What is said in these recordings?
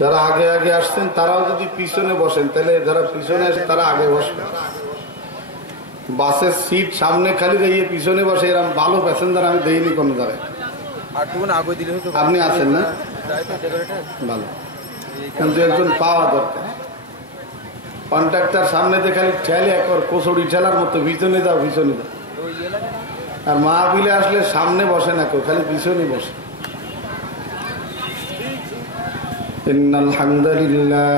যারা আগে আগে আসছেন তারাও যদি পিছনে বসেন তাহলে যারা পিছনে আসে তারা আগে বসবেন। বাসের সিট সামনে খালি দিয়ে পিছনে বসে এরকম ভালো প্যাসেঞ্জার আমি দেইনি কোনো জায়গায়। আপনি আছেন না ভালো, কিন্তু একজন পাওয়া দরকার। কন্ট্রাক্টর সামনে দিয়ে খালি ঠেলে একবার কোচড়ি ঠেলার মতো পিছনে যাও পিছনে যাও। আর মাহফিলে আসলে সামনে বসে না কেউ, খালি পিছনে বসে। ইন্নাল হামদুলিল্লাহ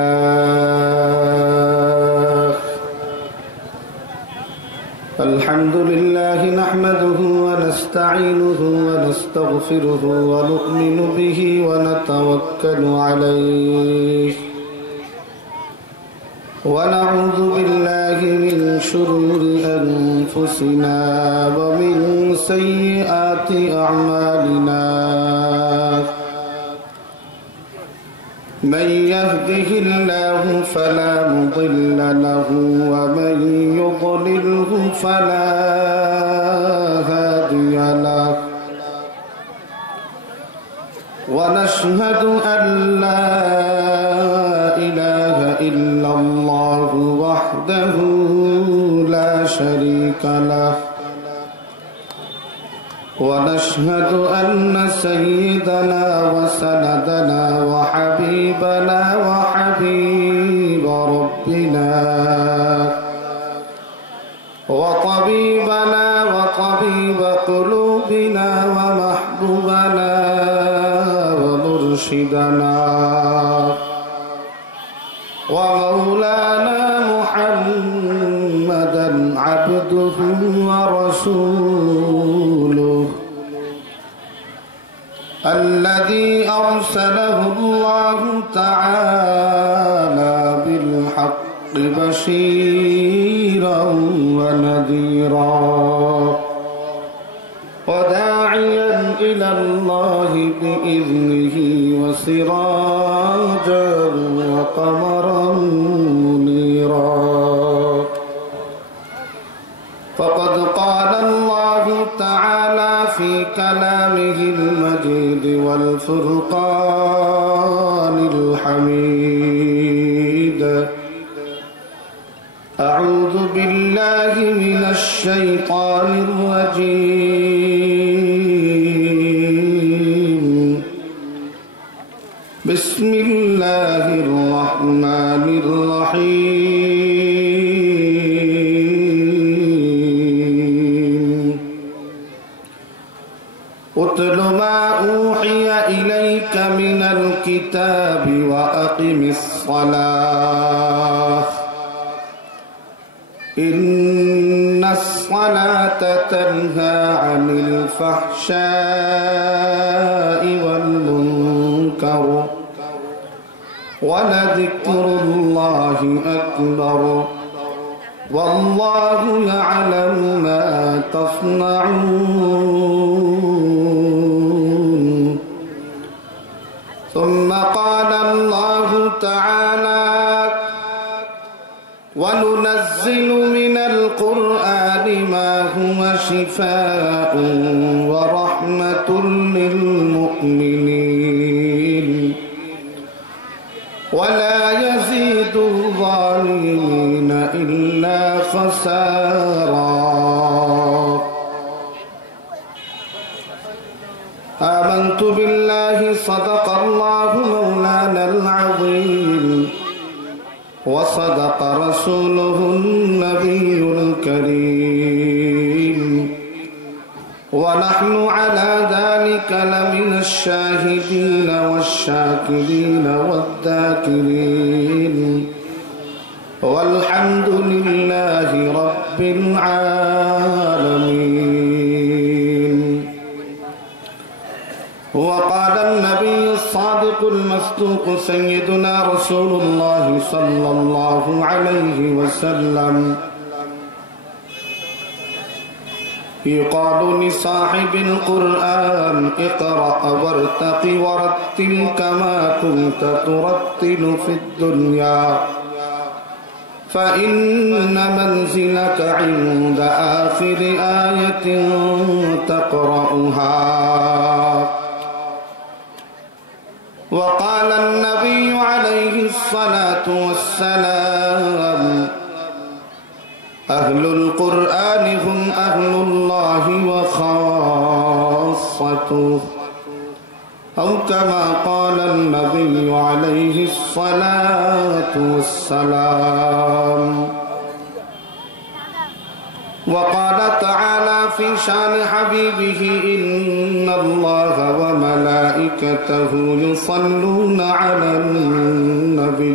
আলহামদুলিল্লাহ নাহমাদুহু ওয়া নাস্তাঈনুহু ওয়া নাস্তাগফিরুহু ওয়া নু'মিনু বিহি ওয়া নাতাওয়াক্কালু আলাইহি ونعوذ بالله من شرور أنفسنا ومن سيئات أعمالنا من يهده الله فلا مضل له ومن يضلله فلا هادي له ونشهد أن لا إله إلا الله وحده لا شريك له ونشهد أن سيدنا وسندنا وحبيبنا وحبيب ربنا وطبيبنا وطبيب قلوبنا ومحبوبنا ومرشدنا ومولانا محمدا عبده ورسوله الذي أرسله الله تعالى بالحق بشيرا ونذيرا وداعيا إلى الله بإذنه وسراجا وقمرا منيرا فقد قال الله تعالى في كلامه المجيد والفرقان الحميد أعوذ بالله من الشيطان الرجيم بسم الله الرحمن الرحيم اتل ما أوحي إليك من الكتاب وأقم الصلاة إن الصلاة تنهى عن الفحشاء والمنكر ولذكر الله أكبر والله يعلم ما تصنعون ثم قال الله تعالى وننزل من القرآن ما هو شفاء ورحمة للمؤمنين ولا يزيد الظالمين إلا خسارا آمنت بالله صدق الله مولانا العظيم وصدق رسوله النبي الكريم ونحن على ذلك لمن الشاهدين والشاكرين والذاكرين والحمد لله رب العالمين. وقال النبي الصادق المصدوق سيدنا رسول الله صلى الله عليه وسلم يقال لصاحب القرآن اقرأ وارتق ورتل كما كنت ترتل في الدنيا فإن منزلك عند آخر آية تقرأها وقال النبي عليه الصلاة والسلام أهل القرآن هم أهل الله وخاصته أو كما قال النبي عليه الصلاة والسلام. وقال تعالى في شان حبيبه إن الله وملائكته يصلون على النبي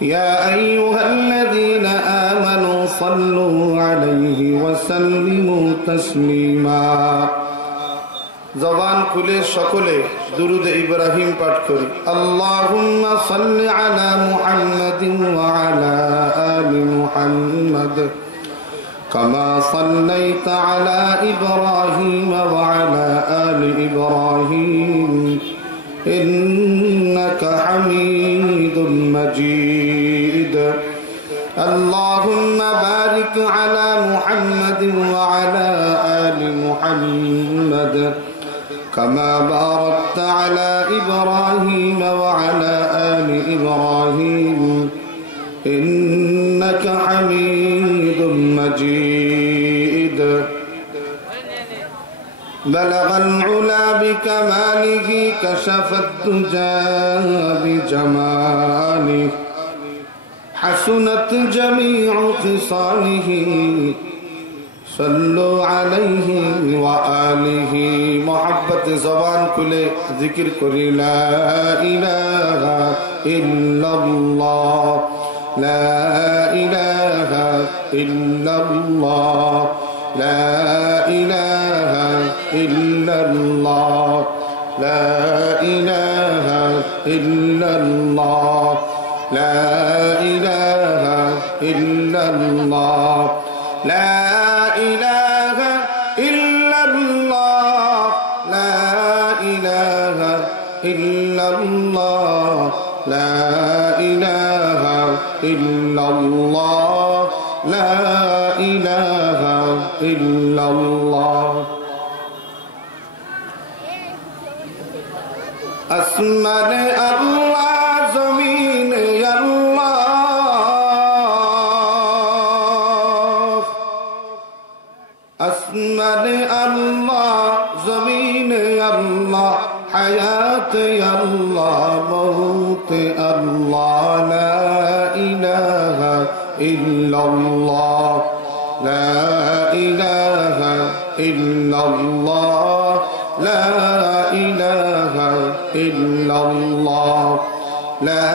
يا أيها الذين آمنوا صلوا عليه وسلموا تسليما. জবান খুলে সকলে দুরূদ ইব্রাহিম পাঠ করি। আল্লাহুম্মা সাল্লি আলা মুহাম্মাদিন ওয়া আলা আলি মুহাম্মাদ কামা সাল্লাইতা আলা ইব্রাহিম ওয়া আলা আলি ইব্রাহিম ইন্নাকা হামিদুম মাজিদ। আল্লাহুম্মা বারিক আলা মুহাম্মাদিন ওয়া আলা আলি মুহাম্মাদ كما باركت على إبراهيم وعلى آل إبراهيم إنك حميد مجيد. بلغ العلا بكماله كشف الدجى بجماله حسنت جميع خصاله صلوا عليه وآله. محبت زبان كله ذكر كري لا إله إلا الله لا إله إلا الله لا إله إلا الله لا إله إلا الله لا إله إلا الله لا إله إلا الله لا إله إلا الله لا إله إلا الله لا إله إلا الله. আসমান আল্লাহ জমিন আল্লাহ আসমান আল্লাহ জমিন আল্লাহ হায়াত আল্লাহ মৌত আল্লাহ লা ইলাহা ইল্লাল্লাহ লা ইলাহা ইল্লাল্লাহ لا إله إلا الله لا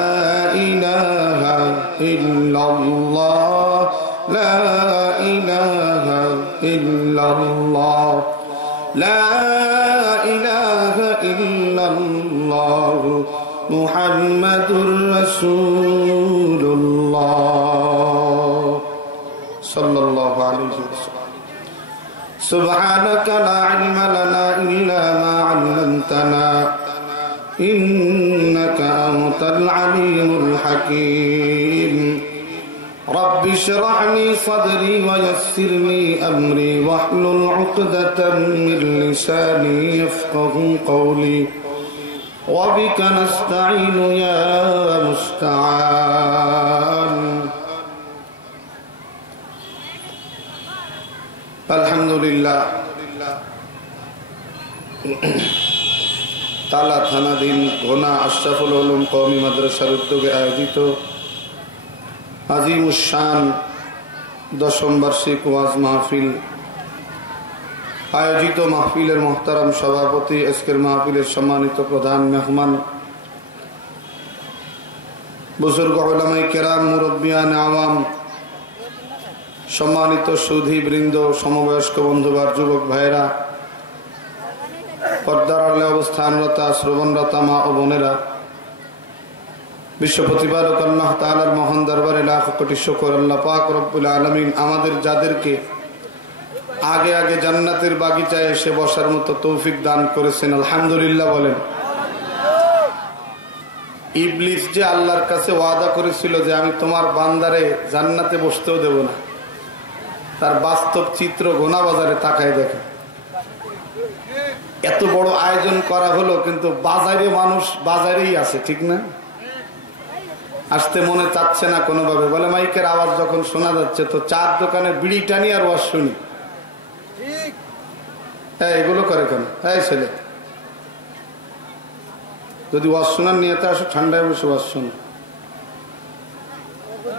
إله إلا الله لا إله إلا الله لا إله إلا الله محمد رسول الله صلى الله عليه وسلم. سبحانك لا علم لنا إلا ما علمتنا إنك أنت العليم الحكيم. رب اشرح لي صدري ويسر لي أمري واحلل عقدة من لساني يفقه قولي وبك نستعين يا مستعان. আলহামদুলিল্লাহ তালা থানাধীন ঘোনা আশরাফুল উলুম কওমি মাদ্রাসার উদ্যোগে আয়োজিত আজিমুশ-শান 10ম বার্ষিক ওয়াজ মাহফিল আয়োজিত মাহফিলের মোহতারাম সভাপতি, আজকের মাহফিলের সম্মানিত প্রধান মেহমান, বুজুর্গ উলামায়ে কেরাম, মুরব্বিয়ান আওয়াম, সম্মানিত সুধী বৃন্দ, সমবয়স্ক বন্ধুবার যুবক ভাইরা, পর্দার আড়ালে অবস্থানরতা শ্রবণরতা মা ও বোনেরা, বিশ্ব প্রতিপালক আল্লাহ তাআলার মহান দরবারে লাখ কোটি শুকর। আল্লাহ পাক রব্বুল আলামিন আমাদের যাদেরকে আগে আগে জান্নাতের বাগিচায় এসে বসার মতো তৌফিক দান করেছেন, আলহামদুলিল্লাহ বলেন। ইবলিস যে আল্লাহর কাছে ওয়াদা করেছিল যে আমি তোমার বান্দারে জান্নাতে বসতেও দেব না, তার বাস্তব চিত্র গোনা বাজারে তাকায় দেখে। এত বড় আয়োজন করা হলো, কিন্তু বাজারে মানুষ বাজারেই আছে, ঠিক না? আসতে মনে চাচ্ছে না কোনোভাবে, বলে মাইকের আওয়াজ যখন শোনা যাচ্ছে তো চার দোকানে বিড়ি টানি আর ওয়াজ শুনি। হ্যাঁ, এগুলো করে কেন? হ্যাঁ ছেলে, যদি ওয়াজ শোনার নিয়ে আসো ঠান্ডায় বসে ওয়াজ শোনো।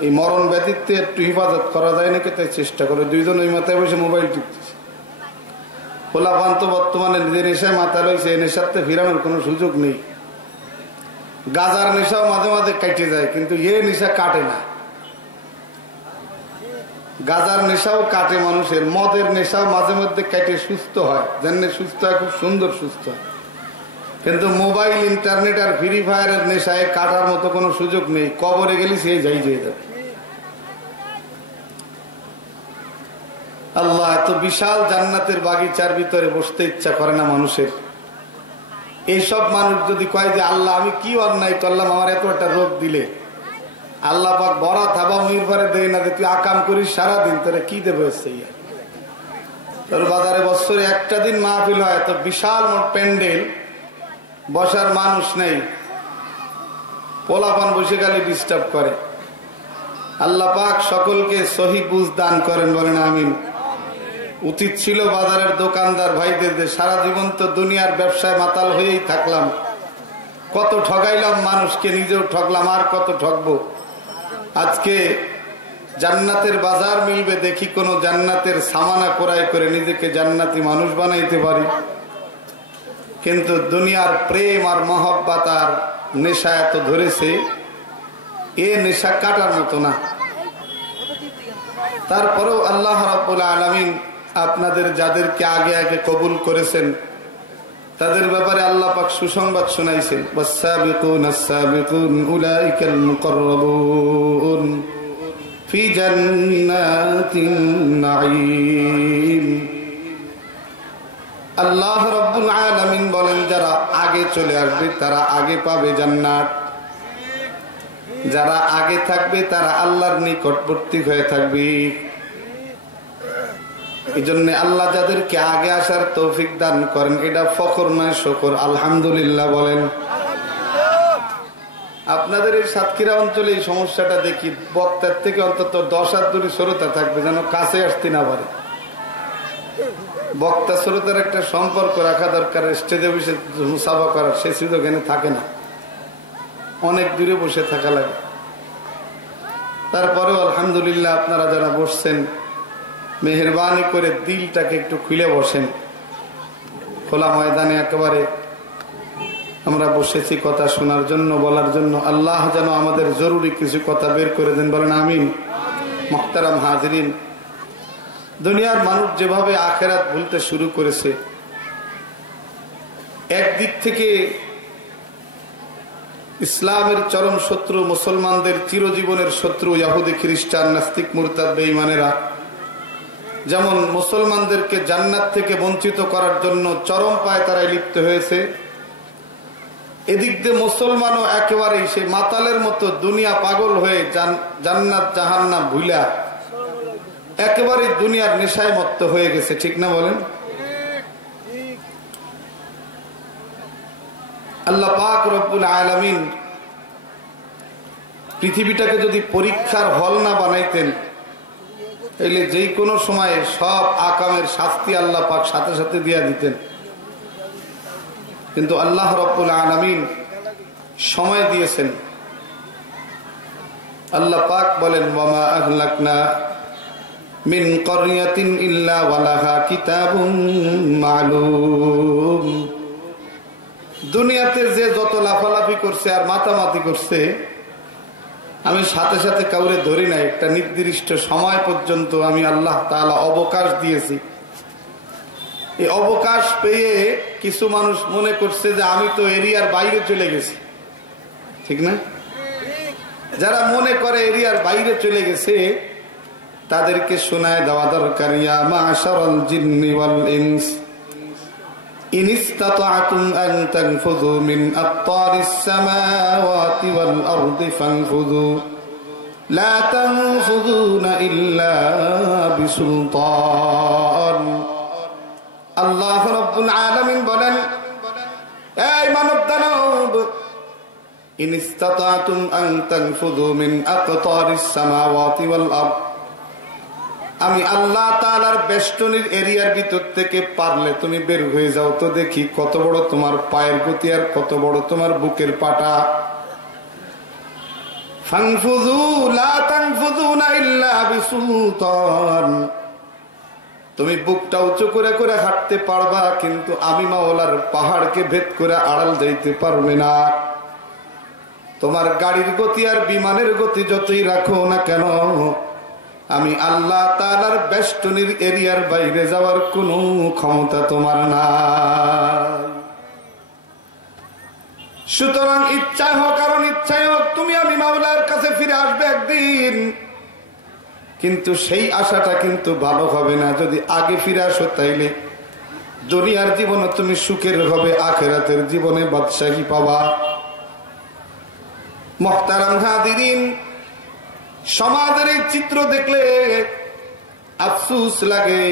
এই মরণ ব্যতীতে একটু হিফাজত করা যায় নাকি তাই চেষ্টা করে। দুইজন ওই মাথায় বসে মোবাইল টিপতেছে। পোলাপান তো বর্তমানে নিজের নেশায় মাথা রয়েছে, এই নেশাতে ফিরানোর কোনো সুযোগ নেই। গাজার নেশাও মাঝে মাঝে কেটে যায়, কিন্তু এ নেশা কাটে না। গাজার নেশাও কাটে মানুষের, মদের নেশাও মাঝে মধ্যে কেটে সুস্থ হয়, যেন সুস্থ হয়, খুব সুন্দর সুস্থ হয়। কিন্তু মোবাইল, ইন্টারনেট আর ফ্রি ফায়ারের নেশায় কাটার মতো কোনো সুযোগ নেই। কবরে গেলে সে যাই যেয়ে যাবে। আল্লাহ, এত বিশাল জান্নাতের বাগিচার ভিতরে বসতে ইচ্ছা করে না মানুষের। এইসব মানুষ যদি কয় যে আল্লাহ আমি কি অন্যায় করলাম, আমার এত একটা রোগ দিলে, আল্লাহ পাক বড়া থাবা মুইর পরে দেয় না যে তুই আকাম করিস সারাদিন, তোরা কি দেবে? তোর বাজারে বছরে একটা দিন মাহফিল হয়, তো বিশাল প্যান্ডেল, বসার মানুষ নেই, পোলাপান বসে গেলে ডিস্টার্ব করে। আল্লাহ পাক সকলকে সহি বুঝ দান করেন, বলেন আমিন। উচিত ছিল বাজারের দোকানদার ভাইদের যে সারা জীবন তো দুনিয়ার ব্যবসায় মাতাল হয়েই থাকলাম, কত ঠগাইলাম মানুষকে, নিজেও ঠকলাম, আর কত ঠকবো। আজকে জান্নাতের বাজার মিলবে, দেখি কোন জান্নাতের সামানা ক্রয় করে নিজেকে জান্নাতি মানুষ বানাইতে পারি। কিন্তু দুনিয়ার প্রেম আর মহব্বত আর নেশা এত ধরেছে, এ নেশা কাটার মতো না। তারপরেও আল্লাহ রাব্বুল আলামিন আপনাদের যাদেরকে আগে আগে কবুল করেছেন তাদের ব্যাপারে আল্লাহ পাক সুসংবাদ শোনাইছেন, ওয়াস-সাবিকুনাস সাবিকুন উলাইকাল মুকাররাবুন ফি জান্নাতিন নাঈম। আল্লাহ রাব্বুল আলামিন বলেন, যারা আগে চলে আসবে তারা আগে পাবে জান্নাত, যারা আগে থাকবে তারা আল্লাহর নিকটবর্তী হয়ে থাকবে। এই জন্য আল্লাহ যাদেরকে আগে আসার তৌফিক দান করেন, এটা ফখর নয় শকর, আলহামদুলিল্লাহ বলেন। আপনাদের এই সাতক্ষীরা অঞ্চলে এই সমস্যাটা দেখি, বক্তার থেকে অন্তত 10 হাত দূরে শ্রোতা থাকবে, যেন কাছে আসতে না পারে। বক্তা শ্রোতার একটা সম্পর্ক রাখা দরকার, স্টেজে বসে মুসাফা করার সে সুযোগ এখানে থাকে না, অনেক দূরে বসে থাকা লাগে। তারপরেও আলহামদুলিল্লাহ আপনারা যারা বসছেন, মেহেরবানি করে দিলটাকে একটু খুলে বসেন। খোলা ময়দানে একেবারে আমরা বসেছি কথা শোনার জন্য, বলার জন্য। আল্লাহ যেন আমাদের জরুরি কিছু কথা বের করে দেন, বলেন আমিন। মুহতারাম হাজিরিন, দুনিয়ার মানুষ যেভাবে আখিরাত ভুলতে শুরু করেছে, একদিক থেকে ইসলামের চরম শত্রু, মুসলমানদের চিরজীবনের শত্রু ইহুদি খ্রিস্টান নাস্তিক মুরতাদ বেঈমানেরা যেমন মুসলমানদেরকে জান্নাত থেকে বঞ্চিত করার জন্য চরম পায় তারাই লিপ্ত হয়েছে, এদিক দিয়ে মুসলমানও একেবারেই সে মাতালের মতো দুনিয়া পাগল হয়ে জান্নাত জাহান্নাম ভুলা একেবারে দুনিয়ার নেশায় মত্ত হয়ে গেছে, ঠিক না বলেন? আল্লাহ পাক রব্বুল আলামিন পৃথিবীটাকে যদি পরীক্ষার হল না বানাইতেন, তাহলে যে কোনো সময়ে সব আকামের শাস্তি আল্লাহ পাক সাথে সাথে দিয়া দিতেন। কিন্তু আল্লাহ রব্বুল আলামিন সময় দিয়েছেন। আল্লাহ পাক বলেন, ওয়ামা আহলাকনা মিন ক্বরিয়াতিন ইল্লা ওয়ালাহা কিতাবুম মালুম। দুনিয়াতে যে যত লাফালাফি করছে আর মাতামাতি করছে, আমি সাথে সাথে কাউরে ধরি নাই, একটা নির্দিষ্ট সময় পর্যন্ত আমি আল্লাহ তাআলা অবকাশ দিয়েছি। এই অবকাশ পেয়ে কিছু মানুষ মনে করছে যে আমি তো এরিয়ার বাইরে চলে গেছি, ঠিক না? যারা মনে করে এরিয়ার বাইরে চলে গেছে তাদেরকে শোনায় দেওয়া দরকার, ইয়া মাশারাল জিন্নি ওয়াল ইনস ইন ইসতাতা'তুম আন তানফুযু মিন আত্তারিস সামাওয়াতি ওয়াল আরদি ফানফুযু লা তানফুযুনা ইল্লা বিসুলতান। আল্লাহ রাব্বুল আলামিন বলেন, এই মানব দানব, ইন ইসতাতাতুম আন তানফুযু মিন আকতারিস সামাওয়াতি ওয়াল আরদ, আমি আল্লাহ তাআলার বেষ্টনীর এরিয়ার ভিতর থেকে পারলে তুমি বের হয়ে যাও তো দেখি কত বড় তোমার পায়ের গতি আর কত বড় তোমার বুকের পাটা। ফানফুযু লা তানফুযুনা ইল্লা বিসুলতান, তুমি বুকটা উঁচু করে করে হাঁটতে পারবা, কিন্তু আমি মাওলার পাহাড়কে ভেদ করে আড়াল যাইতে পারবে না। তোমার গাড়ির গতি আর বিমানের গতি যতই রাখো না কেন, আমি আল্লাহ তাআলার বেষ্টনীর এরিয়ার বাইরে যাওয়ার কোনো ক্ষমতা তোমার নাই। সুতরাং ইচ্ছা হোক কারণ ইচ্ছাই হোক, তুমি আমি মাওলার কাছে ফিরে আসবে একদিন, কিন্তু সেই আশাটা কিন্তু ভালো হবে না। যদি আগে ফিরে আসো তাইলে দুনিয়ার জীবনে তুমি সুখের হবে, আখিরাতের জীবনে বাদশাহী পাবা। মুহতারাম হাজিরিন, সমাজের এই চিত্র দেখলে আফসোস লাগে।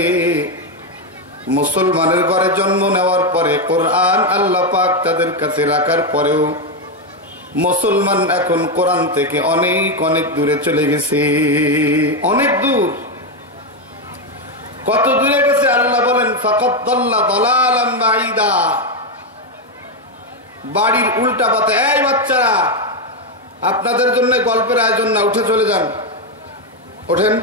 মুসলমানের ঘরে জন্ম নেওয়ার পরে কোরআন আল্লাহ পাক তাদের কাছে রাখার পরেও মুসলমান এখন কোরআন থেকে অনেক অনেক দূরে চলে গেছে। অনেক দূর। কত দূরে গেছে আল্লাহ বলেন, ফাকাদ দাল্লা দালালাম বাঈদা। বাড়ির উল্টা পথে। এই বাচ্চারা, আপনাদের জন্য গল্পের আয়োজন না, উঠে চলে যান। ওঠেন,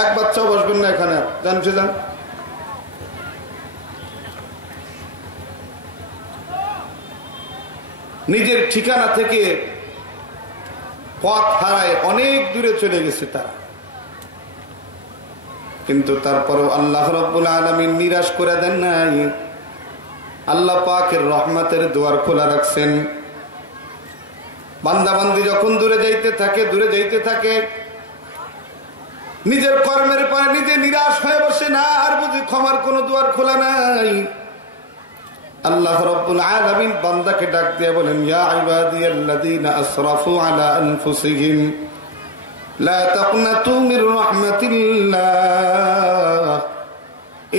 এক বাচ্চাও বসবেন না এখানে, যান উঠে যান। নিজের ঠিকানা থেকে পথ হারায় অনেক দূরে চলে গেছে তারা, কিন্তু তারপরেও আল্লাহ রাব্বুল আলামিন নিরাশ করে দেন নাই। আল্লাহ পাকের রহমতের দুয়ার খোলা রাখছেন। বান্দাবান্দি যখন দূরে যাইতে থাকে, দূরে যাইতে থাকে, নিজের কর্মের পরে নিজে নিরাশ হয়ে বসে না, আর বুঝি ক্ষমার কোন দুয়ার খোলা নাই। আল্লাহ রাব্বুল আলামিন বান্দাকে ডাক দিয়ে বলেন, ইয়া ইবাদিয়াল্লাযীনা আসরাফু আলা আনফুসিহিম লা তাকনাতু মির রাহমাতিল্লাহ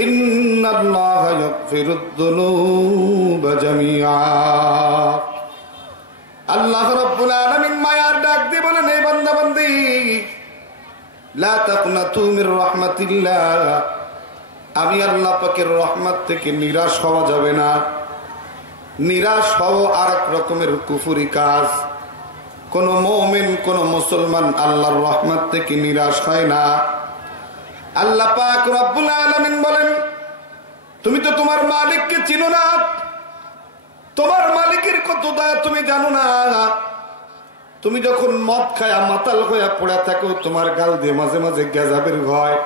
ইন্নাল্লাহা ইয়াগফিরুদ যুনুবা জামিআ। আল্লাহ রাব্বুল আলামিন মায়ার ডাক দিয়ে বলেন, এই বান্দাবান্দি, লা তাকনাতু মির রাহমাতিল্লাহ, আমি আল্লাহ পাকের রহমত থেকে নিরাশ হওয়া যাবে না। নিরাশ হওয়া আর এক রকমের কুফরি কাজ। কোন মুমিন, কোন মুসলমান আল্লাহর রহমত থেকে নিরাশ হয় না। আল্লাহ পাক রব্বুল আলামিন বলেন, তুমি তো তোমার মালিককে চিনো না, তোমার মালিকের কত দয়া তুমি জানো না। তুমি যখন মদ খায়া মাতাল হইয়া পড়ে থাকো, তোমার গাল দিয়ে মাঝে মাঝে গেজাবের ভয়,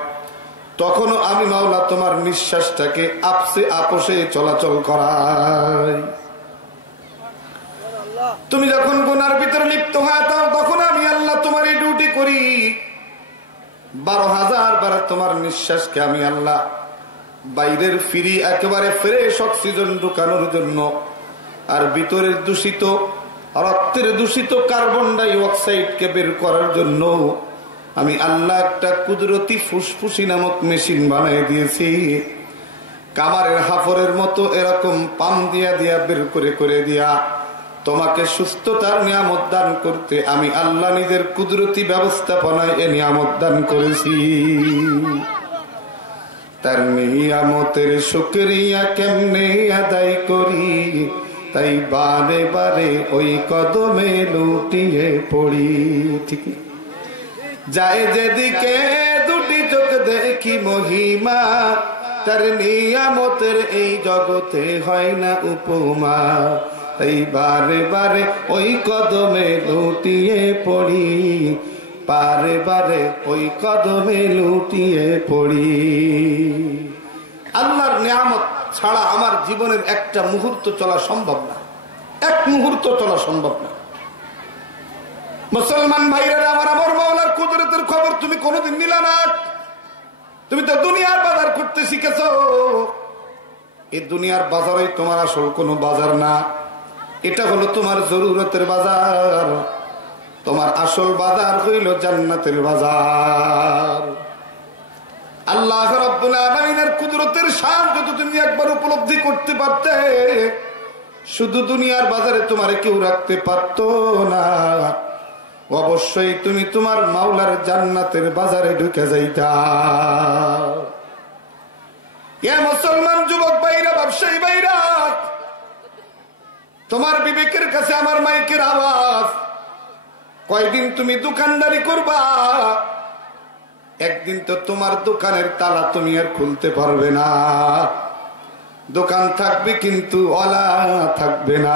তখনও আমি মাওলা তোমার নিঃশ্বাসটাকে আপসে আপোষে চলাচল করাই। তুমি যখন গুনার ভিতরে লিপ্ত হয়ে থাকো, তখন আমি আল্লাহ তোমার এই ডিউটি করি। 12,000 বার তোমার নিঃশ্বাসকে আমি আল্লাহ বাইরের ফিরি একেবারে ফ্রেশ অক্সিজেন ঢুকানোর জন্য, আর ভিতরের দূষিত রক্তের দূষিত কার্বন ডাই অক্সাইডকে বের করার জন্য আমি আল্লাহ একটা কুদরতি ফুসফুসি নামক মেশিন বানিয়ে দিয়েছি। কামারের হাফরের মতো এরকম পাম দিয়া দিয়া বের করে করে দিয়া তোমাকে সুস্থতার নিয়ামত দান করতে আমি আল্লাহ নিজের কুদরতি ব্যবস্থাপনায় এ নিয়ামত দান করেছি। তার নিয়ামতের শুকরিয়া কেমনে আদায় করি, তাই বারে বারে ওই কদমে লুটিয়ে পড়ি। ঠিক যায় যেদিকে দুটি চোখ দেখি মহিমা, তার নিয়ামতের এই জগতে হয় না উপমা। তাই বারে বারে ওই কদমে লুটিয়ে পড়ি, বারে বারে ওই কদমে লুটিয়ে পড়ি। আল্লাহর নিয়ামত ছাড়া আমার জীবনের একটা মুহূর্ত চলা সম্ভব না, এক মুহূর্ত চলা সম্ভব না। মুসলমান ভাইরা আমার, আমার মাওলার কুদরতের খবর তুমি কোনোদিন নিলা না। তুমি তো দুনিয়ার বাজার করতে শিখেছ। এই দুনিয়ার বাজারে তোমার আসল কোনো বাজার না, এটা হলো তোমার জরুরতের বাজার। তোমার আসল বাজার হইল জান্নাতের বাজার। আল্লাহ রাব্বুল আলামিনের কুদরতের শান যদি তুমি একবার উপলব্ধি করতে পারতে, শুধু দুনিয়ার বাজারে তোমারে কেউ রাখতে পারতো না, অবশ্যই তুমি তোমার মাওলার জান্নাতের বাজারে ঢুকে যাইতা। এ মুসলমান যুবক ভাইরা, ব্যবসায়ী ভাইরা, তোমার বিবেকের কাছে আমার মাইকের আওয়াজ। কয়দিন তুমি দোকানদারি করবা, একদিন তো তোমার দোকানের তালা তুমি আর খুলতে পারবে না। দোকান থাকবে কিন্তু ওয়ালা থাকবে না,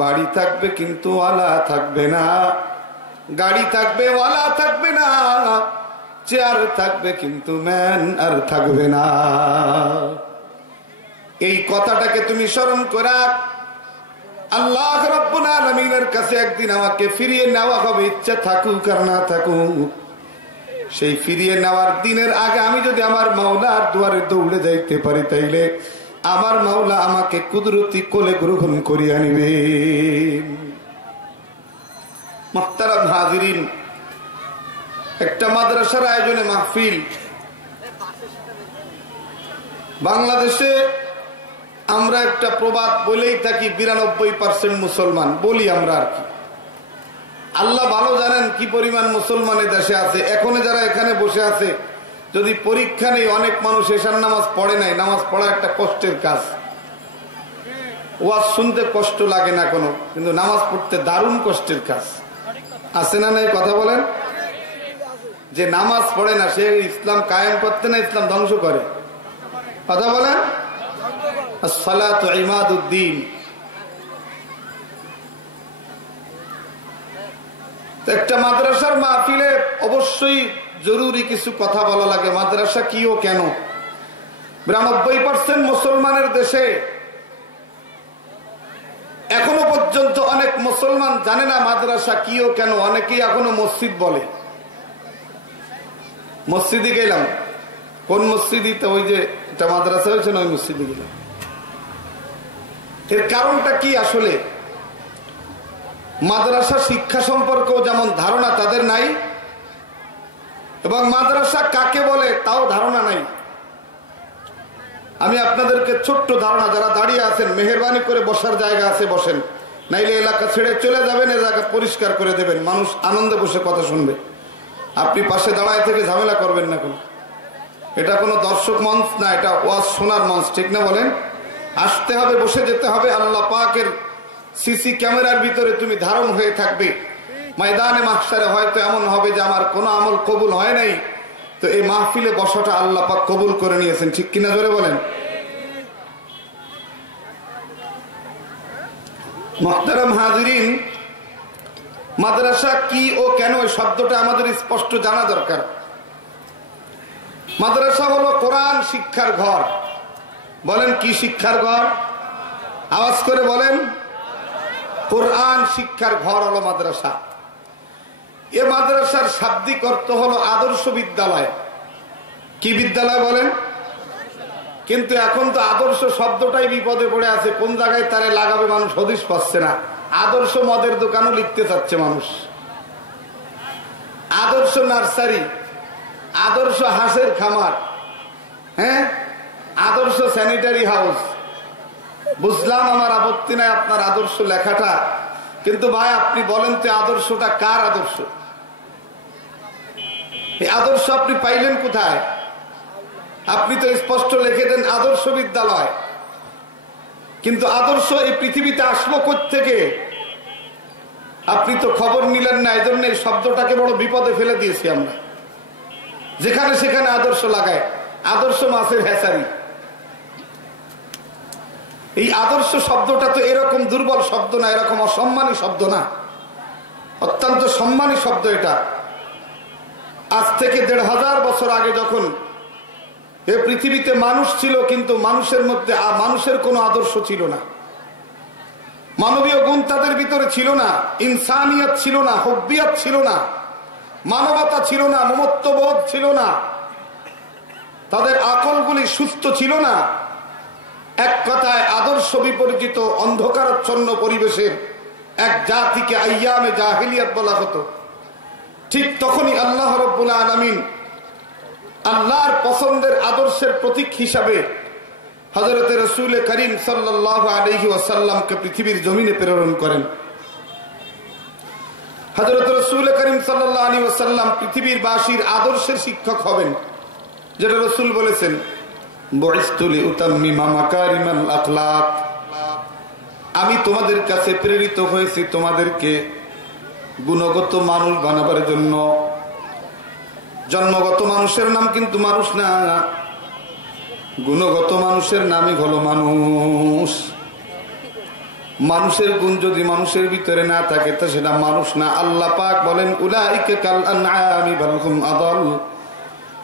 বাড়ি থাকবে কিন্তু ওয়ালা থাকবে না, গাড়ি থাকবে ওয়ালা থাকবে না, চেয়ার থাকবে কিন্তু ম্যান আর থাকবে না। এই কথাটাকে তুমি স্মরণ করা, আল্লাহ রাব্বুল আলামিনের কাছে একদিন আমাকে ফিরিয়ে নেওয়া হবে, ইচ্ছা থাকুক আর না থাকুক। সেই ফিরিয়ে নেওয়ার দিনের আগে আমি যদি আমার মাওলার দুয়ারে দৌড়ে যাইতে পারি, তাইলে আমার মাওলা আমাকে কুদরতি কোলে গ্রহণ করিয়া নিবে। মুহতারাম হাজিরিন, একটা মাদ্রাসার আয়োজনে মাহফিল। বাংলাদেশে আমরা একটা প্রবাদ বলেই থাকি, 92% মুসলমান বলি আমরা আর কি। আল্লাহ ভালো জানেন কি পরিমাণ মুসলমান দেশে আছে। এখন যারা এখানে বসে আছে, যদি পরীক্ষা নেই, অনেক মানুষ এশার নামাজ পড়ে নাই। নামাজ পড়া একটা কষ্টের কাজ। ওয়াজ শুনতে কষ্ট লাগে না কোনো, কিন্তু নামাজ পড়তে দারুণ কষ্টের কাজ। আছে না নাই? কথা বলেন। যে নামাজ পড়ে না সে ইসলাম কায়েম করতে না, ইসলাম ধ্বংস করে। কথা বলেন। আসসালাতু ইমাদুদ্দিন। একটা মাদ্রাসার মাহফিলে অবশ্যই জরুরি কিছু কথা বলা লাগে। মাদ্রাসা কি ও কেন? 92% মুসলমানের দেশে এখনো পর্যন্ত অনেক মুসলমান জানে না মাদ্রাসা কি ও কেন। অনেকেই এখনো মসজিদ বলে। মসজিদে গেলাম, কোন মসজিদই তো ওই যে একটা মাদ্রাসা হয়েছে না, ওই মসজিদে গেলাম। এর কারণটা কি? আসলে মাদ্রাসা শিক্ষা সম্পর্কেও যেমন ধারণা তাদের নাই, এবং মাদ্রাসা কাকে বলে তাও ধারণা নাই। আমি আপনাদেরকে ছোট্ট ধারণা, যারা দাঁড়িয়ে আছেন মেহেরবানি করে বসার জায়গা আছে বসেন, নাইলে এলাকা ছেড়ে চলে যাবেন, এলাকা পরিষ্কার করে দেবেন, মানুষ আনন্দে বসে কথা শুনবে। আপনি পাশে দাঁড়ায় থেকে ঝামেলা করবেন না। কোনো এটা কোনো দর্শক মঞ্চ না, এটা ওয়াজ শোনার মঞ্চ, ঠিক না বলেন? আসতে হবে, বসে যেতে হবে। আল্লাহ পাকের সিসি ক্যামেরার ভিতরে তুমি ধারণ হয়ে থাকবে। ময়দানে মাহশারে হয়তো এমন হবে যে আমার কোনো আমল কবুল হয় নাই, তো এই মাহফিলে বসাটা আল্লাহ পাক কবুল করে নিয়েছেন, ঠিক কিনা জোরে বলেন। মুহতারাম হাজিরিন, মাদ্রাসা কি ও কেন এই শব্দটা আমাদের স্পষ্ট জানা দরকার। মাদ্রাসা হলো কোরআন শিক্ষার ঘর। বলেন কি শিক্ষার ঘর? আওয়াজ করে বলেন। কোরআন শিক্ষার ঘর হলো মাদ্রাসা। এ মাদ্রাসার শাব্দিক অর্থ হলো আদর্শ বিদ্যালয়। কি বিদ্যালয় বলেন? কিন্তু এখন তো আদর্শ শব্দটাই বিপদে পড়ে আছে, কোন জায়গায় তারে লাগাবে মানুষ হদিশ পাচ্ছে না। আদর্শ মদের দোকানও লিখতে চাচ্ছে মানুষ, আদর্শ নার্সারি, আদর্শ হাঁসের খামার, হ্যাঁ, আদর্শ স্যানিটারি হাউস। বুঝলাম, আমার আপত্তি নাই আপনার আদর্শ লেখাটা, কিন্তু ভাই আপনি বলেন তো আদর্শটা কার আদর্শ? এই আদর্শ আপনি পাইলেন কোথায়? আপনি তো স্পষ্ট লিখে দেন আদর্শ বিদ্যালয়, কিন্তু আদর্শ এই পৃথিবীতে আসলো কোত্থেকে? আপনি তো খবর নিলেন না। এই জন্য এই শব্দটাকে বড় বিপদে ফেলে দিয়েছি আমরা। যেখানে সেখানে আদর্শ লাগায়, আদর্শ মাছের হ্যাচারি। এই আদর্শ শব্দটা তো এরকম দুর্বল শব্দ না, এরকম অসম্মানী শব্দ না, অত্যন্ত সম্মানী শব্দ এটা। আজ থেকে 1500 বছর আগে যখন এ পৃথিবীতে মানুষ ছিল, কিন্তু মানুষের মধ্যে মানুষের কোনো আদর্শ ছিল না, মানবীয় গুণ তাদের ভিতরে ছিল না, ইনসানিয়ত ছিল না, হব্বিয়ত ছিল না, মানবতা ছিল না, মমত্ববোধ ছিল না, তাদের আকলগুলি সুস্থ ছিল না। এক কথায় আদর্শ বিপর্যিত অন্ধকারাচ্ছন্ন পরিবেশের এক জাতিকে আইয়ামে জাহিলিয়াত বলা হতো। ঠিক তখনই আল্লাহ রাব্বুল আলামিন আল্লাহর পছন্দের আদর্শের প্রতীক হিসাবে হযরত রাসূল করিম সাল্লাল্লাহু আলাইহি ওয়াসাল্লামকে পৃথিবীর জমিনে প্রেরণ করেন। হযরত রাসূল করিম সাল্লাল্লাহু আলাইহি ওয়াসাল্লাম পৃথিবীর বাসীর আদর্শের শিক্ষক হবেন, যেটা রাসূল বলেছেন, বুইসতু লিউতাম্মিমা মাকারিমাল আখলাক, আমি তোমাদের কাছে প্রেরিত হয়েছি তোমাদেরকে গুণগত মানুষ বানাবার জন্য। জন্মগত মানুষের নাম কিন্তু মানুষ না, গুণগত মানুষের নামই হলো মানুষ। মানুষের গুণ যদি মানুষের ভিতরে না থাকে তো সেটা মানুষ না। আল্লাহ পাক বলেন, উলাইকা কাল আনআমি বাল হুম আদাল,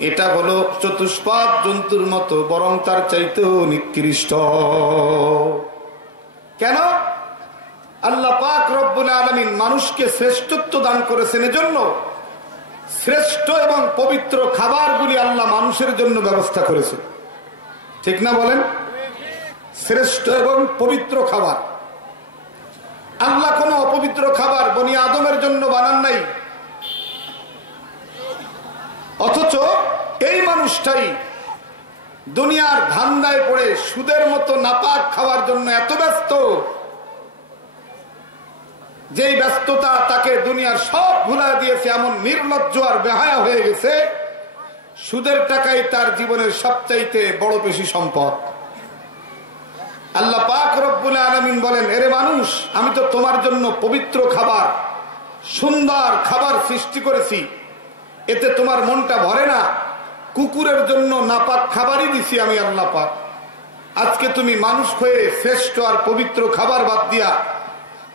এটা হলো চতুষ্পাদ জন্তুর মতো, বরং তার চাইতেও নিকৃষ্ট। কেন? আল্লাহ পাক রব্বুল আলামিন মানুষকে শ্রেষ্ঠত্ব দান করেছেন, এজন্য শ্রেষ্ঠ এবং পবিত্র খাবারগুলি আল্লাহ মানুষের জন্য ব্যবস্থা করেছে। ঠিক না বলেন? শ্রেষ্ঠ এবং পবিত্র খাবার। আল্লাহ কোন অপবিত্র খাবার বনি আদমের জন্য বানান নাই। অথচ এই মানুষটাই দুনিয়ার ধান্দায় পড়ে সুদের মতো নাপাক খাওয়ার জন্য এত ব্যস্ত, যেই ব্যস্ততা তাকে দুনিয়ার সব ভুলা দিয়েছে, এমন নির্লজ্জ আর বেহায়া হয়ে গেছে। সুদের টাকাই তার জীবনের সবচাইতে বড় বেশি সম্পদ। আল্লাহ পাক রব্বুল আলামিন বলেন, এরে মানুষ, আমি তো তোমার জন্য পবিত্র খাবার, সুন্দর খাবার সৃষ্টি করেছি, এতে তোমার মনটা ভরে না? কুকুরের জন্য নাপাক খাবারই দিছি আমি আল্লাহ পাক। আজকে তুমি মানুষ হয়ে শ্রেষ্ঠ আর পবিত্র খাবার বাদ দিয়া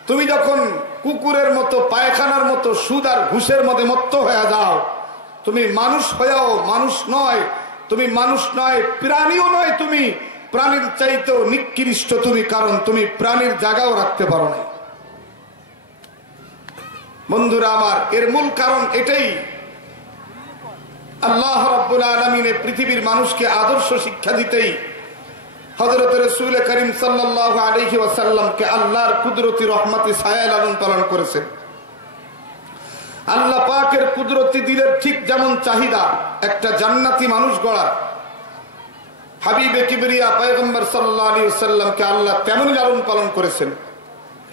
তুমি যখন কুকুরের মতো, পায়খানার মতো সুদ আর ঘুষের মধ্যে মত্ত হয়ে যাও, তুমি মানুষ হয়েও মানুষ নয়, তুমি মানুষ নয়, প্রাণীও নয়, তুমি প্রাণীর চাইতেও নিকৃষ্ট তুমি, কারণ তুমি প্রাণীর জায়গাও রাখতে পারো না। বন্ধুরা আমার, এর মূল কারণ এটাই। আল্লাহ রাব্বুল আলামিন পৃথিবীর মানুষকে আদর্শ শিক্ষা দিতেই হযরত রাসূল করিম সাল্লাল্লাহু আলাইহি ওয়াসাল্লামকে আল্লাহর কুদরতি রহমতে ছায়ায় লালন পালন করেছেন। আল্লাহ পাকের কুদরতি দিলের ঠিক যেমন চাহিদা একটা জান্নাতি মানুষ গড়া, হাবিবে কিবরিয়া পয়গম্বর সাল্লাল্লাহু আলাইহি ওয়াসাল্লামকে আল্লাহ তেমনই লালন পালন করেছেন,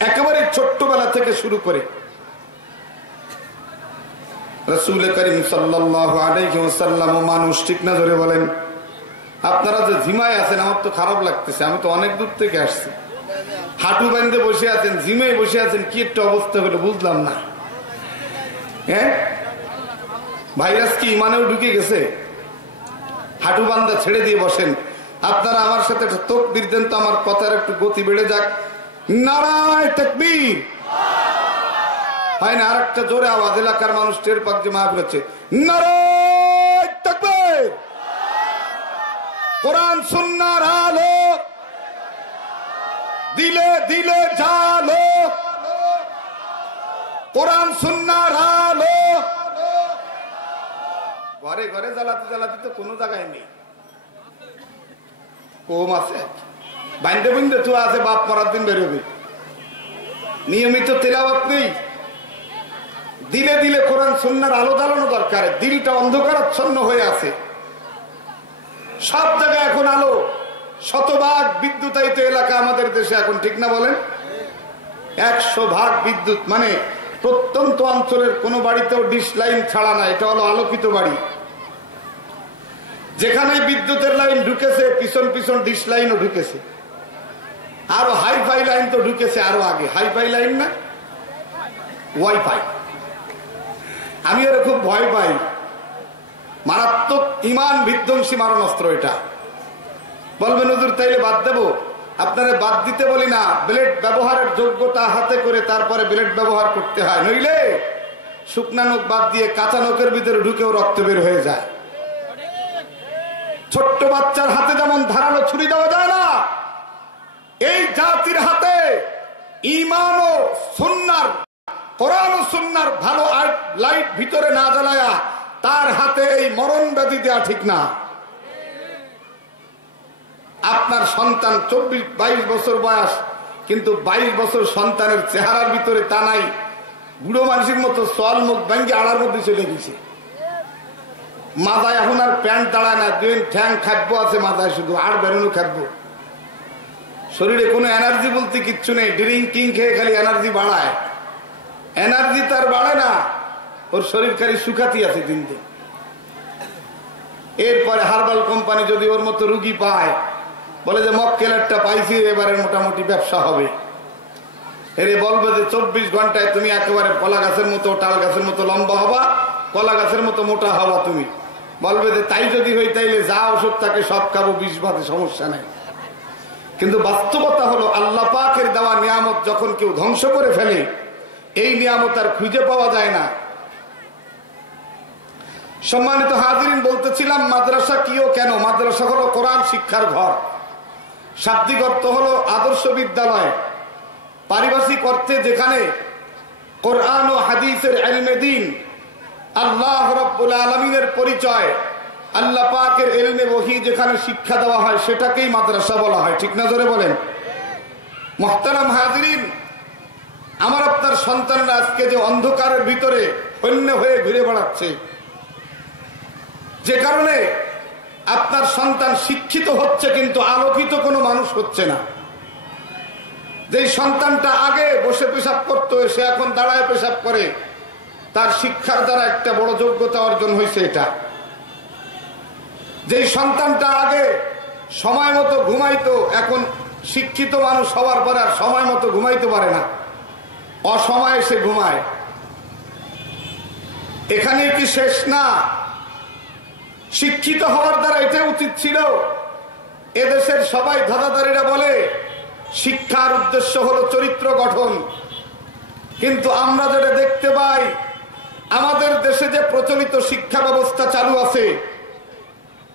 একেবারে ছোট্টবেলা থেকে শুরু করে। রাসূল করিম সাল্লাল্লাহু আলাইহি ওয়াসাল্লাম মানুষ, ঠিক না? ধরে বলেন। আপনারা যে জিমায় আছেন, আমার তো খারাপ লাগতেছে, আমি তো অনেক দূর থেকে আসছি। হাঁটু বাঁধতে বসে আছেন, জিমায় বসে আছেন, কি একটা অবস্থা হলো বুঝলাম না। হ্যাঁ, ভাইরাস কি ইমানেও ঢুকে গেছে? হাঁটু বান্ধা ছেড়ে দিয়ে বসেন। আপনারা আমার সাথে একটা তাকবীর দেন তো, আমার কথার একটু গতি বেড়ে যাক। নারায়ে তাকবীর। হয় না? আর একটা জোরে আওয়াজ, এলাকার মানুষ টের পাক যে মাহফিল হচ্ছে। নারায়ে তাকবীর। কোরআন সুন্নাহর আলো দিলে দিলে জ্বালো, কোরআন সুন্নাহর আলো। ঘরে ঘরে জ্বালাতে জ্বালাতে তো কোনো জায়গায় নেই, কম আছে। বাইন্দে বিন্দে তো আছে, বাপ মরার দিন বেরোবে। নিয়মিত তেলাওয়াত নেই। দিলে দিলে কোরআন সুন্নাহর আলো জ্বালানো দরকার। দিলটা অন্ধকারাচ্ছন্ন হয়ে আছে, সব জায়গায় এখন আলো। শতভাগ বিদ্যুতায়িত এলাকা আমাদের দেশে এখন, ঠিক না বলেন? 100% বিদ্যুৎ, মানে প্রত্যন্ত অঞ্চলের কোন বাড়িতেও ডিশ লাইন ছাড়া না, এটা হলো আলোকিত বাড়ি। যেখানে বিদ্যুতের লাইন ঢুকেছে, পিছন পিছন ডিশ লাইনও ঢুকেছে, আরো হাইফাই লাইন তো ঢুকেছে আরো আগে। হাইফাই লাইন না, ওয়াইফাই। আমি এর খুব ভয় পাই, মারাত্মক ইমান বিধ্বংসী মারণাস্ত্র এটা। বলবেন হুজুর তাইলে বাদ দেব? আপনারা বাদ দিতে বলি না, ব্লেড ব্যবহারের যোগ্যতা হাতে করে তারপরে ব্লেড ব্যবহার করতে হয়, নইলে শুকনা নখ বাদ দিয়ে কাঁচা নখের ভিতরে ঢুকেও রক্ত বের হয়ে যায়। ছোট্ট বাচ্চার হাতে যেমন ধারালো ছুরি দেওয়া যায় না, এই জাতির হাতে ঈমান ও সুন্নাহর, কোরআন ও সুন্নাহর ভালো লাইট ভিতরে না জ্বালায়া তার হাতে এই মরণ ব্যাধি দেয়া ঠিক না। আপনার সন্তান 24-22 বছর বয়স, কিন্তু 22 বছর সন্তানের চেহারার ভিতরে তা নাই, বুড়ো মানুষের মতো সল মুখ ভেঙে আড়ার মধ্যে চলে গেছে। মাথায় এখন আর প্যান্ট দাঁড়ায় না, দুই ঠ্যাং খাদ্য আছে মাথায়, শুধু আর বেরোনো খাদ্য। শরীরে কোনো এনার্জি বলতে কিচ্ছু নেই, ড্রিঙ্কিং খেয়ে খালি এনার্জি বাড়ায়। এনার্জি তার বাড়ে না, ওর শরীর খালি শুকাতি আছে দিন দিন। এরপরে হার্বাল কোম্পানি যদি ওর মতো রুগী পায়, বলে যে মক্কেলেরটা পাইছি, এবারে মোটামুটি ব্যবসা হবে। এরে বলবে যে 24 ঘন্টায় তুমি একেবারে কলা গাছের মতো, টাল গাছের মতো লম্বা হবা, কলা গাছের মতো মোটা হবা তুমি। বলবে যে তাই যদি হই তাইলে যা ওষুধ তাকে সব খাবো, বিষ বাদে সমস্যা নেই। কিন্তু বাস্তবতা হলো আল্লাহ পাকের দেওয়া নিয়ামত যখন কেউ ধ্বংস করে ফেলে, এই নিয়ামত আর খুঁজে পাওয়া যায় না। সম্মানিত হাজিরিন, বলতেছিলাম মাদ্রাসা কিও কেন? মাদ্রাসা হলো কোরআন শিক্ষার ঘর, শাব্দিক অর্থ হলো আদর্শ বিদ্যালয়। পারিভাষিক অর্থে যেখানে কোরআন ও হাদিসের ইলমে দ্বীন, আল্লাহ রাব্বুল আলামিনের পরিচয়, আল্লাহ পাকের ইলমে ওহী যেখানে শিক্ষা দেওয়া হয়, সেটাকেই মাদ্রাসা বলা হয়। ঠিক না? জোরে বলেন। মুহতারাম হাজিরিন, আমার আপনার সন্তানরা আজকে যে অন্ধকারের ভিতরে হন্য হয়ে ঘুরে বেড়াচ্ছে, যে কারণে আপনার সন্তান শিক্ষিত হচ্ছে কিন্তু আলোকিত কোনো মানুষ হচ্ছে না। যে সন্তানটা আগে বসে পেশাব করতো, সে এখন দাঁড়ায় পেশাব করে, তার শিক্ষার দ্বারা একটা বড় যোগ্যতা অর্জন হয়েছে এটা। যে সন্তানটা আগে সময় মতো ঘুমাইতো, এখন শিক্ষিত মানুষ হওয়ার পরে আর সময় মতো ঘুমাইতে পারে না, অসময়ে সে ঘুমায়। এখানে কি শেষ না? শিক্ষিত হওয়ার দ্বারা এটা উচিত ছিল, এদেশের সবাই ধাঁধাধারীরা বলে শিক্ষার উদ্দেশ্য হলো চরিত্র গঠন। কিন্তু আমরা যেটা দেখতে পাই, আমাদের দেশে যে প্রচলিত শিক্ষা ব্যবস্থা চালু আছে,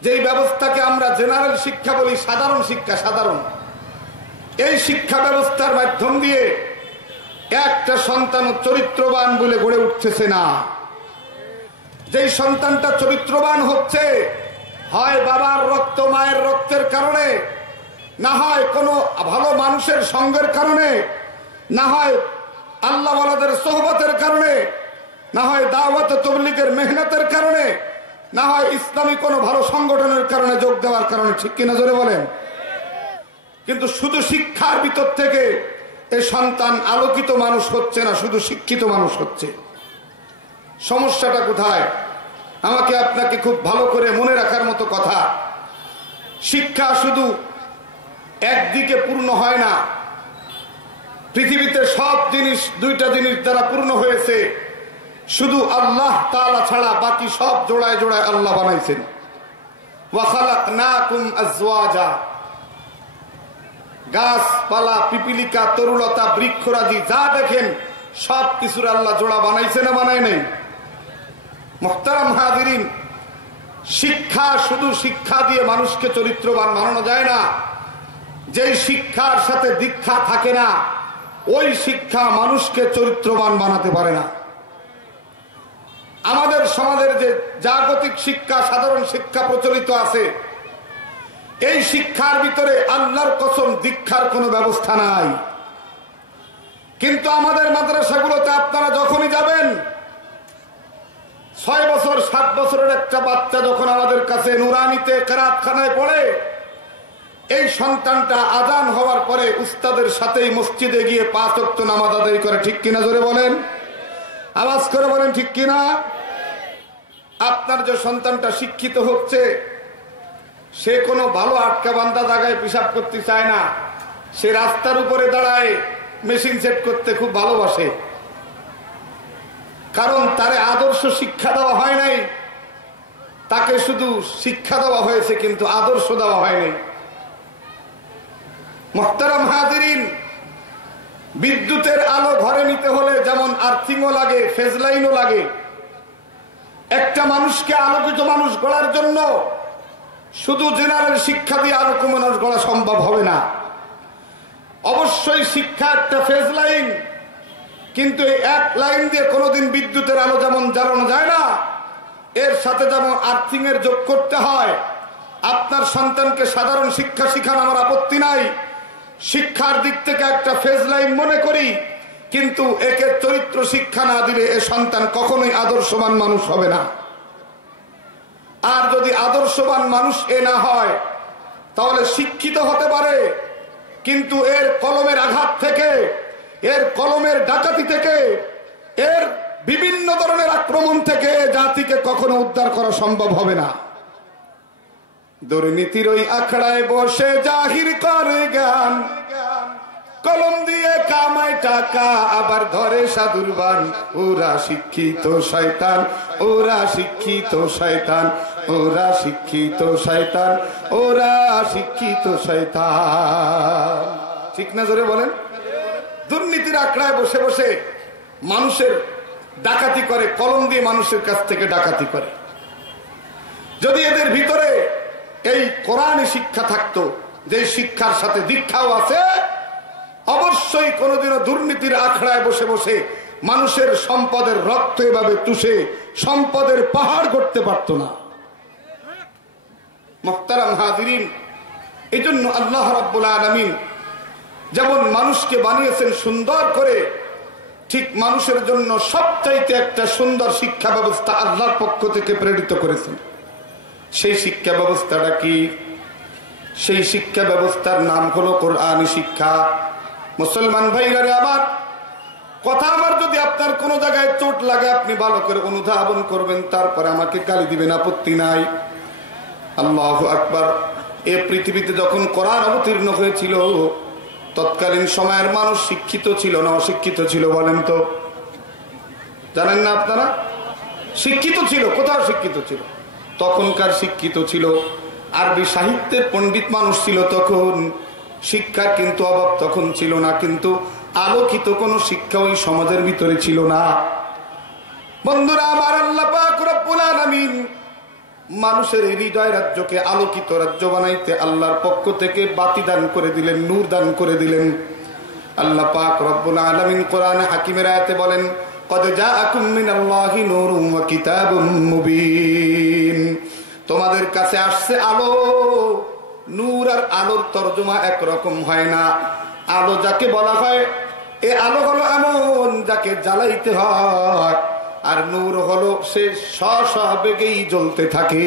যেই ব্যবস্থাকে আমরা জেনারেল শিক্ষা বলি, সাধারণ শিক্ষা, সাধারণ, এই শিক্ষা ব্যবস্থার মাধ্যম দিয়ে একটা সন্তান চরিত্রবান বলে গড়ে উঠতেছে না। যেই সন্তানটা চরিত্রবান হচ্ছে, হয় বাবার রক্ত, মায়ের রক্তের কারণে, না হয় কোনো ভালো মানুষের সঙ্গের কারণে, না হয় আল্লাহ ওয়ালাদের সোহবতের কারণে, না হয় দাওয়াত তাবলীগের মেহনতের কারণে, না হয় ইসলামী কোনো ভালো সংগঠনের কারণে, যোগ দেওয়ার কারণে। ঠিক কিনা? জোরে বলেন। কিন্তু শুধু শিক্ষার ভিতর থেকে এ সন্তান আলোকিত মানুষ হচ্ছে না, শুধু শিক্ষিত মানুষ হচ্ছে। সমস্যাটা কোথায়? আমাকে আপনাকে খুব ভালো করে মনে রাখার মতো কথা, শিক্ষা শুধু একদিকে পূর্ণ হয় না। পৃথিবীতে সব জিনিস দুইটা জিনিস দ্বারা পূর্ণ হয়েছে, শুধু আল্লাহ তাআলা ছাড়া বাকি সব জোড়ায় জোড়ায় আল্লাহ বানাইছেন। ওয়া খালাকনাকুম আজওয়াজা, গাছপালা, পিপিলিকা, তরুলতা, বৃক্ষরাজি যা দেখেন সব কিছুর আল্লাহ জোড়া বানাইছে না বানায় নাই? মুহতারাম হাজিরিন, শিক্ষা শুধু শিক্ষা দিয়ে মানুষকে চরিত্রবান বানানো যায় না। যেই শিক্ষার সাথে দীক্ষা থাকে না, ওই শিক্ষা মানুষকে চরিত্রবান বানাতে পারে না। আমাদের সমাজের যে জাগতিক শিক্ষা, সাধারণ শিক্ষা প্রচলিত আছে, এই শিক্ষার ভিতরে আল্লাহর কসম দীক্ষার কোনো ব্যবস্থা নাই। কিন্তু আমাদের মাদ্রাসাগুলোতে আপনারা যখনই যাবেন, 6 বছর 7 বছরের একটা বাচ্চা যখন আমাদের কাছে নুরানিতে কেরাতখানায় পড়ে, এই সন্তানটা আজান হওয়ার পরে উস্তাদের সাথেই মসজিদে গিয়ে 5 ওয়াক্ত নামাজ আদায় করে। ঠিক কিনা? জোরে বলেন, আওয়াজ করে বলেন, ঠিক কিনা? আপনার যে সন্তানটা শিক্ষিত হচ্ছে, সে কোনো ভালো আটকা বান্ধা জায়গায় পেশাব করতে চায় না, সে রাস্তার উপরে দাঁড়ায় মেশিন সেট করতে খুব ভালোবাসে। কারণ তারে আদর্শ শিক্ষা দেওয়া হয় নাই, তাকে শুধু শিক্ষা দেওয়া হয়েছে কিন্তু আদর্শ দেওয়া হয় নাই। মুহতারাম হাজিরিন, বিদ্যুতের আলো ঘরে নিতে হলে যেমন আর্থিংও লাগে, ফেজ লাইনও লাগে। একটা মানুষকে আলোকিত মানুষ গড়ার জন্য শুধু জেনারেল শিক্ষা দিয়ে আলোকিত মানুষ গড়া সম্ভব হবে না। অবশ্যই শিক্ষা একটা ফেজ লাইন, কিন্তু এই এক লাইন দিয়ে কোনোদিন বিদ্যুতের আলো যেমন জ্বালানো যায় না, এর সাথে যেমন আর্থিং এর যোগ করতে হয়। আপনার সন্তানকে সাধারণ শিক্ষা শিখান, আমার আপত্তি নাই, শিক্ষার দিক থেকে একটা ফেজ লাইন মনে করি, কিন্তু একে চরিত্র শিক্ষা না দিলে এ সন্তান কখনোই আদর্শবান মানুষ হবে না। আর যদি আদর্শবান মানুষ এ না হয় তাহলে শিক্ষিত হতে পারে, কিন্তু এর কলমের আঘাত থেকে, এর কলমের ডাকাতি থেকে, এর বিভিন্ন ধরনের আক্রমণ থেকে জাতিকে কখনো উদ্ধার করা সম্ভব হবে না। দুর্নীতির ওই আখড়ায় বসে জাহির করে জ্ঞান, কলম দিয়ে কামায় টাকা আবার ধরে সাধুর বান। ওরা শিক্ষিত শয়তান, ওরা শিক্ষিত শয়তান, ওরা শিক্ষিত শয়তান, ওরা শিক্ষিত শয়তান। ঠিক না? জোরে বলেন। দুর্নীতির আখড়ায় বসে বসে মানুষের ডাকাতি করে, কলম দিয়ে মানুষের কাছ থেকে ডাকাতি করে। যদি এদের ভিতরে এই কোরআনী শিক্ষা থাকতো, যে শিক্ষার সাথে দীক্ষাও আছে, অবশ্যই কোনোদিনও দুর্নীতির আখড়ায় বসে বসে মানুষের সম্পদের রক্ত এভাবে চুষে সম্পদের পাহাড় করতে পারত না। মুহতারাম হাজিরিন, এই জন্য আল্লাহ রাব্বুল আলামিন যেমন মানুষকে বানিয়েছেন সুন্দর করে, ঠিক মানুষের জন্য সবচাইতে একটা সুন্দর শিক্ষা ব্যবস্থা আল্লাহর পক্ষ থেকে প্রেরিত করেছেন। সেই শিক্ষা ব্যবস্থাটা কি? সেই শিক্ষা ব্যবস্থার নাম হলো কোরআনী শিক্ষা। মুসলমান ভাইরা আমার কথা, আমার যদি আপনার কোন জায়গায় চোট লাগে আপনি ভালো করে অনুধাবন করবেন, তারপরে আমাকে গালি দিবেন, আপত্তি নাই। আল্লাহু আকবার। এ পৃথিবীতে যখন কোরআন অবতীর্ণ হয়েছিল তৎকালীন সময়ের মানুষ শিক্ষিত ছিল না অশিক্ষিত ছিল বলেন তো? জানেন না আপনারা? শিক্ষিত ছিল। কোথাও শিক্ষিত ছিল? তখনকার শিক্ষিত ছিল আরবি সাহিত্যের পণ্ডিত মানুষ ছিল তখন। শিক্ষার কিন্তু অভাব তখন ছিল না, কিন্তু আলোকিত কোন শিক্ষা ওই সমাজের ভিতরে ছিল না। বন্ধুরা আমার, আল্লাহ পাক রব্বুল আলামিন মানুষের হৃদয় রাজ্যকে আলোকিত রাজ্য বানাইতে আল্লাহর পক্ষ থেকে বাতি দান করে দিলেন, নূর দান করে দিলেন। আল্লাহ পাক রব্বুল আলামিন কোরআনে হাকিমের আয়াতে বলেন, কদ জাআকুম মিনাল্লাহি নূরুম ওয়া কিতাবুম মুবিন। তোমাদের কাছে আসছে আলো। নূর আর আলোর তরজমা একরকম হয় না। আলো যাকে বলা হয়, এ আলো হলো এমন যাকে জ্বালাইতে হয়, আর নূর হলো সে স্ববেগেই জ্বলতে থাকে,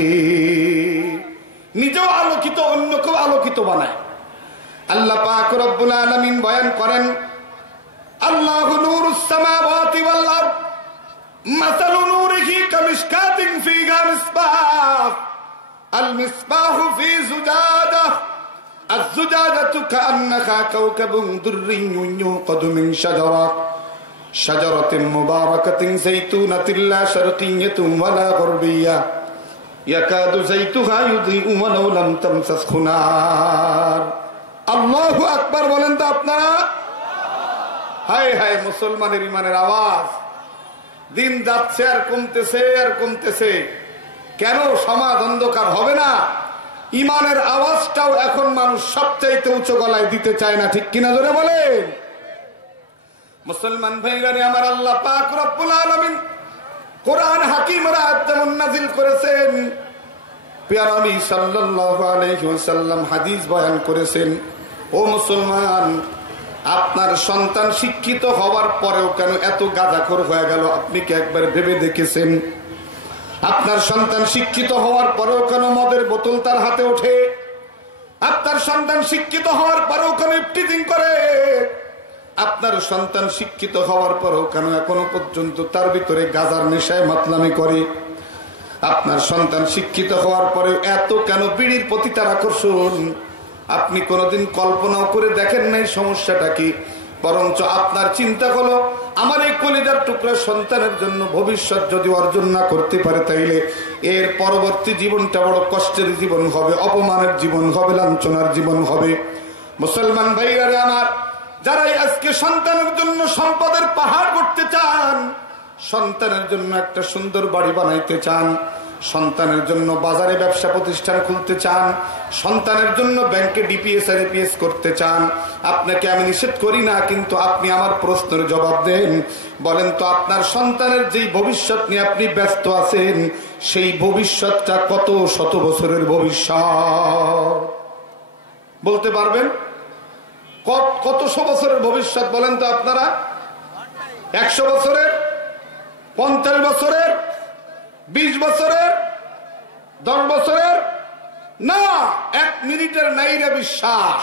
নিজেও আলোকিত, অন্যকেও আলোকিত বানায়। আল্লাহ পাক রব্বুল আলামিন বয়ান করেন, আল্লাহু নূরুস সামাওয়াতি ওয়াল আরদ মাসালু নূরিহি কামিশকাতিন ফীহা মিসবাহ আল মিসবাহু ফী জুজাজাহ আয-জুজাজাতু কাআন্নাহা কাওকাবুন দুররিয়্যুন ইউকাদু মিন শাজারাতিন মুবারাকাতিন যাইতুনাতিন লা শারকিয়্যাতুন ওয়ালা গরবিয়্যাহ ইয়াকাদু যাইতুহা ইউযিউ ওয়ালাউ লাম তামসাসহু নার। আল্লাহু আকবার বলেন তো আপনারা? হায় হায়, মুসলমানের ইমানের আওয়াজ দিন যাচ্ছে আর কমতেছে আর কমতেছে। কেন সমাজ অন্ধকার হবে না? ইমানের আওয়াজটাও এখন মানুষ সবচাইতে উচ্চ গলায় দিতে চায় না, ঠিক কিনা জোরে বলেন? মুসলমান ভাইরা আমার, আল্লাহ পাক রব্বুল আলামিন কোরআন হাকিমের আয়াত যেমন নাযিল করেছেন, প্রিয় নবী সাল্লাল্লাহু আলাইহি ওয়াসাল্লাম হাদিস বয়ান করেছেন। ও মুসলমান, আপনার সন্তান শিক্ষিত হওয়ার পরেও কেন এত গাঁজাখোর হয়ে গেল? আপনি কি একবার ভেবে দেখেছেন? আপনার সন্তান শিক্ষিত হওয়ার পরেও কেন মদের বোতল তার হাতে ওঠে? আপনার সন্তান শিক্ষিত হওয়ার পরেও কেন ইফটিজিং করে? আপনার সন্তান শিক্ষিত হওয়ার পরেও কেন এখনো পর্যন্ত তার ভিতরে গাঁজার নেশায় মাতলামি করে? আপনার সন্তান শিক্ষিত হওয়ার পরেও এত কেন বিড়ির প্রতি তার আকর্ষণ? আপনি কোনোদিন কল্পনাও করে দেখেন নাই সমস্যাটা কি? বরঞ্চ আপনার চিন্তা হলো, আমার এই কলিজার টুকরা সন্তানের জন্য ভবিষ্যৎ যদি অর্জন না করতে পারে তাইলে এর পরবর্তী জীবনটা বড় কষ্টের জীবন হবে, অপমানের জীবন হবে, লাঞ্ছনার জীবন হবে। মুসলমান ভাইরা আমার, যারাই আজকে সন্তানের জন্য সম্পদের পাহাড় করতে চান, সন্তানের জন্য একটা সুন্দর বাড়ি বানাইতে চান, সন্তানের জন্য বাজারে ব্যবসা প্রতিষ্ঠান খুলতে চান, সন্তানের জন্য ব্যাংকে ডিপিএস আর এপিএস করতে চান, আপনাকে আমি নিষেধ করি না, কিন্তু আপনি আমার প্রশ্নের জবাব দেন। বলেন তো, আপনার সন্তানের যেই ভবিষ্যৎ নিয়ে আপনি ব্যস্ত আছেন, সেই ভবিষ্যৎটা কত শত বছরের ভবিষ্যৎ? বলতে পারবেন? কতশো বছরের ভবিষ্যৎ বলেন তো আপনারা? 100 বছরের, 50 বছরের, 20 বছরের, 10 বছরের না, 1 মিনিটের নাইরে বিশ্বাস।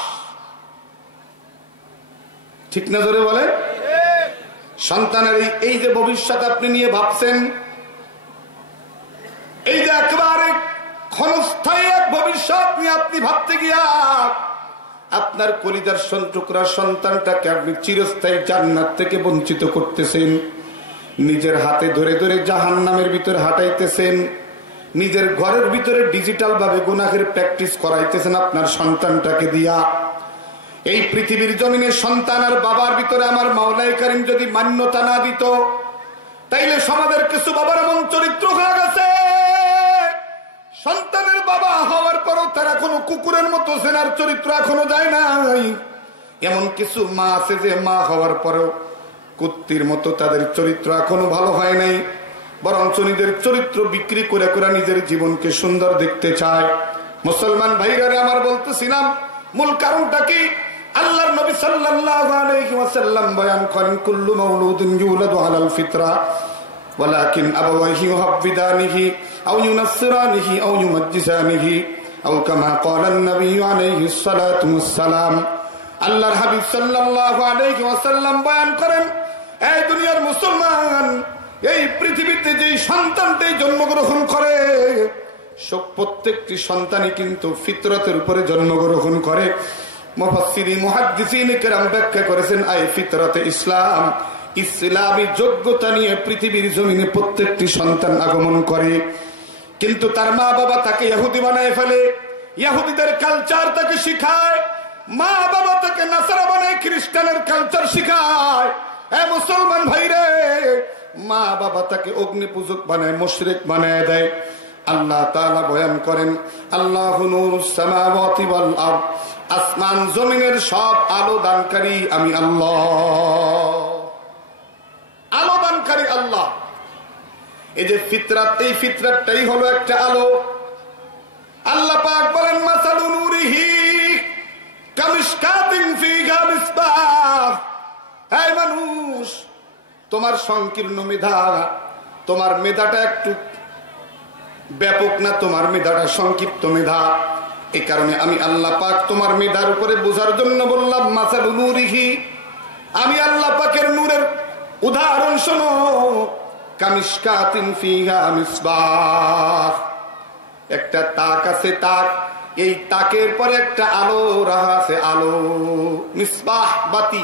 ঠিক না জোরে বলে? সন্তানের এই যে ভবিষ্যৎ আপনি নিয়ে ভাবছেন, এই যে একেবারে ক্ষণস্থায়ী এক ভবিষ্যৎ নিয়ে আপনি ভাবতে গিয়া আপনার কলিজার টুকরা সন্তানটাকে আপনি চিরস্থায়ী জান্নাত থেকে বঞ্চিত করতেছেন। নিজের হাতে ধরে ধরে জাহান্নামের ভিতরে হাঁটাইতেছেন। নিজের ঘরের ভিতরে ডিজিটাল ভাবে গুনাহের প্র্যাকটিস করাইতেছেন আপনার সন্তানটাকে দিয়া। এই পৃথিবীর জমিনে সন্তান আর বাবার ভিতরে আমার মাওলাই কারীম যদি মান্যতা না দিত, তাইলে সমাজের কিছু বাবার এমন চরিত্র হয়ে গেছে, সন্তানের বাবা হওয়ার পরও তার এখনো কুকুরের মতো সেনার চরিত্র এখনো যায় নাই। এমন কিছু মা আছে যে মা হওয়ার পরেও কুত্তির মতো তাদের চরিত্র এখনো ভালো হয় নাই, বরঞ্চ নিজের চরিত্র বিক্রি করে করে নিজের জীবনকে সুন্দর দেখতে চায়। মুসলমান ভাইরা আমার বলতেছিলাম, মূল কারণটা কি? আল্লাহর নবী সাল্লাল্লাহু আলাইহি ওয়াসাল্লাম বয়ান করেন, কুল্লু মাউলুদিন ইউলাদু আলাল ফিতরা ওয়ালাকিন আবাওয়াইহি ইউহাব্বিদানিহি আও ইউনাসসিরানিহি আও ইউমাজ্জিসানিহি আও কামা ক্বালান নবী আলাইহিস সালাতু ওয়াস সালাম। আল্লাহর হাবিব সাল্লাল্লাহু আলাইহি ওয়াসাল্লাম বয়ান করেন, এই দুনিয়ার মুসলমান, এই পৃথিবীতে যে সন্তানটাই জন্মগ্রহণ করে, প্রত্যেকটি সন্তানই কিন্তু ফিতরতের উপরে জন্মগ্রহণ করে। মুফাসসিরিন মুহাদ্দিসিন কেরাম ব্যাখ্যা করেছেন, আই ফিতরতে ইসলাম, ইসলামী যোগ্যতা নিয়ে পৃথিবীর জমিনে প্রত্যেকটি সন্তান আগমন করে। কিন্তু তার মা বাবা তাকে ইহুদি বানায় ফেলে, ইহুদিদের কালচার তাকে শিখায়, মা বাবা তাকে নাসারা বানায়, খ্রিস্টানের কালচার শিখায়। মুসলমান ভাইরে, মা বাবা তাকে অগ্নি পূজক বানায়, মুশরিক বানায় দেয়। আল্লাহ তাআলা বয়ান করেন, আল্লাহু নূরুস সামাওয়াতি ওয়াল আরদ, আসমান জমিনের সব আলো দানকারী আমি আল্লাহ। আলো দানকারী আল্লাহ। এই যে ফিতরাত, এই ফিতরাতটাই হলো একটা আলো। আল্লাহ পাক বলেন, মাসালু নূরিহি কামিশকাতিন ফিহা মিসবাহ। হে মানুষ, তোমার সংকীর্ণ মেধা, তোমার মেধাটা একটু ব্যাপক না, তোমার মেধাটা সংক্ষিপ্ত মেধা। এই কারণে আমি আল্লাহ পাক তোমার মেধার উপরে বোঝার জন্য বললাম, মাসালু নূরিহি, আমি আল্লাহ পাকের নূরের উদাহরণ শোনো। কামিশকাতিন ফিহা মিসবাহ, একটা তাক আছে, তাক, এই তাকের পরে একটা আলো রাখা আছে, আলো, মিসবাহ বাতি।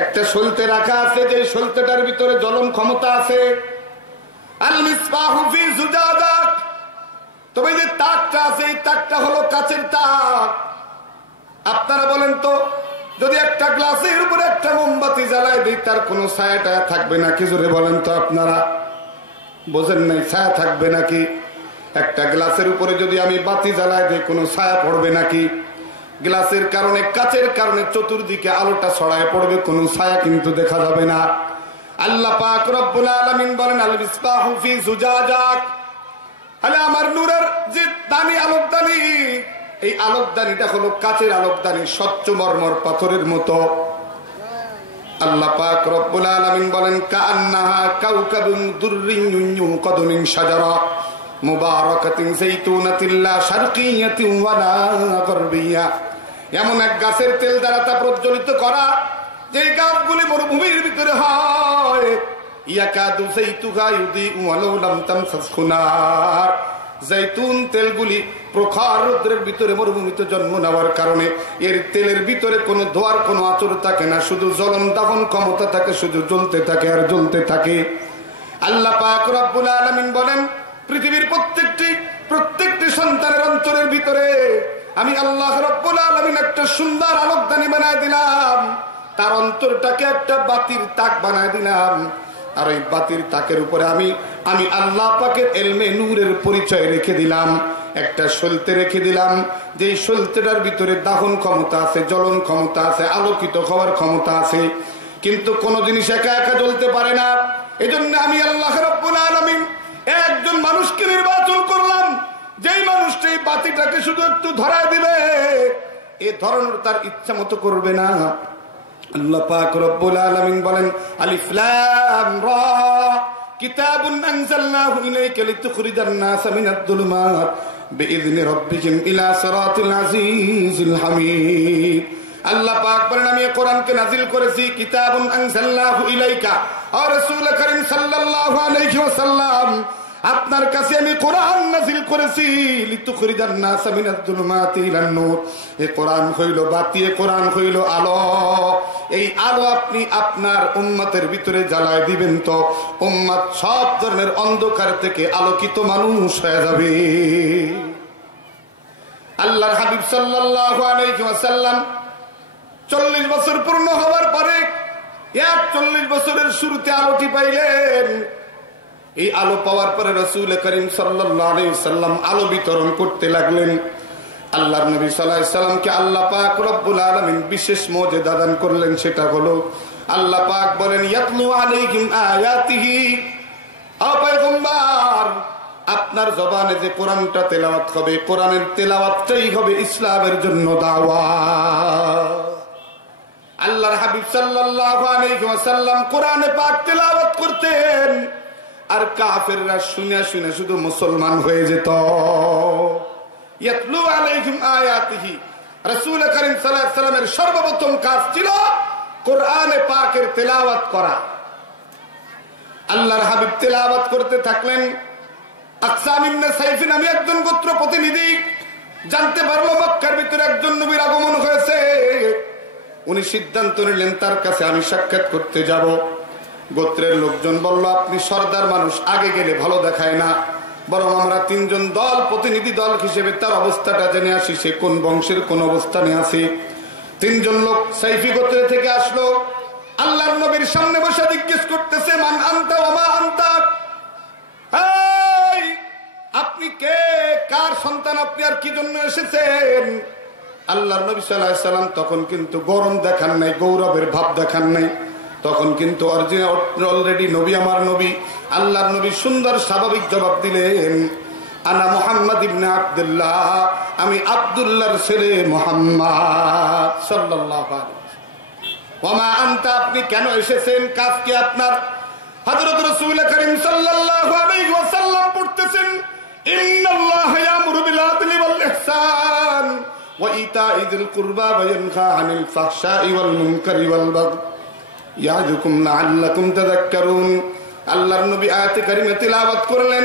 একটা সলতে রাখা আছে, যে সলতেটার ভিতরে জ্বলন ক্ষমতা আছে। আল মিসবাহু ফি জুজাজা, তবে যে তাকটা আছে, এই তাকটা হলো কাচের তাক। আপনারা বলেন তো, যদি একটা গ্লাসের উপরে একটা মোমবাতি জ্বালায় দিই, তার কোনো ছায়া টায়া থাকবে নাকি? জোরে বলেন তো, আপনারা বোঝেন নাই? ছায়া থাকবে নাকি? একটা গ্লাসের উপরে যদি আমি বাতি জ্বালায় দিই, কোনো ছায়া পড়বে নাকি? গ্লাসের কারণে, কাচের কারণে চতুর্দিকে আলোটা ছড়ায় পড়বে, কোনো ছায়া কিন্তু দেখা যাবে না। আল্লাহ পাক রব্বুল আলামিন বলেন, আল মিসবাহু ফি জুজাজা, আলে আমার নূরের যে দানি, আলোকদানি, এই আলোকদানিটা হলো কাচের আলোকদানি, স্বচ্ছ মরমর পাথরের মতো। আল্লাহ পাক রব্বুল আলামিন বলেন, কাআন্নাহা কাওকাবুন দুররিয়্যুন ইউকাদু মিন শাজারা মুবারাকাতিন যাইতুনাতিন লা শারকিয়্যাতিন ওয়ালা গারবিয়্যা। এমন এক গাছের তেল দ্বারা তা প্রজ্বলিত করা, যে গাছগুলি মরুভূমির ভিতরে হয়। ইয়াকাদু যাইতুহা ইউদিউ ওয়ালাউ লাম তামসাসহু নার, জৈতুন তেলগুলি প্রখর রৌদ্রের ভিতরে মরুভূমিতে জন্ম নেওয়ার কারণে এর তেলের ভিতরে কোনো ধোয়ার কোনো আঁচড় থাকে না, শুধু জ্বলন দাহন ক্ষমতা থাকে, শুধু জ্বলতে থাকে আর জ্বলতে থাকে। আল্লাহ পাক রব্বুল আলামিন বলেন, পৃথিবীর প্রত্যেকটি সন্তানের অন্তরের ভিতরে আমি আল্লাহ রব্বুল আলামিন একটা সুন্দর আলোকদানি বানায় দিলাম, তার অন্তরটাকে একটা বাতির তাক বানায় দিলাম। আর ওই বাতির তাকের উপরে আমি আল্লাহ পাকের এলমে নূরের পরিচয় রেখে দিলাম, একটা সলতে রেখে দিলাম, যেই সলতেটার ভিতরে দাহন ক্ষমতা আছে, জ্বলন ক্ষমতা আছে, আলোকিত হওয়ার ক্ষমতা আছে। কিন্তু কোন জিনিস একা একা জ্বলতে পারে না। এজন্য আমি আল্লাহ রাব্বুল আলামিন একজন মানুষকে নির্বাচন করলাম, যেই মানুষটা এই বাতিটাকে শুধু একটু ধরায় দিবে, এ ধরনের তার ইচ্ছা মতো করবে না। আল্লাহ পাক রব্বুল আলামিন বলেন, আলিফ লাম রা কিতাবুন আনজালনাহু ইলাইকা লিতুখরিজান নাসা মিনাদ যুলুমাত বিইذনি রাব্বিহিম ইলা সিরাতিল আজিজিল হামিদ। আল্লাহ পাক বলেন আমি কোরআনকে নাযিল করেছি, কিতাবুন আনজালনাহু ইলাইকা, আর রাসূল করিম সাল্লাল্লাহু আলাইহি ওয়াসাল্লাম আপনার কাছে আমি কোরআন নাযিল করেছি, লিতুখরিজান নাসা মিনাজ যুলুমাতি ইলান নূর। এই কোরআন হইল বাতি, এই কোরআন হইল আলো। এই আলো আপনি আপনার উম্মতের ভিতরে জ্বালায় দিবেন তো উম্মত সব ধরনের অন্ধকার থেকে আলোকিত মানুষ হয়ে যাবে। আল্লাহর হাবিব সাল্লাল্লাহু আলাইহি ওয়াসাল্লাম 40 বছর পূর্ণ হওয়ার পরে 41 বছরের শুরুতে আলোটি পাইলেন। এই আলো পাওয়ার পরে রাসূল করিম সাল্লাল্লাহু আলাইহি ওয়াসাল্লাম আলো বিতরণ করতে লাগলেন। আল্লাহর নবী সাল্লাল্লাহু আলাইহি ওয়াসাল্লামকে আল্লাহ পাক রব্বুল আলামিন বিশেষ মুজিজা দান করলেন। সেটা হলো আল্লাহ পাক বলেন ইয়াতলু আলাইহিম আয়াতিহি, ও পয়গম্বর আপনার জবানে যে কোরআনটা তেলাওয়াত হবে, কোরআনের তেলাওয়াতটাই হবে ইসলামের জন্য দাওয়াত। আল্লাহর হাবিব সাল্লাল্লাহু আলাইহি ওয়াসাল্লাম কোরআনে পাক তেলাওয়াত করতেন, আর কাফেররা শুনে শুনে শুধু মুসলমান হয়ে যেত। ইয়াতলু আলাইহিম আয়াতিহি, রাসূল করিম সাল্লাল্লাহু আলাইহি ওয়াসাল্লামের সর্বপ্রথম কাজ ছিল কোরআনে পাকের তেলাওয়াত করা। আল্লাহর হাবিব তেলাওয়াত করতে থাকলেন। আকসাম ইবনে সাইফি নামে একজন গোত্র প্রতিনিধি জানতে পারলো মক্কার ভিতরে একজন নবীর আগমন হয়েছে। উনি সিদ্ধান্ত নিলেন তার কাছে আমি সাক্ষাৎ করতে যাব। গোত্রের লোকজন বলল আপনি সর্দার মানুষ, আগে গেলে ভালো দেখায় না, বরং আমরা 3 জন দল প্রতিনিধি দল হিসেবে তার অবস্থাটা জেনে আসি, সে কোন বংশের কোন অবস্থানে আছে। 3 জন লোক সাইফি গোত্র থেকে আসলো। আল্লাহর নবীর সামনে বসে জিজ্ঞেস করতেছে মান আনতা ওয়া মা আনতা, আপনি কে, কার সন্তান আপনি, আর কি জন্য এসেছেন? আল্লাহর নবী সাল্লাল্লাহু আলাইহি ওয়াসাল্লাম তখন কিন্তু গরম দেখান নাই, গৌরবের ভাব দেখান নাই, তখন কিন্তু অলরেডি নবী আমার নবী। আল্লাহর নবী সুন্দর স্বাভাবিক জবাব দিলেন আনা মুহাম্মদ ইবনে আব্দুল্লাহ, আমি আব্দুল্লাহর ছেলে মুহাম্মদ সাল্লাল্লাহু আলাইহি ওয়াসাল্লাম। ওয়া মা আনতা, আপনি কেন এসেছেন, কাজ কি আপনার? হযরত রাসূল করিম সাল্লাল্লাহু আলাইহি ওয়াসাল্লাম পড়তেছেন ইন্নাল্লাহা ইয়ামুরু বিল আদলি ওয়াল ইহসান ওয়া ইতা'i যিল কুরবা ওয়া ইয়ানহা আনিল ফাহশা'i ওয়াল মুনকারি ওয়াল বাগই ইয়াযুকুম লাআল্লাকুম তাযাক্কারুন। আল্লাহর নবী আয়াতে কারিমে তিলাওয়াত করলেন।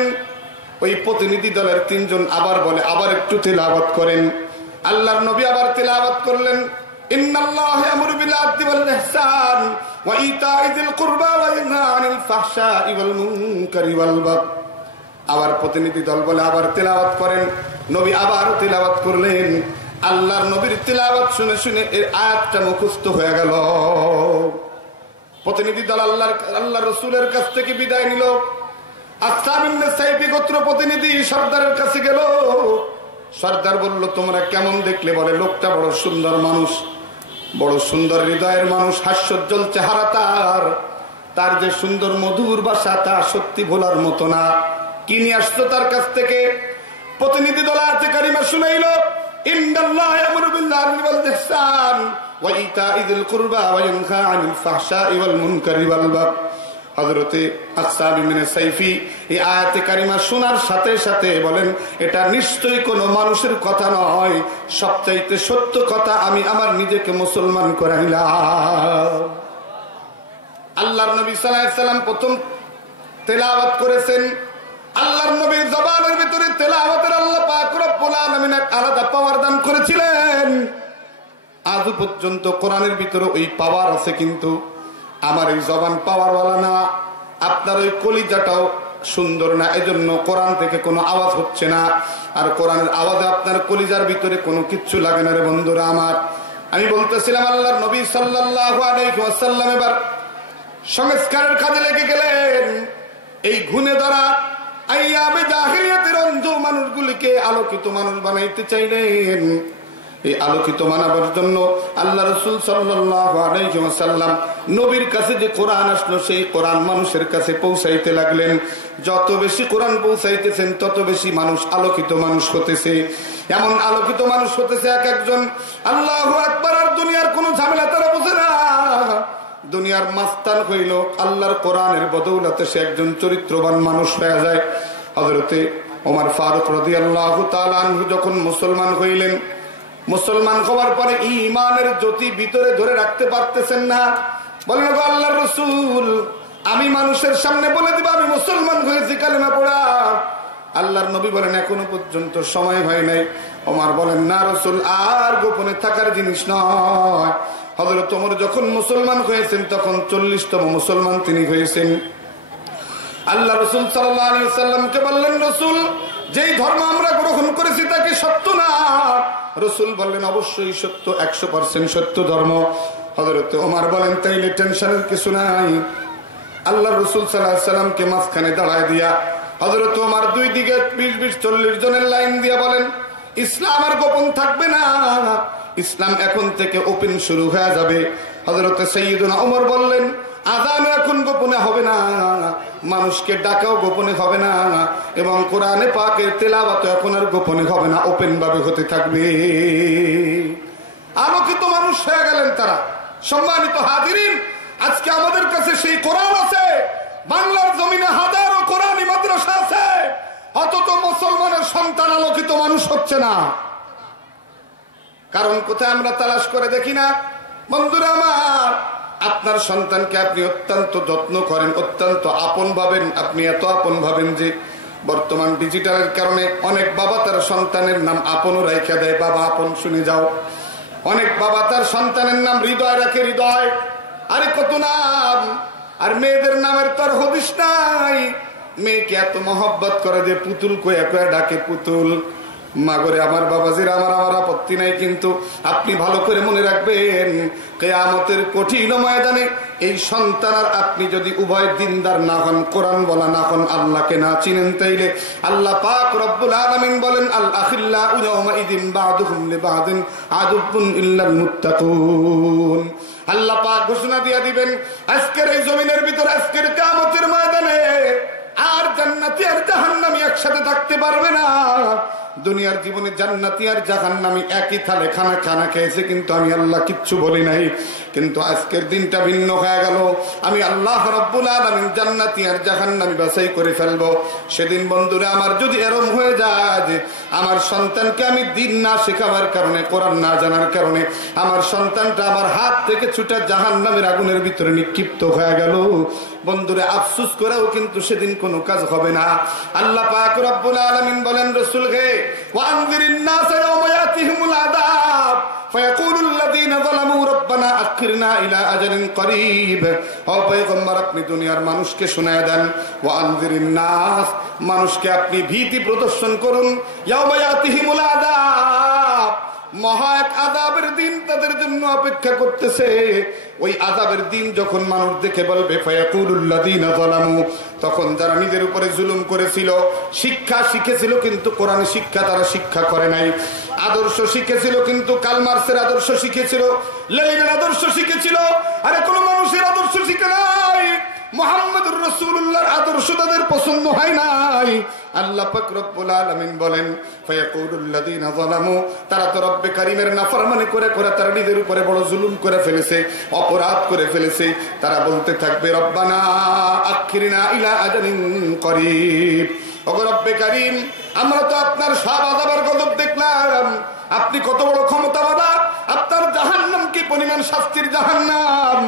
ওই প্রতিনিধি দলের 3 জন আবার বলে আবার একটু তিলাওয়াত করেন। আল্লাহর নবী আবার তিলাওয়াত করলেন ইন্নাল্লাহা ইয়ামুরু বিল আদলি ওয়াল ইহসান ওয়া ইতা'i যিল কুরবা ওয়া ইয়ানহা আনিল ফাহশা'i ওয়াল মুনকারি ওয়াল বাগই। আবার প্রতিনিধি দল বলে আবার তিলাওয়াত করেন। নবী আবার তিলাওয়াত করলেন। আল্লাহর নবীর তিলাওয়াত শুনে শুনে এর আয়াতটা মুখস্থ হয়ে গেল। প্রতিনিধি দল আল্লাহ রসুলের কাছ থেকে বিদায় নিল। আকসাম ইবনে সাইফি গোত্র প্রতিনিধি সর্দারের কাছে গেল। সর্দার বলল তোমরা কেমন দেখলে? বলে লোকটা বড় সুন্দর মানুষ, বড় সুন্দর হৃদয়ের মানুষ, হাস্যোজ্জ্বল চেহারা তার যে সুন্দর মধুর ভাষা তা সত্যি ভোলার মতো না। কি নিয়ে আসতো তার কাছ থেকে? প্রতিনিধি দল আয়াতে কারিমা শুনাইল ইন্নাল্লাহা ইয়ামুরু বিল আদলি ওয়াল ইহসান ওয়া ইতা'i যিল কুরবা ওয়া ইয়ানহা আনিল ফাহশা'i ওয়াল মুনকারি ওয়াল বাগই। হযরতে আকসাম ইবনে সাইফি এই আয়াতে কারিমা শোনার সাথে সাথে বলেন এটা নিশ্চয়ই কোনো মানুষের কথা নয়, সবচাইতে সত্য কথা, আমি আমার নিজেকে মুসলমান করে নিলাম। আল্লাহর নবী সাল্লাল্লাহু আলাইহি ওয়াসাল্লাম প্রথম তেলাওয়াত করেছেন। আল্লাহর নবীর জবানের ভিতরে তেলাওয়াতের আল্লাহ পাক রব্বুল আলামিন এক আলাদা পাওয়ার দান করেছিলেন। আজ পর্যন্ত কোরআনের ভিতরে ওই পাওয়ার আছে, কিন্তু আমার এই জবান পাওয়ারওয়ালা না, আপনার ওই কলিজাটাও সুন্দর না, এজন্য কোরআন থেকে কোনো আওয়াজ হচ্ছে না। আর কোরআনের আওয়াজে আপনার কলিজার ভিতরে কোনো কিচ্ছু লাগে না রে বন্ধুরা আমার। আমি বলতেছিলাম আল্লাহর নবী সাল্লাল্লাহু আলাইহি ওয়াসাল্লাম এবার সংস্কারের কাজে লেগে গেলেন। এই গুণে ধরা আইয়ামে জাহিলিয়াতের অন্ধ মানুষগুলিকে আলোকিত মানুষ বানাইতে চাইলেন। এই আলোকিত মানাবার জন্য আল্লাহ রাসূল সাল্লাল্লাহু আলাইহি ওয়াসাল্লাম নবীর কাছে যে কোরআন আসলো সেই কোরআন মানুষের কাছে পৌঁছাইতে লাগলেন। যত বেশি কোরআন পৌঁছাইতেছেন তত বেশি মানুষ আলোকিত মানুষ হতেছে। এমন আলোকিত মানুষ হতেছে এক একজন আল্লাহু আকবার, আর দুনিয়ার কোনো ঝামেলা তারা বোঝে না। দুনিয়ার মাস্তান হইল, আল্লাহর কোরআনের বদৌলতে সে একজন চরিত্রবান মানুষ হয়ে যায়। হযরতে ওমর ফারুক রাদিয়াল্লাহু তাআলা আনহু যখন মুসলমান হইলেন, মুসলমান হওয়ার পরে ঈমানের জ্যোতি ভিতরে ধরে রাখতে পারতেছেন না। বলেন গো আল্লাহর রাসূল, আমি মানুষের সামনে বলে দিব আমি মুসলমান হয়েছি কালেমা পড়া। আল্লাহর নবী বলেন এখনো পর্যন্ত সময় হয় নাই। ওমর বলেন না রাসূল, আর গোপনে থাকার জিনিস নয়। হযরত ওমর যখন মুসলমান হয়েছেন তখন 40তম মুসলমান তিনি হয়েছেন। আল্লাহ রাসূল সাল্লাল্লাহু আলাইহি ওয়াসাল্লামকে বললেন, রাসূল যেই ধর্ম আমরা গ্রহণ করেছি তা কি সত্য না? রাসূল বললেন অবশ্যই সত্য, 100% সত্য ধর্ম। হযরত ওমর বলেন তাইলে টেনশনের কিছু নাই। আল্লাহ রাসূল সাল্লাল্লাহু আলাইহি ওয়াসাল্লামকে মাঝখানে দাঁড়ায় দিয়া হযরত ওমর দুই দিকে 20-20 40 জনের লাইন দিয়ে বলেন, ইসলাম আর গোপন থাকবে না, ইসলাম এখন থেকে ওপেন শুরু হয়ে যাবে। হযরত সাইয়্যিদুনা ওমর বললেন, আযান এখন গোপনে হবে না, মানুষকে ডাকাও গোপনে হবে না, এবং কোরআনে পাকের তেলাওয়াত এখন আর গোপনে হবে না, ওপেন ভাবে হতে থাকবে। আলোকিত মানুষ হয়ে গেলেন তারা। সম্মানিত হাজিরিন, আজকে আমাদের কাছে সেই কোরআন আছে, বাংলার জমিনে হাজারো কোরআনী মাদ্রাসা আছে, অথচ মুসলমানের সন্তান আলোকিত মানুষ হচ্ছে না। কারণ কোথায় আমরা তালাশ করে দেখি না? বন্ধুরা আমার, আপনার সন্তানকে আপনি অত্যন্ত যত্ন করেন, অত্যন্ত আপন ভাবেন। আপনি এত আপন ভাবেন যে বর্তমান ডিজিটালের কারণে অনেক বাবা তার সন্তানের নাম আপনও রাইখা দেয়, বাবা আপন শুনে যাও। অনেক বাবা তার সন্তানের নাম হৃদয় রাখে, হৃদয়। আরে কত নাম! আর মেয়েদের নামের তো আর হদিস নাই। মেয়েকে এত মহব্বত করে যে পুতুল কয়া কয়া ডাকে, পুতুল। মাগরে আমার বাবাজির, আমার আপত্তি নাই, কিন্তু আপনি ভালো করে মনে রাখবেন, কিয়ামতের কঠিন ময়দানে এই সন্তান আর আপনি যদি উভয় দিনদার না হন, কোরআন বলা না হন, আল্লাহকে না চিনেন, তাইলে আল্লাহ পাক রব্বুল আলামিন বলেন, আল আখিল্লাউ ইয়াওমাইযিন বা'দুহুম লিবা'দিন আদুবুন ইল্লাল মুত্তাকুন। আল্লাহ পাক ঘোষণা দিয়ে দিবেন, আজকের এই জমিনের ভিতরে, আজকের কিয়ামতের ময়দানে আর জান্নাতি আর জাহান্নামী একসাথে থাকতে পারবে না। দুনিয়ার জীবনে জান্নাতি আর জাহান্নামী একই থালে খানা খেয়েছে, কিন্তু আমি আল্লাহ কিচ্ছু বলি নাই। কিন্তু আজকের দিনটা ভিন্ন হয়ে গেল। আমি আল্লাহ রাব্বুল আলামিন জান্নাতি আর জাহান্নামী বাছাই করে ফেলবো। সেদিন বন্ধুরা আমার যদি এরকম হয়ে যায় যে আমার সন্তানকে আমি দিন না শেখাবার কারণে, কোরআন না জানার কারণে আমার সন্তানটা আমার হাত থেকে ছুটে জাহান্নামের আগুনের ভিতরে নিক্ষিপ্ত হয়ে গেল, বন্ধুরা আফসোস করেও কিন্তু সেদিন কোনো কাজ হবে না। আল্লাহ পাক রব্বুল আলামিন বলেন, রাসূল হে, ওয়ানজিরিন নাস ইয়াওমা ইয়াতিহিমুল আযাব ফায়াকুলুল লাযীনা যালামু রাব্বানা আখিরনা ইলা আজালিন করিব। ও পয়গম্বর, আপনি দুনিয়ার মানুষকে শোনায় দেন, ওয়ানজিরিন নাস, মানুষকে আপনি ভীতি প্রদর্শন করুন, ইয়াওমা ইয়াতিহিমুল আযাব, মহা এক আযাবের দিন তাদের জন্য অপেক্ষা করতেছে। ওই আযাবের দিন যখন মানুষ দেখে বলবে, ফায়াকুলুল লাযীনা যালামু, তখন যারা নিজের উপরে জুলুম করেছিল, শিক্ষা শিখেছিল কিন্তু কোরআন শিক্ষা তারা শিক্ষা করে নাই, আদর্শ শিখেছিল কিন্তু কার্ল মার্কসের আদর্শ শিখেছিল, লেনিনের আদর্শ শিখেছিল, আরে কোন মানুষের আদর্শ শিখে নাই, মুহাম্মদুর রাসূলুল্লাহর আদর্শ তাদের পছন্দ হয় নাই। আল্লাহ পাক রব্বুল আলামিন বলেন, ফায়াকুলুল লাযীনা যালামু, তারা তো রব্বে কারীমের নাফরমানি করে করে তারা নিজের উপরে বড় জুলুম করে ফেলেছে, অপরাধ করে ফেলেছে। তারা বলতে থাকবে, রব্বানা আখিরনা ইলা আজালিন করিব, ওগো রব্বে কারীম, আমরা তো আপনার সব আযাবের গজব দেখলাম, আপনি কত বড় ক্ষমতাবাদা, আপনার জাহান্নাম কি পরিমাণ শাস্তির জাহান্নাম,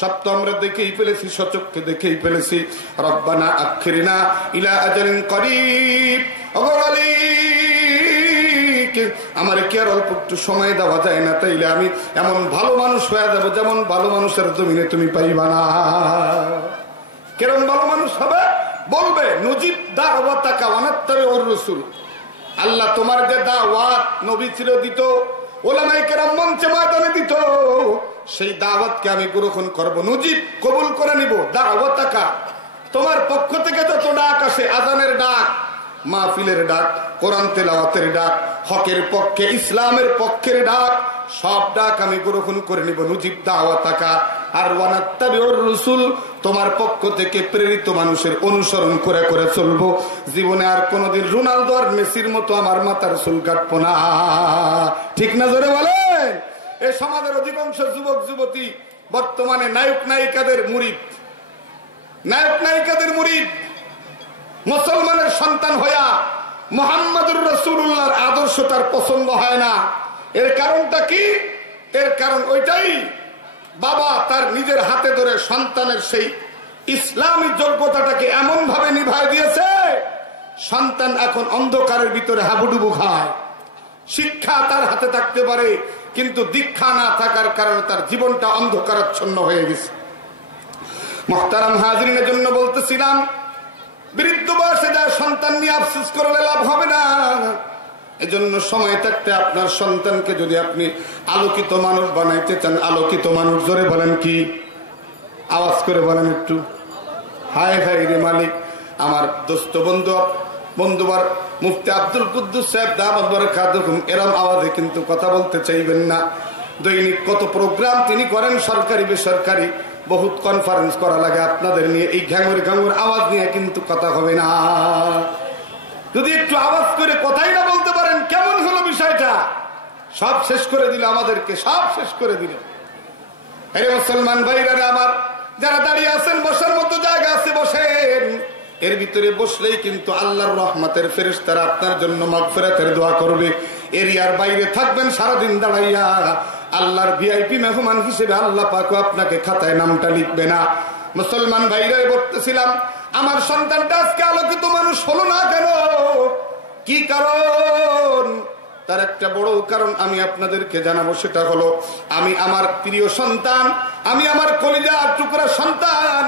সব তো আমরা দেখেই ফেলেছি, সচক্ষে দেখেই ফেলেছি। রব্বানা আখিরনা ইলা আজালিন করিব, ওগো মালিক, আমার কি আর অল্প একটু সময় দেওয়া যায় না? তাইলে আমি এমন ভালো মানুষ হয়ে যাবো যেমন ভালো মানুষের জমিনে তুমি পাইবা না। কেরম ভালো মানুষ হবে? বলবে, নুজিব দাওয়াতাকা ওয়া নাত্তাবিউর রাসূল, আল্লাহ তোমার যে দাওয়াত নবী ছিল দিত, ওলামায়ে কেরাম মঞ্চে ময়দানে দিত, সেই দাওয়াতকে আমি গ্রহণ করব, নুজিব কবুল করে নিব। দাওয়াতাকা, তোমার পক্ষ থেকে যত ডাক আসে, আযানের ডাক, মাহফিলের ডাক, কোরআন তেলাওয়াতের ডাক, হকের পক্ষে ইসলামের পক্ষের ডাক, সব ডাক আমি গ্রহণ করে নিব। নুজিব দাওয়াতাকা, আর ওয়া নাত্তাবিউর রাসূল, তোমার পক্ষ থেকে প্রেরিত মানুষের অনুসরণ করে করে চলবো। জীবনে আর কোনোদিন রোনালদো আর মেসির মতো আমার মাথার চুল কাটবো না। ঠিক না? জোরে বলেন। এই সমাজের অধিকাংশ যুবক যুবতী বর্তমানে নায়ক নায়িকাদের মুরিদ, নায়ক নায়িকাদের মুরিদ। মুসলমানের সন্তান হইয়া মুহাম্মদুর রাসূলুল্লাহর আদর্শ তার পছন্দ হয় না। এর কারণটা কি? এর কারণ ওইটাই, বাবা তার নিজের হাতে ধরে সন্তানের সেই ইসলামী যোগ্যতাটাকে এমন ভাবে নিভায় দিয়েছে, সন্তান এখন অন্ধকারের ভিতরে হাবুডুবু খায়। শিক্ষা তার হাতে থাকতে পারে, কিন্তু দীক্ষা না থাকার কারণে তার জীবনটা অন্ধকারাচ্ছন্ন হয়ে গেছে। মুহতারাম হাজিরিনের জন্য বলতেছিলাম, বৃদ্ধ বয়সে যা সন্তান নিয়ে আফসোস করলে লাভ হবে না। এজন্য সময় থাকতে আপনার সন্তানকে যদি আপনি আলোকিত মানুষ বানাইতে চান, আলোকিত মানুষ, জোরে বলেন কি, আওয়াজ করে বলেন একটু, হায় হায় রে মালিক। আমার দোস্ত বন্ধুবার মুফতি আব্দুল কুদ্দুস সাহেব দামাত বারাকাতুহুম এরম আওয়াজে কিন্তু কথা বলতে চাইবেন না। দৈনিক কত প্রোগ্রাম তিনি করেন, সরকারি বেসরকারি, বহুত কনফারেন্স করা লাগে আপনাদের নিয়ে। এই ঘ্যাঙুর ঘ্যাঙুর আওয়াজ নিয়ে কিন্তু কথা হবে না। যদি একটু আওয়াজ করে কথাই না বলতে পারেন, কেমন হলো বিষয়টা? সব শেষ করে দিল আমাদেরকে, সব শেষ করে দিল। আরে মুসলমান ভাইরা আমার, যারা দাঁড়িয়ে আছেন, বসার মতো জায়গা আছে, বসেন। এর ভিতরে বসলেই কিন্তু আল্লাহর রহমতের ফেরেশতারা আপনার জন্য মাগফিরাতের দোয়া করবে। এরিয়ার বাইরে থাকবেন সারাদিন দাঁড়াইয়া, আল্লাহর ভিআইপি মেহমান হিসেবে আল্লাহ পাক আপনাকে খাতায় নামটা লিখবে না। মুসলমান ভাইরা বলতেছিলাম, আমার সন্তানটা আজকে আলোকিত মানুষ হলো না কেন? কি কারণ? তার একটা বড় কারণ আমি আপনাদেরকে জানাবো। সেটা হলো, আমি আমার প্রিয় সন্তান, আমি আমার কলিজার টুকরা সন্তান,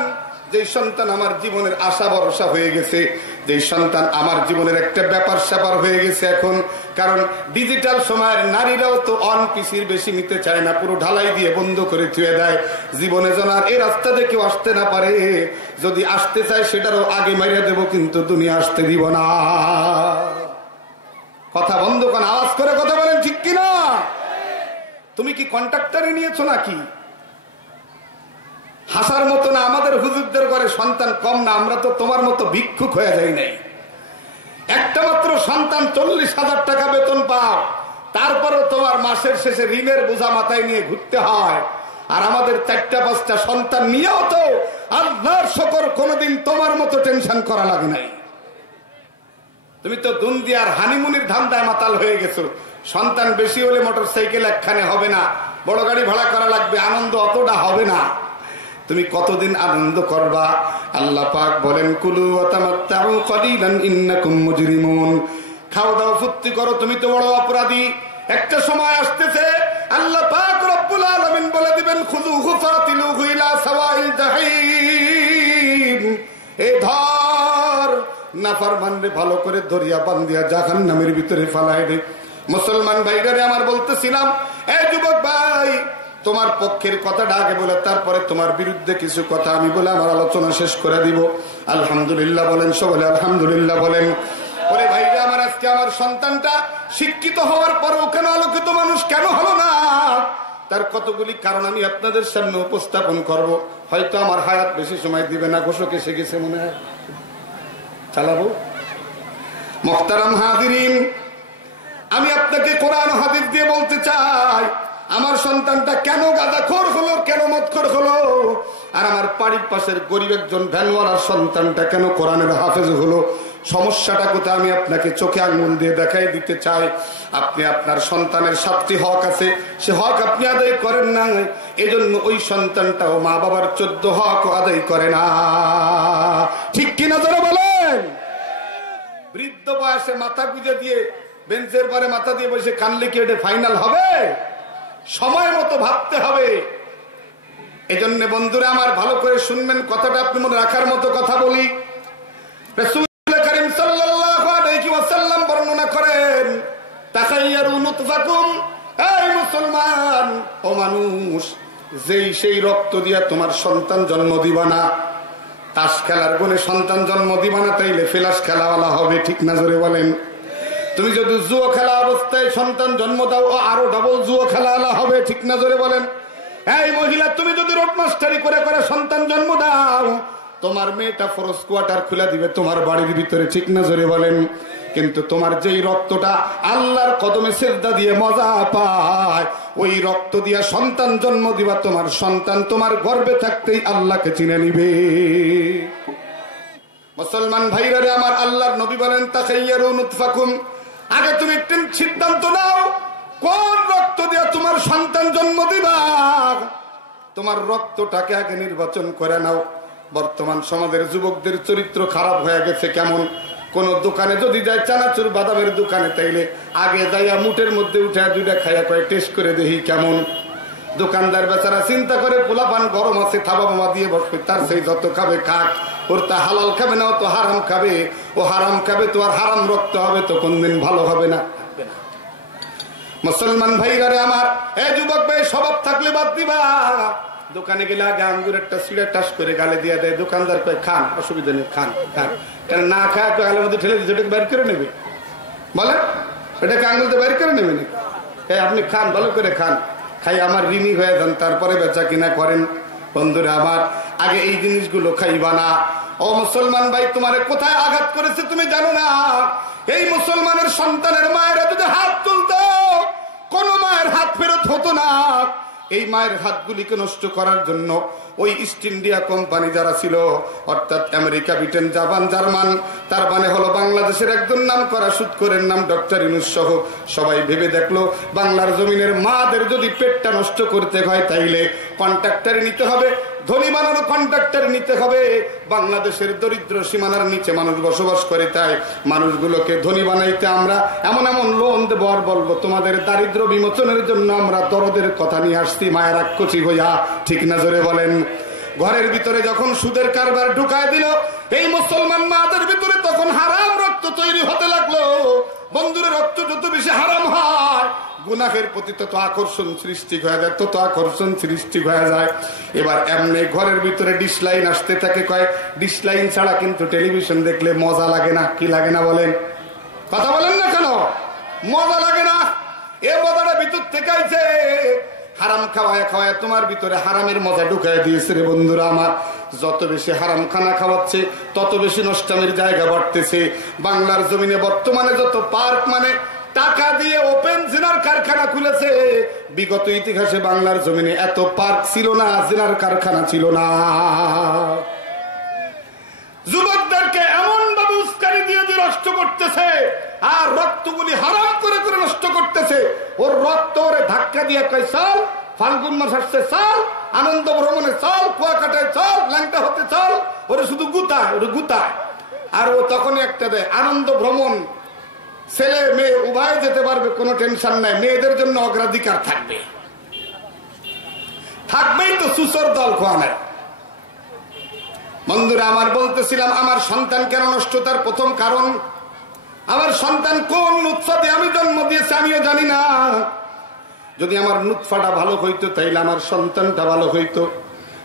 যে সন্তান আমার জীবনের আশা ভরসা হয়ে গেছে, যে সন্তান আমার জীবনের একটা ব্যাপার স্যাপার হয়ে গেছে এখন। কারণ ডিজিটাল সময়ের নারীরাও তো অন পিসির বেশি নিতে চায় না, পুরো ঢালাই দিয়ে বন্ধ করে থুয়ে দেয়। জীবনে যেন আর এই রাস্তা দিয়ে কেউ আসতে না পারে, যদি আসতে চায় সেটারও আগে মারিয়ে দেবো, কিন্তু দুনিয়া আসতে দিব না। কথা বন্ধ করেন, আওয়াজ করে কথা বলেন, ঠিক কিনা? তুমি কি কন্ট্রাক্টরে নিয়েছো নাকি? হাসার মতো না, আমাদের হুজুরদের ঘরে সন্তান কম না, আমরা তো তোমার মতো ভিক্ষুক হয়ে যাই নাই। একটা মাত্র সন্তান 40,000 টাকা বেতন পাও, তারপরও তোমার মাসের শেষে ঋণের বোঝা মাথায় নিয়ে ঘুরতে হয়। আর আমাদের 4-5টা সন্তান নিয়েও তো আল্লাহর শকর কোনোদিন তোমার মতো টেনশন করা লাগে নাই। তুমি তো দুনিয়ার হানিমুনির ধান্দায় মাতাল হয়ে গেছো। সন্তান বেশি হলে মোটর সাইকেল একখানে হবে না, বড় গাড়ি ভাড়া করা লাগবে, আনন্দ অতটা হবে না। তুমি কতদিন আনন্দ করবা? আল্লাহ পাক বলেন, কুলু ওয়া তামাত্তাউ কালিলান ইন্নাকুম মুজরিমুন। খাও দাও ফুর্তি করো, তুমি তো বড় অপরাধী। একটা সময় আসতেছে, আল্লাহ পাক রব্বুল আলামিন বলে দিবেন, খুযুহু ফাতিলুহু ইলা সাওয়াইল জাহিম। এই ধর নাফরমানরে ভালো করে ধরিয়া বান্ধিয়া জাহান্নামের ভিতরে ফালায় দে। মুসলমান ভাইরা আমার বলতেছিলাম, এই যুবক ভাই, তোমার পক্ষের কথাটা আগে বলে তারপরে তোমার বিরুদ্ধে কিছু কথা আমি বলে আমার আলোচনা শেষ করে দিব। আলহামদুলিল্লাহ বলেন, সকলে আলহামদুলিল্লাহ বলেন। ওরে ভাইরা আমার, আজকে আমার সন্তানটা শিক্ষিত হওয়ার পরেও কেন আলোকিত মানুষ কেন হলো না? তার কতগুলি কারণ আমি আপনাদের সামনে উপস্থাপন করব। হয়তো আমার হায়াত বেশি সময় দিবে না, ঘোষক এসে গেছে মনে হয়, চালাবো। মুহতারাম হাজিরিন, আমি আপনাকে কোরআন হাদিস দিয়ে বলতে চাই, আমার সন্তানটা কেন গাঁজাখোর হলো, কেন মদখোর হলো, আর আমার বাড়ির পাশের গরিব একজন ভ্যানওয়ালার সন্তানটা কেন কোরআনের হাফেজ হলো। সমস্যাটা কোথায় আমি আপনাকে চোখে আঙুল দিয়ে দেখাই দিতে চাই। আপনি আপনার সন্তানের 7টি হক আছে, সে হক আপনি আদায় করেন না, এজন্য ওই সন্তানটাও মা বাবার 14 হক আদায় করে না। ঠিক কিনা যারা বলেন? বৃদ্ধ বয়সে মাথা গুঁজে দিয়ে বেঞ্চের পরে মাথা দিয়ে বসে কানলে কি এটা ফাইনাল হবে? সময় মতো ভাবতে হবে। এজন্য বন্ধুরা আমার, ভালো করে শুনবেন, কথাটা আপনি মনে রাখার মতো কথা বলি। রাসূল কারীম সাল্লাল্লাহু আলাইহি ওয়াসাল্লাম বর্ণনা করেন, তাখায়্যারু নুতফাকুম, এই মুসলমান ও মানুষ, যেই সেই রক্ত দিয়া তোমার সন্তান জন্ম দিবা না। তাস খেলার গুণে সন্তান জন্ম দিবা না, তাইলে ফেলাস খেলাওয়ালা হবে, ঠিক না? জোরে বলেন। তুমি যদি জুয়ো খেলা অবস্থায় সন্তান জন্ম দাও, ও আরো ডবল জুয়ো খেলাওয়ালা হবে, ঠিক না? জোরে বলেন। এই মহিলা, তুমি যদি রোড মাস্টারি করে করে সন্তান জন্ম দাও, তোমার মেয়েটা ফরজ কোয়ার্টার খুলে দিবে তোমার বাড়ির ভিতরে, ঠিক না? জোরে বলেন। কিন্তু তোমার যেই রক্তটা আল্লাহর কদমে সিজদা দিয়ে মজা পায়, ওই রক্ত দিয়া সন্তান জন্ম দিবা, তোমার সন্তান তোমার গর্ভে থাকতেই আল্লাহকে চিনে নিবে। মুসলমান ভাইরা রে আমার, আল্লাহর নবী বলেন তাখাইয়ারু নুতফাকুম, আগে তুমি একটু সিদ্ধান্ত নাও কোন রক্ত দিয়া তোমার সন্তান জন্ম দিবা। তোমার রক্তটাকে আগে নির্বাচন করে নাও। বর্তমান সমাজের যুবকদের চরিত্র খারাপ হয়ে গেছে। কেমন? কোন দোকানে যদি যায়, চানাচুর বাদামের দোকানে, তাইলে আগে যাইয়া মুঠের মধ্যে উঠে দুইটা খাইয়া কয় টেস্ট করে দেখি কেমন। দোকানদার বেচারা চিন্তা করে পোলাপান গরম আছে, থাবা মামা দিয়ে বসবে, তার সেই যত খাবে খাক, ওর তা হালাল খাবে না, ও তো হারাম খাবে। ও হারাম খাবে তো আর হারাম রক্ত হবে তো কোনদিন ভালো হবে না। মুসলমান ভাইরা রে আমার, এ যুবক ভাই, স্বভাব থাকলে বাদ দিবা। দোকানে গেলে আগে আঙ্গুর একটা সিঁড়ে টাস করে গালে দিয়ে দেয়, দোকানদার কয় খান, অসুবিধা নেই, খান খান। কারণ না খায় গালের মধ্যে ঠেলে দিচ্ছে, ওটাকে বের করে নেবে, বলে এটাকে আঙ্গুলতে বের করে নেবে নাকি? আপনি খান, ভালো করে খান, খাই আমার ঋণী হয়ে যান, তারপরে বেচা কিনা করেন। বন্ধুরা আমার, আগে এই জিনিসগুলো খাইবা না। ও মুসলমান ভাই, তোমারে কোথায় আঘাত করেছে তুমি জানো না? এই মুসলমানের সন্তানের মায়েরা যদি হাত তুলতো, কোন মায়ের হাত ফেরত হতো না। এই মায়ের হাতগুলিকে নষ্ট করার জন্য ওই ইস্ট ইন্ডিয়া কোম্পানি যারা ছিল, অর্থাৎ আমেরিকা, ব্রিটেন, জাপান, জার্মান, তার মানে হলো বাংলাদেশের একজন নাম করা সুৎখোরের নাম ডক্টর ইউনূস সহ সবাই ভেবে দেখলো, বাংলার জমিনের মাদের যদি পেটটা নষ্ট করতে হয়, তাইলে কন্ট্রাক্টর নিতে হবে, ধনী বানানো কন্ট্রাক্টর নিতে হবে। বাংলাদেশের দরিদ্র সীমানার নিচে মানুষ বসবাস করে, তাই মানুষগুলোকে ধনী বানাইতে আমরা এমন এমন লোন দেব, আর বলবো তোমাদের দারিদ্র বিমোচনের জন্য আমরা দরদের কথা নিয়ে আসছি। মায়েরা কচি হইয়া, ঠিক না জোরে বলেন? ঘরের ভিতরে যখন সুদের কারবার ঢুকায় দিল এই মুসলমান মাদের ভিতরে, তখন হারাম রক্ত তৈরি হতে লাগলো। বন্ধুরা, রক্ত যত বেশি হারাম হয়, গুনাহের প্রতি তত আকর্ষণ সৃষ্টি হয়ে যায়, তত আকর্ষণ সৃষ্টি হয়ে যায়। এবার এমনি ঘরের ভিতরে ডিসলাইন আসতে থাকে। কয় ডিসলাইন ছাড়া কিন্তু টেলিভিশন দেখলে মজা লাগে না। কি লাগে না বলেন? কথা বলেন না কেন? মজা লাগে না। এ মজাটা ভিতর থেকে আইছে। হারাম খাওয়ায় খাওয়ায় তোমার ভিতরে হারামের মজা ঢুকায় দিয়েছে রে বন্ধুরা আমার। যত বেশি হারাম খানা খাওয়াচ্ছে, তত বেশি নষ্টামের জায়গা বাড়তেছে। বাংলার জমিনে বর্তমানে যত পার্ক, মানে টাকা দিয়ে ওপেন জিনার কারখানা খুলেছে, বিগত ইতিহাসে বাংলার জমিনে এত পার্ক ছিল না, জিনার কারখানা ছিল না। যুবকদেরকে এমন ভাবে উস্কানি দিয়ে দিয়ে নষ্ট করতেছে, আর রক্তগুলি হারাম করে করে নষ্ট করতেছে। ওর রক্ত ওরে ধাক্কা দিয়ে কয় চল, ফাল্গুন মাস আসছে চল, আনন্দ ভ্রমণে চল, কুয়াকাটায় চল, ল্যাংটা হতে চল। ওরে শুধু গুতায়, ওরে গুতায়। আর ও তখনই একটা দেয়, আনন্দ ভ্রমণ, ছেলে মেয়ে উভয় যেতে পারবে, কোনো টেনশন নাই, মেয়েদের জন্য অগ্রাধিকার থাকবে। থাকবেই তো সুসর দল খোয়া নাই। বন্ধুরা আমার, বলতেছিলাম আমার সন্তান কেন নষ্ট, তার প্রথম কারণ, আমার সন্তান কোন নুৎফাতে আমি জন্ম দিয়েছি আমিও জানি না। যদি আমার নুৎফাটা ভালো হইতো, তাইলে আমার সন্তানটা ভালো হইতো।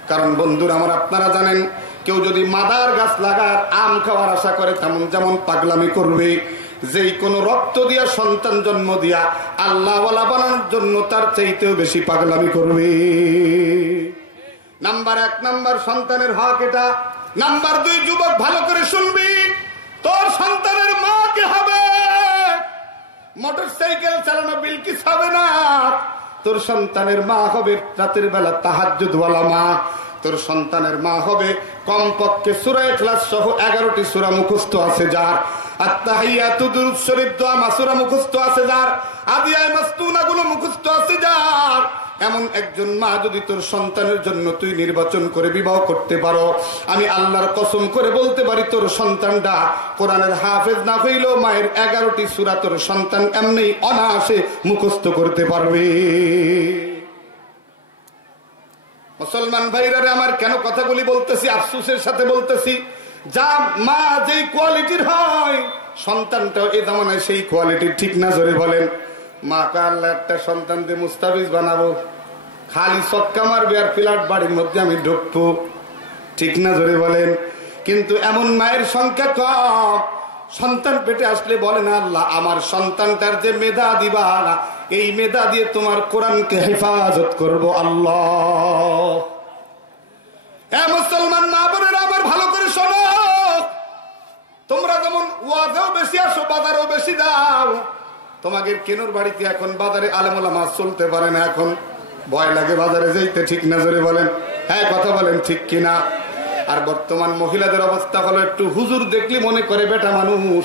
কারণ বন্ধুরা আমার, আপনারা জানেন, কেউ যদি মাদার গাছ লাগার আম খাওয়ার আশা করে, তেমন যেমন পাগলামি করবে। যেই কোন রক্ত দিয়া সন্তান জন্ম দিয়া আল্লাহওয়ালা বানানোর জন্য তার চাইতেও বেশি পাগলামি করবে। নাম্বার 1, নাম্বার সন্তানের হক এটা। নাম্বার 2, যুবক ভালো করে শুনবি, তোর সন্তানের মা কে হবে? মোটরসাইকেল চালানো বিলকিস হবে না। তোর সন্তানের মা হবে রাতের বেলা তাহাজ্জুদওয়ালা মা। তোর সন্তানের মা হবে কমপক্ষে সূরা ইখলাস সহ 11টি সূরা মুখস্থ আছে যার, আত্তাহিয়াতু দুরূদ শরীফ দোয়া মাসুরা মুখস্থ আছে যার, আদিয়ায়ে মাসতুনা গুলো মুখস্থ আছে যার, এমন একজন মা যদি তোর সন্তানের জন্য তুই নির্বাচন করে বিবাহ করতে পারো, আমি আল্লাহর কসম করে বলতে পারি তোর সন্তানটা কোরআনের হাফেজ না হইলেও মায়ের 11টি সূরা তোর সন্তান এমনি অনায়াসে মুখস্থ করতে পারবে। মুসলমান ভাইরা আমার, কেন কথাগুলি বলতেছি, আফসোসের সাথে বলতেছি, যা মা যেই কোয়ালিটির হয় সন্তানটাও এই জামানায় সেই কোয়ালিটির। ঠিক না জোরে বলেন? মা কা আল্লাহ একটা সন্তান দিয়ে মুস্তাফিজ বানাবো, খালি ছক্কা মারবে আর ফ্ল্যাট বাড়ির মধ্যে আমি ঢুকবো। ঠিক না জোরে বলেন? কিন্তু এমন মায়ের সংখ্যা কম, সন্তান পেটে আসলে বলে না আল্লাহ আমার সন্তানটার যে মেধা দিবা, এই মেধা দিয়ে তোমার কোরআনকে হেফাজত করব আল্লাহ। মুসলমান মা বোনেরা আবার ভালো করে শোনো, তোমরা যেমন ওয়াজেও বেশি আসো, বাজারেও বেশি দাও। তোমাদের কেনুর বাড়িতে এখন বাজারে আলেম ওলামা চলতে পারে না, এখন ভয় লাগে বাজারে যাইতে, ঠিক না জোরে বলেন? হ্যাঁ কথা বলেন ঠিক কিনা? আর বর্তমান মহিলাদের অবস্থা হলো একটু হুজুর দেখলি মনে করে বেটা মানুষ,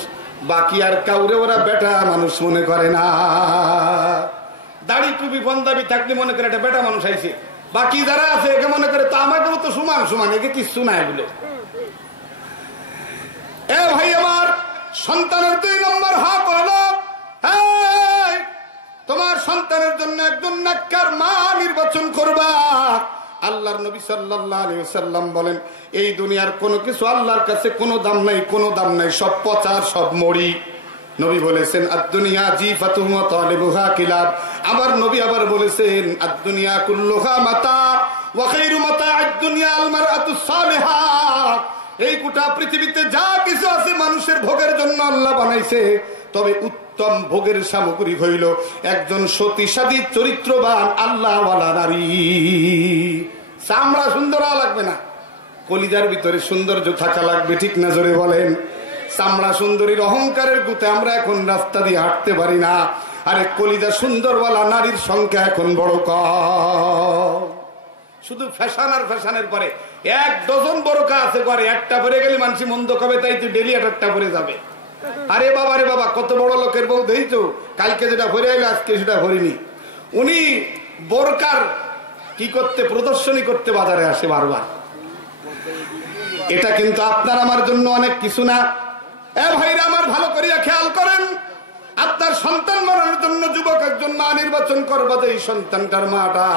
বাকি আর কাউরে ওরা বেটা মানুষ মনে করে না। দাড়ি টুপি পঞ্জাবি থাকলে মনে করে এটা বেটা মানুষ আইছে, বাকি যারা আছে একে মনে করে তো আমাকে তো সমান সমান, একে কিচ্ছু না এগুলো। এ ভাই আমার, সন্তানের 2 নম্বর হক হলো তোমার সন্তানের জন্য একজন নেককার মা নির্বাচন করবা। আল্লাহর নবী সাল্লাল্লাহু আলাইহি ওয়াসাল্লাম বলেন, এই দুনিয়ার কোনো কিছু আল্লাহর কাছে কোনো দাম নাই, কোনো দাম নাই, সব পচার, সব মরি। নবী বলেছেন আদ-দুনিয়া জিফাতুহু ওয়া তালিবুহা কিলাব। আবার নবী আবার বলেছেন আদ-দুনিয়া কুল্লুহা মাতা ওয়া খায়রু মাতা'আদ দুনিয়া আল মারআতুস সালিহা। এই গোটা পৃথিবীতে যা কিছু আছে মানুষের ভোগের জন্য আল্লাহ বানাইছে, তবে উত্তম ভোগের সামগ্রী হইল একজন সতীসাধী চরিত্রবান আল্লাহওয়ালা নারী। চামড়া সুন্দর লাগবে না, কলিজার ভিতরে সৌন্দর্য থাকা লাগবে, ঠিক না জোরে বলেন? চামড়া সুন্দরীর অহংকারের গুতে আমরা এখন রাস্তা দিয়ে হাঁটতে পারি না। আরে কলিজা সুন্দরওয়ালা নারীর সংখ্যা এখন বড় কম। শুধু ফ্যাশন আর ফ্যাশনের পরে 1 ডজন বোরকা আছে ঘরে, একটা পরে গেলে মানুষ মন্দ কবে, তাই তো ডেলি একটা পরে যাবে। আরে বাবা রে বাবা, কত বড় লোকের বউ দেখছো, কালকে যেটা ভরে আইলো আজকে সেটা ভরিনি। উনি বোরকার কি করতে, প্রদর্শনী করতে বাজারে আসে বারবার। এটা কিন্তু আপনার আমার জন্য অনেক কিছু না। এ ভাইরা আমার, ভালো করিয়া খেয়াল করেন, আপনার সন্তান বানানোর জন্য যুবক একজন মা নির্বাচন করবা। এই সন্তানটার মাটা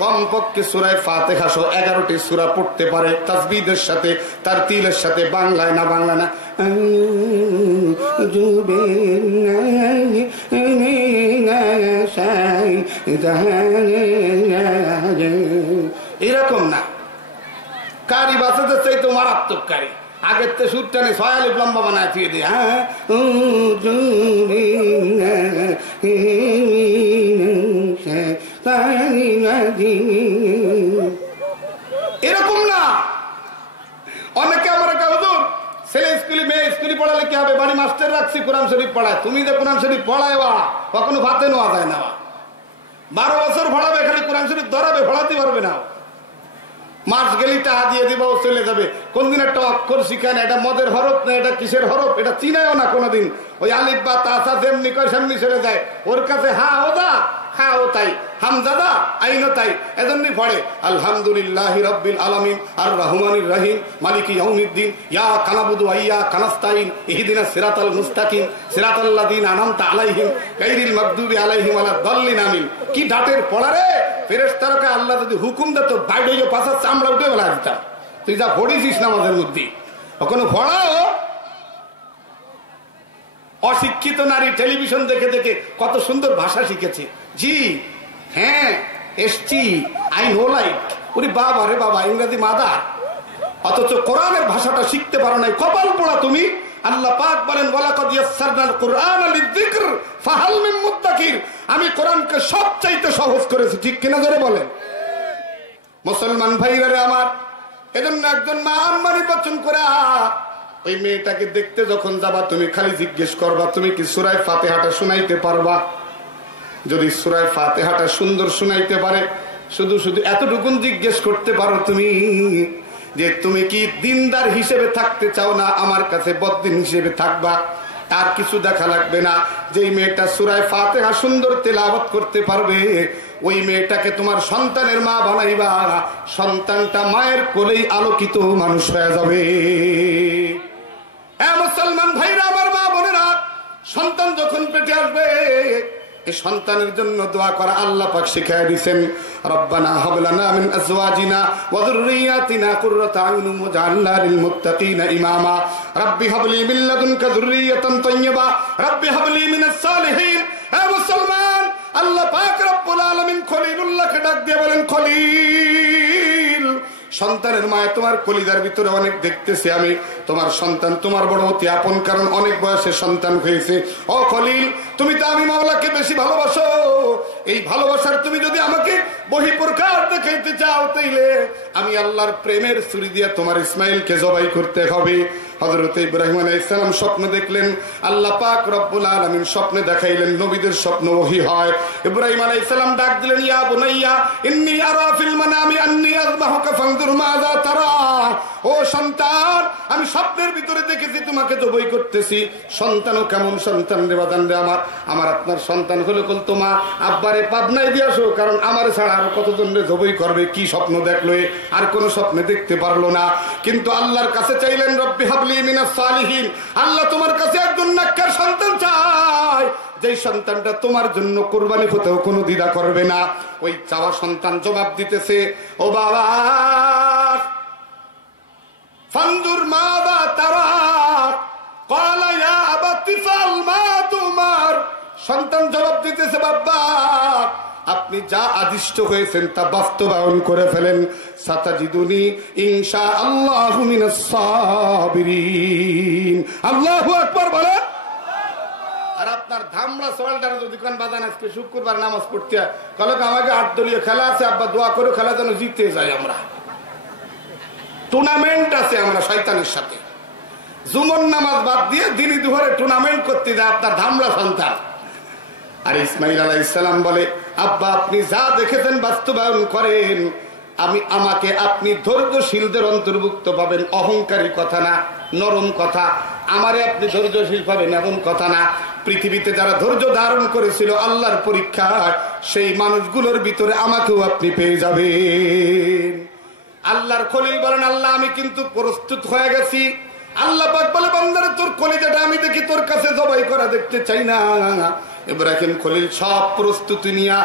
কমপক্ষে সূরা ফাতিহা সহ 11টি সূরা পড়তে পারে, তাসবিহের সাথে, তার তিলের সাথে, বাংলায় না, বাংলা না, এরকম না। কারি বাঁচাতে চাই তো মারাত্মক কারি, আগের তো সুরটা নেই, 6 আলিফ লম্বা বানায় দিয়ে দিয়ে, হ্যাঁ এরকম না। অনেকে আমার হুজুর ছেলে স্কুলে মেয়ে স্কুলে পড়ালে কি হবে, বাড়ি মাস্টার রাখছি কোরআন শরীফ পড়ায়। তুমি যে কোরআন শরীফ পড়ায় বা কখনো ভাতে নেওয়া যায় না। 12 বছর পড়াবে, খালি কোরআন শরীফ ধরাবে, পড়াতে পারবে না। মাস গেলি টাকা দিয়ে দিব, চলে যাবে। কোনদিন একটা অক্ষর শিখায় না, এটা মদের হরফ না, এটা কিসের হরফ, এটা চিনায়ও না কোনোদিন। ওই আলিফ বা তাসা যেমনি কয় সেমনি চলে যায়। ওর কাছে হা ও দা, হা ও তাই, হামজাদা আইনও তাই। এজন্যই পড়ে আলহামদুলিল্লাহি রাব্বিল আলামিন আর রহমানির রহিম মালিকি ইয়াউমিদ্দিন ইয়া কানাবুদু ওয়া ইয়া কানাস্তাইন ইহদিনাস সিরাতাল মুস্তাকিম সিরাতাল্লাযিনা আনআমতা আলাইহিম গায়রিল মাগদুবি আলাইহিম ওয়ালাদ দাল্লিন আমিন। কি ডাটের পড়া রে! ফেরেশতাকে আল্লাহ যদি হুকুম দিত বাইরে পাশা চামড়া উঠে বেলা দিতাম। তুই যা পড়েছিস নামাজের মধ্যে, ওখানে পড়াও। অশিক্ষিত নারী টেলিভিশন দেখে দেখে কত সুন্দর ভাষা শিখেছে। জি হ্যাঁ, এসছি, আই নো লাইক। ওরে বাবা রে বাবা, ইংরেজি মাদা, অথচ কোরআনের ভাষাটা শিখতে পারো নাই। কপাল পোড়া তুমি। আল্লাহ পাক বলেন ওয়ালাকাদ ইয়াসসারনাল কুরআনা লিযিকর ফাহাল মিন মুদ্দাকির। আমি কোরআনকে সবচাইতে সহজ করেছি, ঠিক কিনা জোরে বলেন? মুসলমান ভাইরা রে আমার, এজন্য একজন মা আম্মা নির্বাচন করে ওই মেয়েটাকে দেখতে যখন যাবা, তুমি খালি জিজ্ঞেস করবা তুমি কি সূরা ফাতিহাটা শুনাইতে পারবা? যদি সূরা ফাতিহাটা সুন্দর শুনাইতে পারে, শুধু শুধু এতটুকুন জিজ্ঞেস করতে পারো তুমি যে তুমি কি দিনদার হিসেবে থাকতে চাও না আমার কাছে বদ্দিন হিসেবে থাকবা, আর কিছু দেখা লাগবে না। যেই মেয়েটা সূরা ফাতিহা সুন্দর তেলাওয়াত করতে পারবে, ওই মেয়েটাকে তোমার সন্তানের মা বানাইবা। সন্তানটা মায়ের কোলেই আলোকিত মানুষ হয়ে যাবে। মুসলমান ভাইরা আমার, মা বোনেরা, সন্তান যখন পেটে আসবে, এই সন্তানের জন্য দোয়া করা আল্লাহ পাক শিখায় দিয়েছেন। রব্বানা হাব লানা মিন আজওয়াজিনা ওয়া যুররিয়াতিনা কুররাতা আয়ুনিন ওয়াজআলনা লিল মুত্তাকিনা ইমামা। রব্বি হাবলি মিন লাদুনকা যুররিয়াতান তাইয়্যিবা রব্বি হাবলি মিনাস সালিহিন। হে মুসলমান, আল্লাহ পাক রব্বুল আলামিন খলিলুল্লাহকে ডাক দিয়ে বলেন, খলিল, সন্তানের মায়া তোমার কলিজার ভিতরে অনেক দেখতেছি আমি। তোমার সন্তান তোমার বড় অতি আপন, কারণ অনেক বয়সে সন্তান হয়েছে। ও খলিল, তুমি তো আমি মাওলাকে বেশি ভালোবাসো। এই ভালোবাসার তুমি যদি আমাকে বহিঃপ্রকাশ দেখাইতে চাও, তাইলে আমি আল্লাহর প্রেমের ছুরি দিয়ে তোমার ইসমাইলকে জবাই করতে হবে। হযরত ইব্রাহিম আলাইহিস সালাম স্বপ্ন দেখলেন, আল্লাহ পাক রব্বুল আলামিন স্বপ্নে দেখাইলেন। নবীদের স্বপ্ন ওহী হয়। ইব্রাহিম আলাইহিস সালাম ডাক দিলেন, ইয়া বুনাইয়া ইন্নী আরা ফিল মানামি আন্নী আযবাহুকা ফানজুর মাযা তারা। ও সন্তান, আমি স্বপ্নের ভিতরে দেখেছি তোমাকে জবাই করতেছি। সন্তানও কেমন সন্তান রে বাদান রে আমার, আমার আপনার সন্তান হলে বল তোমা আব্বারে পাবনায় দিয়ে আসো, কারণ আমার ছাড়া আর কতজন রে জবাই করবে। কি স্বপ্ন দেখলো, আর কোন স্বপ্নে দেখতে পারলো না। কিন্তু আল্লাহর কাছে চাইলেন, রব্বি হাবলি মিনাস সালিহিন, আল্লাহ তোমার কাছে একজন নেককার সন্তান চাই, যেই সন্তানটা তোমার জন্য কুরবানি হতেও কোনো দ্বিধা করবে না। ওই চাওয়া সন্তান জবাব দিতেছে, ও বাবা ফানজুর মাযা তারা ক্বালা ইয়া আবাতি ফাল মা তুমার। সন্তান জবাব দিতেছে, বাবা আপনি যা আদিষ্ট হয়েছেন তা বাস্তবায়ন করে ফেলেন। সাতাজিদুনি ইনশাআল্লাহু মিনাস সাবিরিন। আল্লাহু আকবার বলেন। আর আপনার ধামড়া সোয়ালটার যদি কোন বাজান আজকে শুক্রবার নামাজ পড়তে হয়, কলে আমাকে 8 দলীয় খেলা আছে, আব্বা দোয়া করে খেলা যেন জিতে যাই। আমরা টুর্নামেন্ট আছে আমরা শয়তানের সাথে, জুমন নামাজ বাদ দিয়ে দিনই দুপুরে টুর্নামেন্ট করতে যায় আপনার ধামড়া সন্তান। আর ইসমাইল আলাইহিস সালাম বলে, আব্বা আপনি যা দেখেছেন বাস্তবায়ন করেন। আমাকে আপনি ধৈর্যশীলদের অন্তর্ভুক্ত পাবেন, অহংকারী কথা না, নরম কথা। আমারে আপনি ধৈর্যশীল পাবেন এমন কথা না। পৃথিবীতে যারা ধৈর্য ধারণ করেছিল আল্লাহর পরীক্ষা, সেই মানুষগুলোর ভিতরে আমাকেও আপনি পেয়ে যাবেন। আল্লাহর খলিল বলেন, আল্লাহ আমি কিন্তু প্রস্তুত হয়ে গেছি। আল্লাহ পাক বলে, বান্দারে তোর কলিজাটা আমি দেখি তোর কাছে জবাই করা দেখতে চাই না। ইব্রাহিম খলিল সব প্রস্তুতি নিয়ে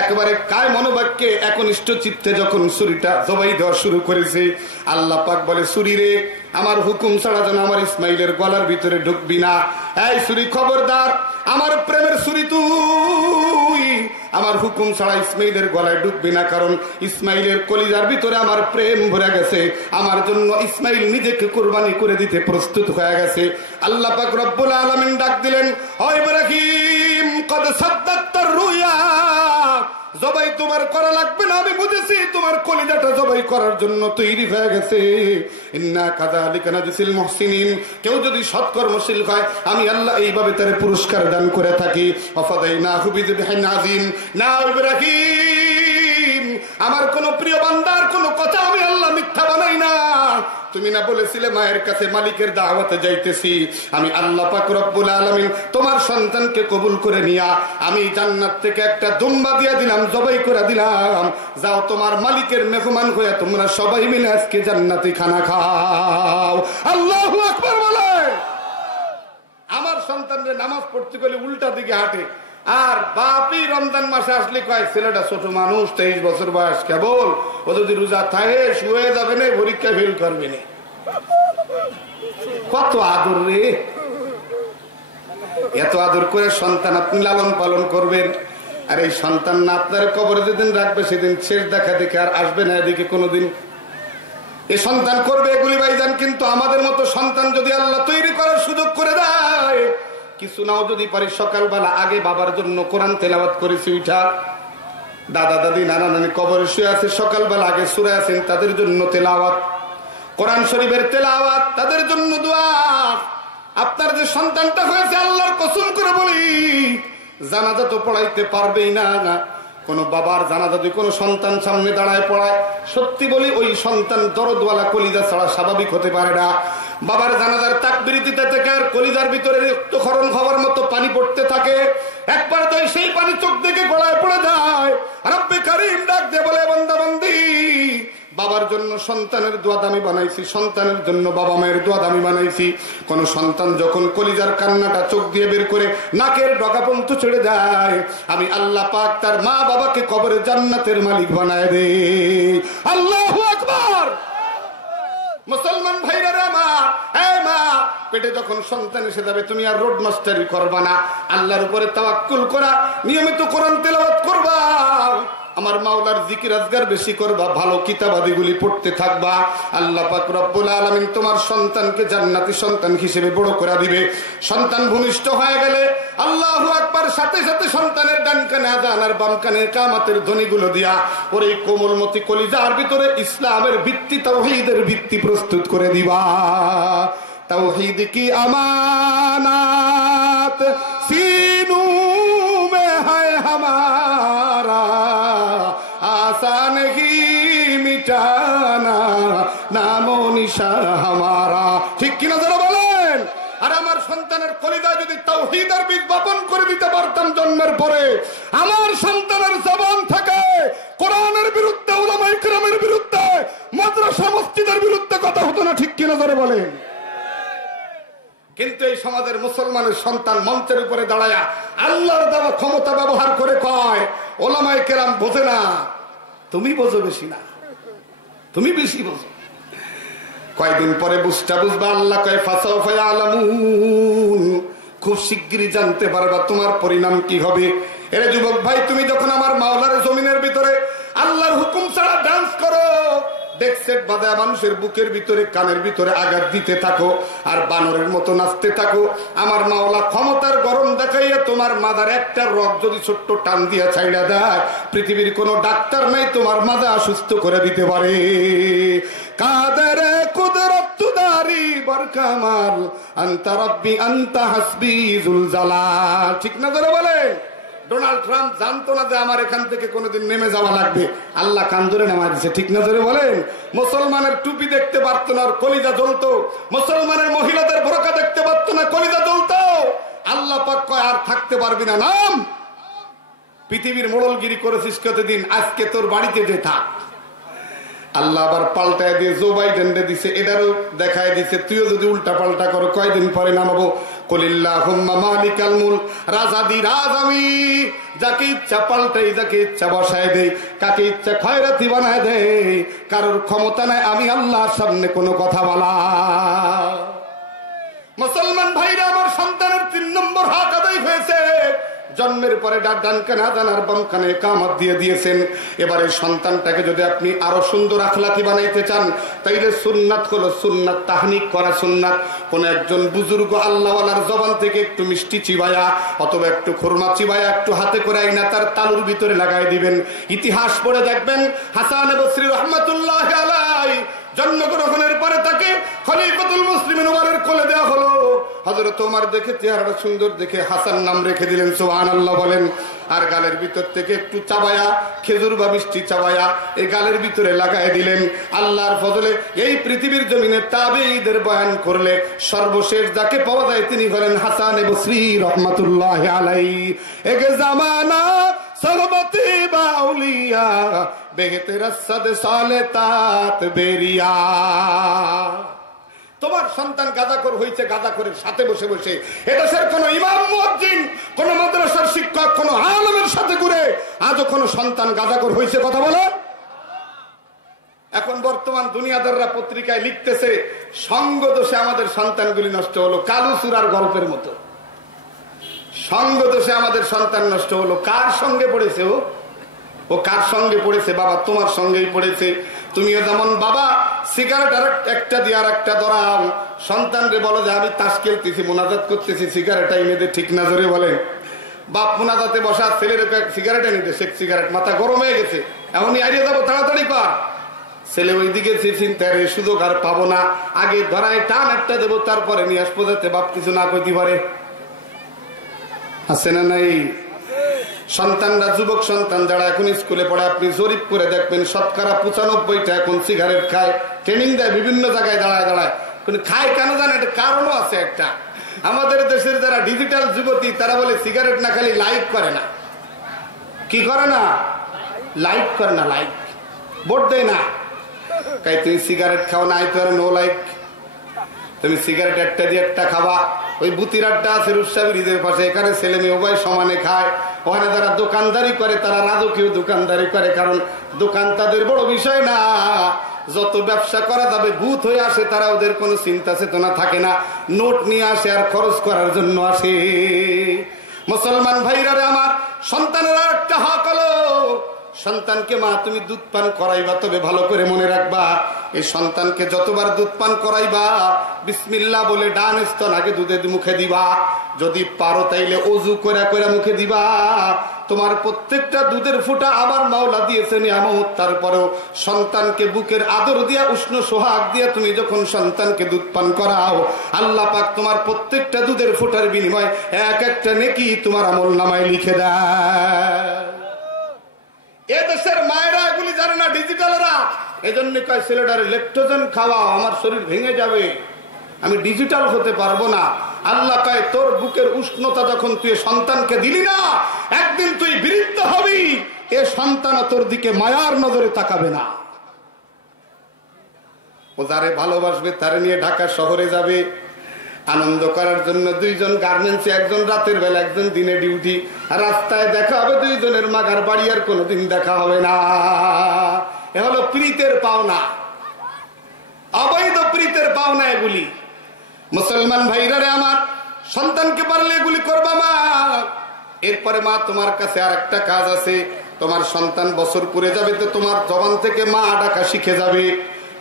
একবারে কায় মনোবাক্যে একনিষ্ঠ চিত্তে যখন ছুরিটা জবাই দেওয়া শুরু করেছে, আল্লাহ পাক বলে, ছুরি রে আমার হুকুম ছাড়া যেন আমার ইসমাইলের গলার ভিতরে ঢুকবি না। এই ছুরি খবরদার, আমার প্রেমের ছুরি তুই আমার হুকুম ছাড়া ইসমাইলের গলায় ঢুকবি না, কারণ ইসমাইলের কলিজার ভিতরে আমার প্রেম ভরে গেছে। আমার জন্য ইসমাইল নিজেকে কুরবানি করে দিতে প্রস্তুত হয়ে গেছে। আল্লাহ পাক রব্বুল আলামিন ডাক দিলেন, ও ইব্রাহিম কদ সাদ্দাকতার রুয়া, জবাই তোমার করা লাগবে না, আমি বুঝেছি তোমার কলিজাটা জবাই করার জন্য তৈরি হয়ে গেছে। ইন্না কাযালিকা নাজসিল মুহসিনিন, কেউ যদি সৎকর্মশীল হয় আমি আল্লাহ এইভাবে তার পুরস্কার দান করে থাকি। ওয়াফাদাইনাহু বিযিবহিন আযীম। না ইব্রাহিম, আমার কোন প্রিয় বান্দার কোন কথা আমি আল্লাহ মিথ্যা বানাই না। তুমি না বলেছিলে মায়ের কাছে মালিকের দাওয়াতে যাইতেছি, আমি আল্লাহ পাক রব্বুল আলামিন তোমার সন্তানকে কবুল করে নিয়া আমি জান্নাত থেকে একটা দুম্বা দিয়া দিলাম, জবাই করে দিলাম। যাও তোমার মালিকের মেহমান হয়ে তোমরা সবাই মিলে আজকে জান্নাতি খানা খাও। আল্লাহু আকবার বলে। আমার সন্তানরে নামাজ পড়তে গেলে উল্টা দিকে হাঁটে, আর বাপই রমজান মাসে আসলে কয় ছেলেটা ছোট মানুষ, 23 বছর বয়স, কেবল ও যদি রোজা থাকে শুয়ে যাবে না, পরীক্ষা ফেল করবে না। কত আদর রে! এত আদর করে সন্তান আপনি লালন পালন করবেন, আর এই সন্তান না আপনার কবরে যেদিন রাখবে সেদিন শেষ দেখা দেখে আর আসবে না এদিকে কোনোদিন। এই সন্তান করবে এগুলি ভাইজান, কিন্তু আমাদের মতো সন্তান যদি আল্লাহ তৈরি করার সুযোগ করে দেয়, কিছু নাও যদি পারি, সকালবেলা আগে বাবার জন্য কোরআন তেলাওয়াত করেছি উঠা, দাদা দাদি নানা নানি কবরে শুয়ে আছে, সকালবেলা আগে সূরা ইয়াসিন তাদের জন্য তেলাওয়াত, কোরআন শরীফের তেলাওয়াত, তাদের জন্য দোয়া। আপনার যে সন্তানটা হয়েছে আল্লাহর কসম করে বলি, জানাজা তো পড়াইতে পারবেই না। কোন বাবার জানাজা যদি কোন সন্তান সামনে দাঁড়ায় পড়ায়, সত্যি বলি ওই সন্তান দরদওয়ালা কলিজা ছাড়া স্বাভাবিক হতে পারে না। বাবার জানাজার তাকবীর দিতে থেকে আর কলিজার ভিতরে রক্তক্ষরণ হওয়ার মতো পানি পড়তে থাকে। একবার তো সেই পানি চোখ থেকে গলায় পড়ে যায়। রব্বে কারীম ডাক দিয়ে বলে, বান্দা বান্দি, বাবার জন্য সন্তানের দোয়া দামি বানাইছি, সন্তানের জন্য বাবা মায়ের দোয়া দামি বানাইছি। কোন সন্তান যখন কলিজার কান্নাটা চোখ দিয়ে বের করে নাকের ডগা পর্যন্ত ছেড়ে দেয়, আমি আল্লাহ পাক তার মা বাবাকে কবরে জান্নাতের মালিক বানায় দে। আল্লাহু আকবার। মুসলমান ভাইরা রে, মা, এই মা, পেটে যখন সন্তান এসে যাবে তুমি আর রোড মাস্টারি করবা না, আল্লাহর উপরে তাওয়াক্কুল করা, নিয়মিত কোরআন তেলাওয়াত করবা। আমার মাওলার জিকির আজগার বেশি করবা, ভালো কিতাবাদিগুলি পড়তে থাকবা। আল্লাহ পাক রব্বুল আলামিন তোমার সন্তানকে জান্নাতি সন্তান হিসেবে বড় করে দিবে। সন্তান ভূমিষ্ঠ হয়ে গেলে আল্লাহু আকবার সাথে সাথে সন্তানের ডান কানে আযান আর বাম কানে কামাতের ধ্বনিগুলো দিয়া ওর এই কোমলমতি কলিজার ভিতরে ইসলামের ভিত্তি, তাওহীদের ভিত্তি প্রস্তুত করে দিবা। তাওহীদ কি আমানাত সিনু মে হ্যায় হামারা, आसान ही मिटाना नामो निशा हमारा। ঠিক কিনা যারা বলেন? আর আমার সন্তানের কলিজায় যদি তাওহীদের বীজ বপন করে দিতে পারতাম জন্মের পরে, আমার সন্তানের জবান থেকে কোরআনের বিরুদ্ধে, উলামায়ে কেরামের বিরুদ্ধে, মাদ্রাসা মসজিদের বিরুদ্ধে কথা হতো না। ঠিক কিনা যারা বলেন? কিন্তু এই সমাজের মুসলমানের সন্তান মঞ্চের উপরে দাঁড়ায়া আল্লাহর দেওয়া ক্ষমতা ব্যবহার করে কয় ওলামায়ে কেরাম বোঝে না। তুমি বোঝো বেশি না, তুমি বেশি বোঝো। কয়দিন পরে বুঝবা। আল্লাহ কয় ফাসাউফা ইয়ালামুন, খুব শিগগিরই জানতে পারবা তোমার পরিণাম কি হবে। এরে যুবক ভাই, তুমি যখন আমার মাওলার জমিনের ভিতরে আল্লাহর হুকুম ছাড়া ডান্স করো, দেখছেট বাঁধা মানুষের বুকের ভিতরে কানের ভিতরে আঘাত দিতে থাকো আর বানরের মতো নাচতে থাকো, আমার মাওলা ক্ষমতার গরম দেখাইয়া তোমার মাদার একটা রগ যদি ছোট্ট টান দিয়া ছাইড়া দেয়, পৃথিবীর কোন ডাক্তার নাই তোমার মাজা সুস্থ করে দিতে পারে। কাদেরে কুদরত তুদারি বরকামাল আনতা রব্বি আনতা হাসবি যুল জালাল। ঠিক না যারা বলে? ডোনাল্ড ট্রাম্প জানতো না যে আমার এখান থেকে কোনোদিন নেমে যাওয়া লাগবে, আল্লাহ কান ধরে নামা দিচ্ছে। ঠিক না ধরে বলেন? মুসলমানের টুপি দেখতে পারতো না, কলিজা জ্বলতো। মুসলমানের মহিলাদের বোরকা দেখতে পারতো না, কলিজা জ্বলতো। আল্লাহ পাক কয় আর থাকতে পারবি না, নাম। পৃথিবীর মোড়লগিরি করেছিস কতদিন, আজকে তোর বাড়িতে যে থাক। আল্লাহ আবার পাল্টায় দিয়ে জো বাইডেনরে দিছে, এটারও দেখায় দিছে তুইও যদি উল্টা পাল্টা করো কয়দিন পরে নামাবো। কুলিল্লাহুম্মা মালিকাল মুলক, রাজাদি রাজ আমি, যাকে ইচ্ছা পাল্টাই, যাকে ইচ্ছা বসায় দেই, কাকে ইচ্ছা খয়রাতি বানায় দেই, কারোর ক্ষমতা নাই আমি আল্লাহর সামনে কোনো কথা বলা। মুসলমান ভাইরা, আমার সন্তানের 3 নম্বর হক আদায় হয়েছে। জন্মের পরে ডান কানে আযান আর বাম কানে ইকামত দিয়ে দিয়েছেন। এবারে সন্তানটাকে যদি আপনি আরো সুন্দর আখলাকি বানাইতে চান, তাইলে সুন্নাত হলো সুন্নাত, তাহনিক করা সুন্নাত। কোন একজন বুজুর্গ আল্লাহওয়ালার জবান থেকে একটু মিষ্টি চিবায়া অথবা একটু খুরমা চিবায়া একটু হাতে করে আইনা তার তালুর ভিতরে লাগাই দিবেন। ইতিহাস পড়ে দেখবেন, হাসান বসরি রাহমাতুল্লাহি আলাইহি জন্মগ্রহণের পরে তাকে খলিফাতুল মুসলিমিন ওমরের কোলে দেওয়া হলো। হযরত ওমর দেখে চেহারাটা সুন্দর দেখে হাসান নাম রেখে দিলেন, সুবহানাল্লাহ বলেন। আর গালের ভিতর থেকে একটু চাবায়া, খেজুর বা মিষ্টি চাবায়া এই গালের ভিতরে লাগাই দিলেন। আল্লাহর ফজলে এই পৃথিবীর জমিনে তাবেঈদের বয়ান করলে সর্বশেষ যাকে পাওয়া যায় তিনি হলেন হাসান বসরি রাহমাতুল্লাহি আলাইহি। এক জামানা সহবতে বাউলিয়া বেহতের সাদ সালে তাত বেরিয়া। তোমার সন্তান গাঁজাখোর হয়েছে, গাঁজাখোরের সাথে বসে বসে এদেশের কোন ইমাম মুয়াজ্জিন, কোন মাদ্রাসার শিক্ষক, কোন আলেমের সাথে ঘুরে আজও কোন সন্তান গাঁজাখোর হয়েছে? কথা বলো। এখন বর্তমান দুনিয়াদাররা পত্রিকায় লিখতেছে সঙ্গ দোষে আমাদের সন্তানগুলি নষ্ট হলো, কালু সূরার গল্পের মতো। সঙ্গ দোষে আমাদের সন্তান নষ্ট হলো। কার সঙ্গে পড়েছে ও কার সঙ্গে পড়েছে? বাবা তোমার সঙ্গেই পড়েছে। তুমিও যেমন বাবা সিগারেট আর একটা দিয়ে আর একটা ধরাও, সন্তানকে বলো যে আমি তাস খেলতেছি, মোনাজাত করতেছি, সিগারেট এনে দে। ঠিক না জোরে বলে? বাপ মোনাজাতে বসা, ছেলের সিগারেট এনে দে, সে সিগারেট, মাথা গরম হয়ে গেছে, এমনই হারিয়ে যাবো, তাড়াতাড়ি কর। ছেলে ওইদিকে চিন্তায় সুযোগ আর পাবো না, আগে ধরায় টান একটা দেবো, তারপরে নিয়ে আসবো, যাতে বাপ কিছু না কইতে পারে। আছে না নাই? সন্তানরা, যুবক সন্তান যারা এখন স্কুলে পড়ে, আপনি জরিপ করে দেখবেন 95% এখন সিগারেট খায়। ট্রেনিং দেয় বিভিন্ন জায়গায় দাঁড়ায় দাঁড়ায়, কিন্তু খায় কেন জানে? এটা কারণও আছে একটা। আমাদের দেশের যারা ডিজিটাল যুবতী তারা বলে সিগারেট না খালি লাইক করে না। কি করে না? লাইক করে না, লাইক ভোট দেয় না। তাই তুমি সিগারেট খাও না, আই তো আর নো লাইক। তুমি সিগারেট একটা দিয়ে একটা খাবা। ওই বুতিরাটটা আছে রূপসাবির ঈদের পাশে, এখানে ছেলে মেয়ে উভয় সমানে খায়। ওখানে যারা দোকানদারি করে তারা রাজকীয় দোকানদারি করে, কারণ দোকান তাদের বড় বিষয় না। যত ব্যবসা করা যাবে ভূত হয়ে আসে, তারা ওদের কোনো চিন্তা চেতনা থাকে না, নোট নিয়ে আসে আর খরচ করার জন্য আসে। মুসলমান ভাইরা আমার, সন্তানের একটা হক হলো সন্তানকে মা তুমি দুধ পান করাইবা, তবে ভালো করে মনে রাখবা এই সন্তানকে যতবার দুধ পান করাইবা বিসমিল্লাহ বলে ডান স্তন আগে দুধের মুখে দিবা। যদি পারো তাইলে অজু করে করে মুখে দিবা। তোমার প্রত্যেকটা দুধের ফোঁটা আবার মাওলা দিয়েছে নিয়ামত, তারপরেও সন্তানকে বুকের আদর দিয়া উষ্ণ সোহাগ দিয়া তুমি যখন সন্তানকে দুধ পান করাও, আল্লাহ পাক তোমার প্রত্যেকটা দুধের ফোঁটার বিনিময় এক একটা নেকি তোমার আমল নামায় লিখে দেয়। এ দেশের মায়েরা এগুলি জানে না, ডিজিটালরা। এজন্য কয় ছেলেটারে ল্যাকটোজেন খাওয়াও, আমার শরীর ভেঙে যাবে, আমি ডিজিটাল হতে পারবো না। আল্লাহ কয় তোর বুকের উষ্ণতা যখন তুই সন্তানকে দিলি না, একদিন তুই বিরক্ত হবি, এ সন্তান তোর দিকে মায়ার নজরে তাকাবে না। ও যারে ভালোবাসবে তারে নিয়ে ঢাকা শহরে যাবে আনন্দ করার জন্য। দুইজন গার্মেন্টসে, একজন রাতের বেলা একজন দিনে ডিউটি, রাস্তায় দেখা হবে দুইজনের মাগার বাড়ি আর কোনোদিন দেখা হবে না। এ হলো প্রীতের পাওনা, অবৈধ প্রীতের পাওনা এগুলি। মুসলমান ভাইরা রে আমার, সন্তানকে পারলে এগুলি করবা মা। এরপরে মা তোমার কাছে আর একটা কাজ আছে। তোমার সন্তান বছর পুরে যাবে তো তোমার জবান থেকে মা ডাকা শিখে যাবে।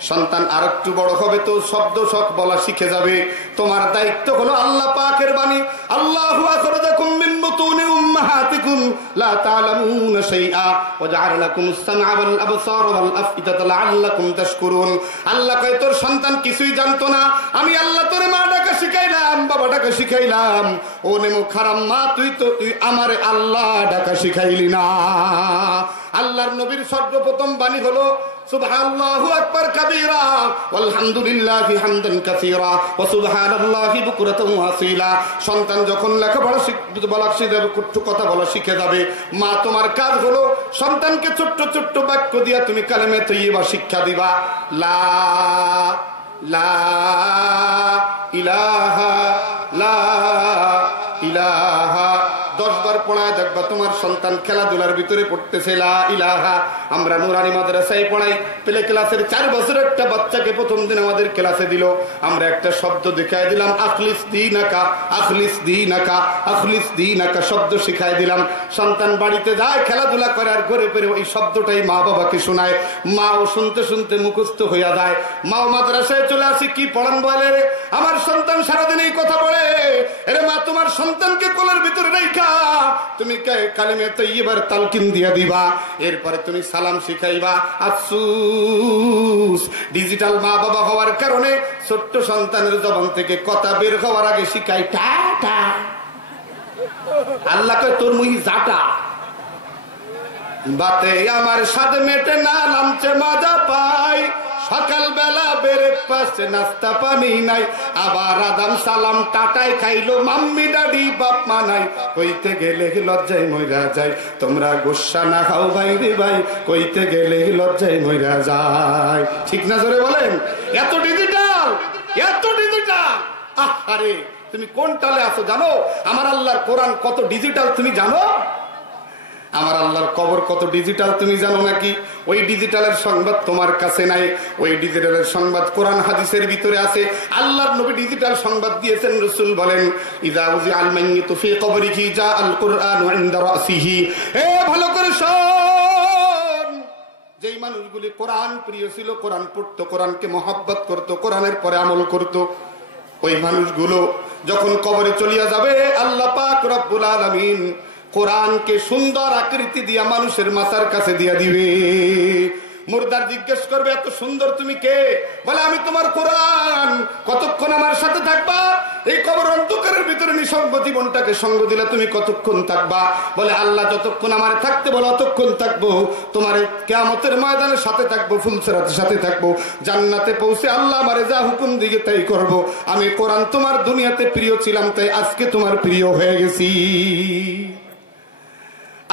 সন্তান আর একটু বড় হবে তো শব্দ শখ বলা শিখে যাবে। তোমার দায়িত্ব হলো আল্লাহ পাকের বাণী, আল্লাহু আখরাজাকুম মিন বুতুনি উম্মাহাতিকুম লা তা'লামুনা শাইআ ওয়া জা'আলা লাকুমুস সামআ ওয়াল আবসারা ওয়াল আফইদাতা লা'আল্লাকুম তাশকুরুন। আল্লাহ কয় তোর সন্তান কিছুই জানতো না, আমি আল্লাহ তোরে মা ডাকা শিখাইলাম, বাবা ডাকা শিখাইলাম। ও নেমো খারাম মা, তুই আমারে আল্লাহ ডাকা শিখাইলি না। আল্লাহর নবীর সর্বপ্রথম বাণী হলো সুবহানাল্লাহু আকবার কাবীরা ওয়ালহামদুলিল্লাহি হামদান কাসীরা ওয়া সুবহানাল্লাহি বুকরাতান ওয়া আসীলা। সন্তান যখন লেখাপড়া শিখবে, কথা বলা শিখে যাবে, মা তোমার কাজ হলো সন্তানকে ছোট্ট ছোট্ট বাক্য দিয়া তুমি কালেমে তৈয়বা শিক্ষা দিবা। লা লা ইলাহা লা ইলাহা 10 বার পড়ায় দেখবা তোমার সন্তান খেলাধুলার ভিতরে পড়তেছে লা ইলাহা। আমরা নুরানি মাদ্রাসায় পড়াই, প্লে ক্লাসের 4 বছরের একটা বাচ্চাকে প্রথম দিন আমাদের ক্লাসে দিল, আমরা একটা শব্দ দেখাই দিলাম, আখলিস দীনাকা, আখলিস দীনাকা, আখলিস দীনাকা শব্দ শিখাই দিলাম। সন্তান বাড়িতে যায়, খেলাধুলা করে, আর ঘরে ফিরে ওই শব্দটাই মা বাবাকে শোনায়। মাও শুনতে শুনতে মুখস্থ হইয়া যায়। মাও মাদ্রাসায় চলে আসি, কি পড়ান বলে, আমার সন্তান সারাদিন এই কথা বলে। আরে মা, তোমার সন্তানকে কোলের ভিতরে রেখা তুমি কালিমে তাইয়্যিবার তালকিন দিয়া দিবা। এরপরে তুমি সালাম শিখাইবা। আফসোস, ডিজিটাল মা বাবা হওয়ার কারণে ছোট্ট সন্তানের জবান থেকে কথা বের হওয়ার আগে শিখাই টাটা। আল্লাহ কয় তোর মুই জাটা বাতে আমার স্বাদ মেটে না, লাঞ্চে মজা পাই, সকালবেলা ব্রেকফাস্ট নাস্তা পানি নাই, আবার আদাম সালাম টাটাই খাইলো, মাম্মি ডাডি বাপ মা নাই, কইতে গেলে লজ্জায় মইরা যায়। তোমরা গোসা না খাও ভাই রে ভাই, কইতে গেলে লজ্জায় মইরা যায়। ঠিক না জোরে বলেন? এত ডিজিটাল, এত ডিজিটাল। আরে তুমি কোন টালে আছো জানো? আমার আল্লাহর কোরআন কত ডিজিটাল তুমি জানো? আমার আল্লাহর কবর কত ডিজিটাল তুমি জানো নাকি? ওই ডিজিটালের সংবাদ তোমার কাছে নাই। ওই ডিজিটালের সংবাদ কোরআন হাদিসের ভিতরে আছে। আল্লাহর নবী ডিজিটাল সংবাদ দিয়েছেন। রাসূল বলেন, ইযা উযিআল মাইয়িতু ফি কবরিহি জাআল কুরআনু ইনদা রাসিহি। এ ভালো করে শোন, যেই মানুষগুলি কোরআন প্রিয় ছিল, কোরআন পড়তো, কোরআনকে মহব্বত করত, কোরআনের পরে আমল করত, ওই মানুষগুলো যখন কবরে চলিয়া যাবে, আল্লাহ পাক রব্বুল আলামিন কোরআনকে সুন্দর আকৃতি দিয়া মানুষের মাথার কাছে দিয়া দিবে। মুর্দার জিজ্ঞেস করবে, এত সুন্দর তুমি কে? বলে, আমি তোমার কোরআন। কতক্ষণ আমার সাথে থাকবা? এই কবর অন্ধকারের ভিতরে নিঃসঙ্গ জীবনটাকে সঙ্গ দিলে তুমি কতক্ষণ থাকবা? বলে, আল্লাহ যতক্ষণ আমার থাকতে বলে অতক্ষণ থাকবো। তোমার কিয়ামতের ময়দানের সাথে থাকবো, ফুলসেরাতের সাথে থাকবো, জান্নাতে পৌঁছে আল্লাহ আমারে যা হুকুম দিকে তাই করব। আমি কোরআন তোমার দুনিয়াতে প্রিয় ছিলাম, তাই আজকে তোমার প্রিয় হয়ে গেছি।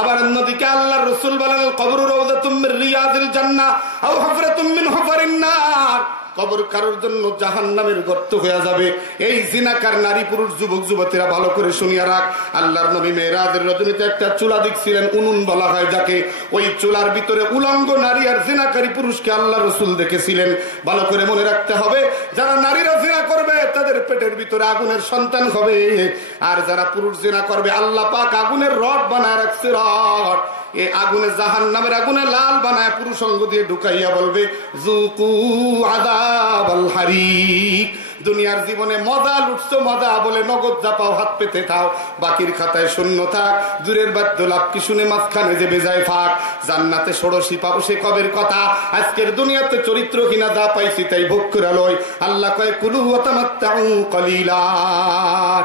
আবার অন্যদিকে আল্লাহর রাসূল বলেন, কবরু রাউযাতুম মির রিয়াদিল জান্নাহ আও হুফরাতুম মিন হুফারিন নার। কবর কারোর জন্য জাহান্নামের গর্ত হয়ে যাবে। এই জিনাকার নারী পুরুষ যুবক যুবতীরা ভালো করে শুনিয়া রাখ। আল্লাহর নবী মেরাজের রজনীতে একটা চুলা দেখছিলেন, উনুন বলা হয় যাকে। ওই চুলার ভিতরে উলঙ্গ নারী আর জিনাকারী পুরুষকে আল্লাহ রাসূল দেখেছিলেন। ভালো করে মনে রাখতে হবে, যারা নারীরা জিনা করবে তাদের পেটের ভিতরে আগুনের সন্তান হবে, আর যারা পুরুষ জিনা করবে আল্লাহ পাক আগুনের রড বানায় রাখছে। রড এই আগুনে জাহান্নামের আগুনে লাল বানায় পুরুষাঙ্গ দিয়ে ঢুকাইয়া বলবে যুকু আযাবাল হারিক। দুনিয়ার জীবনে মজা লুটছো, মজা বলে নগদ জাপাও, হাত পেতে থাও, বাকির খাতায় শূন্য থাক। দূরের বাদ্য লাভ কি শুনে মাঝখানে যে বেজায় ফাঁক। জান্নাতে ষোড়শী পাবো সে কবের কথা, আজকের দুনিয়াতে চরিত্র কিনা যা পাইছি তাই ভোগ করে লই। আল্লাহ কয় কুলু ওয়া তামাত্তাউ কলিলা।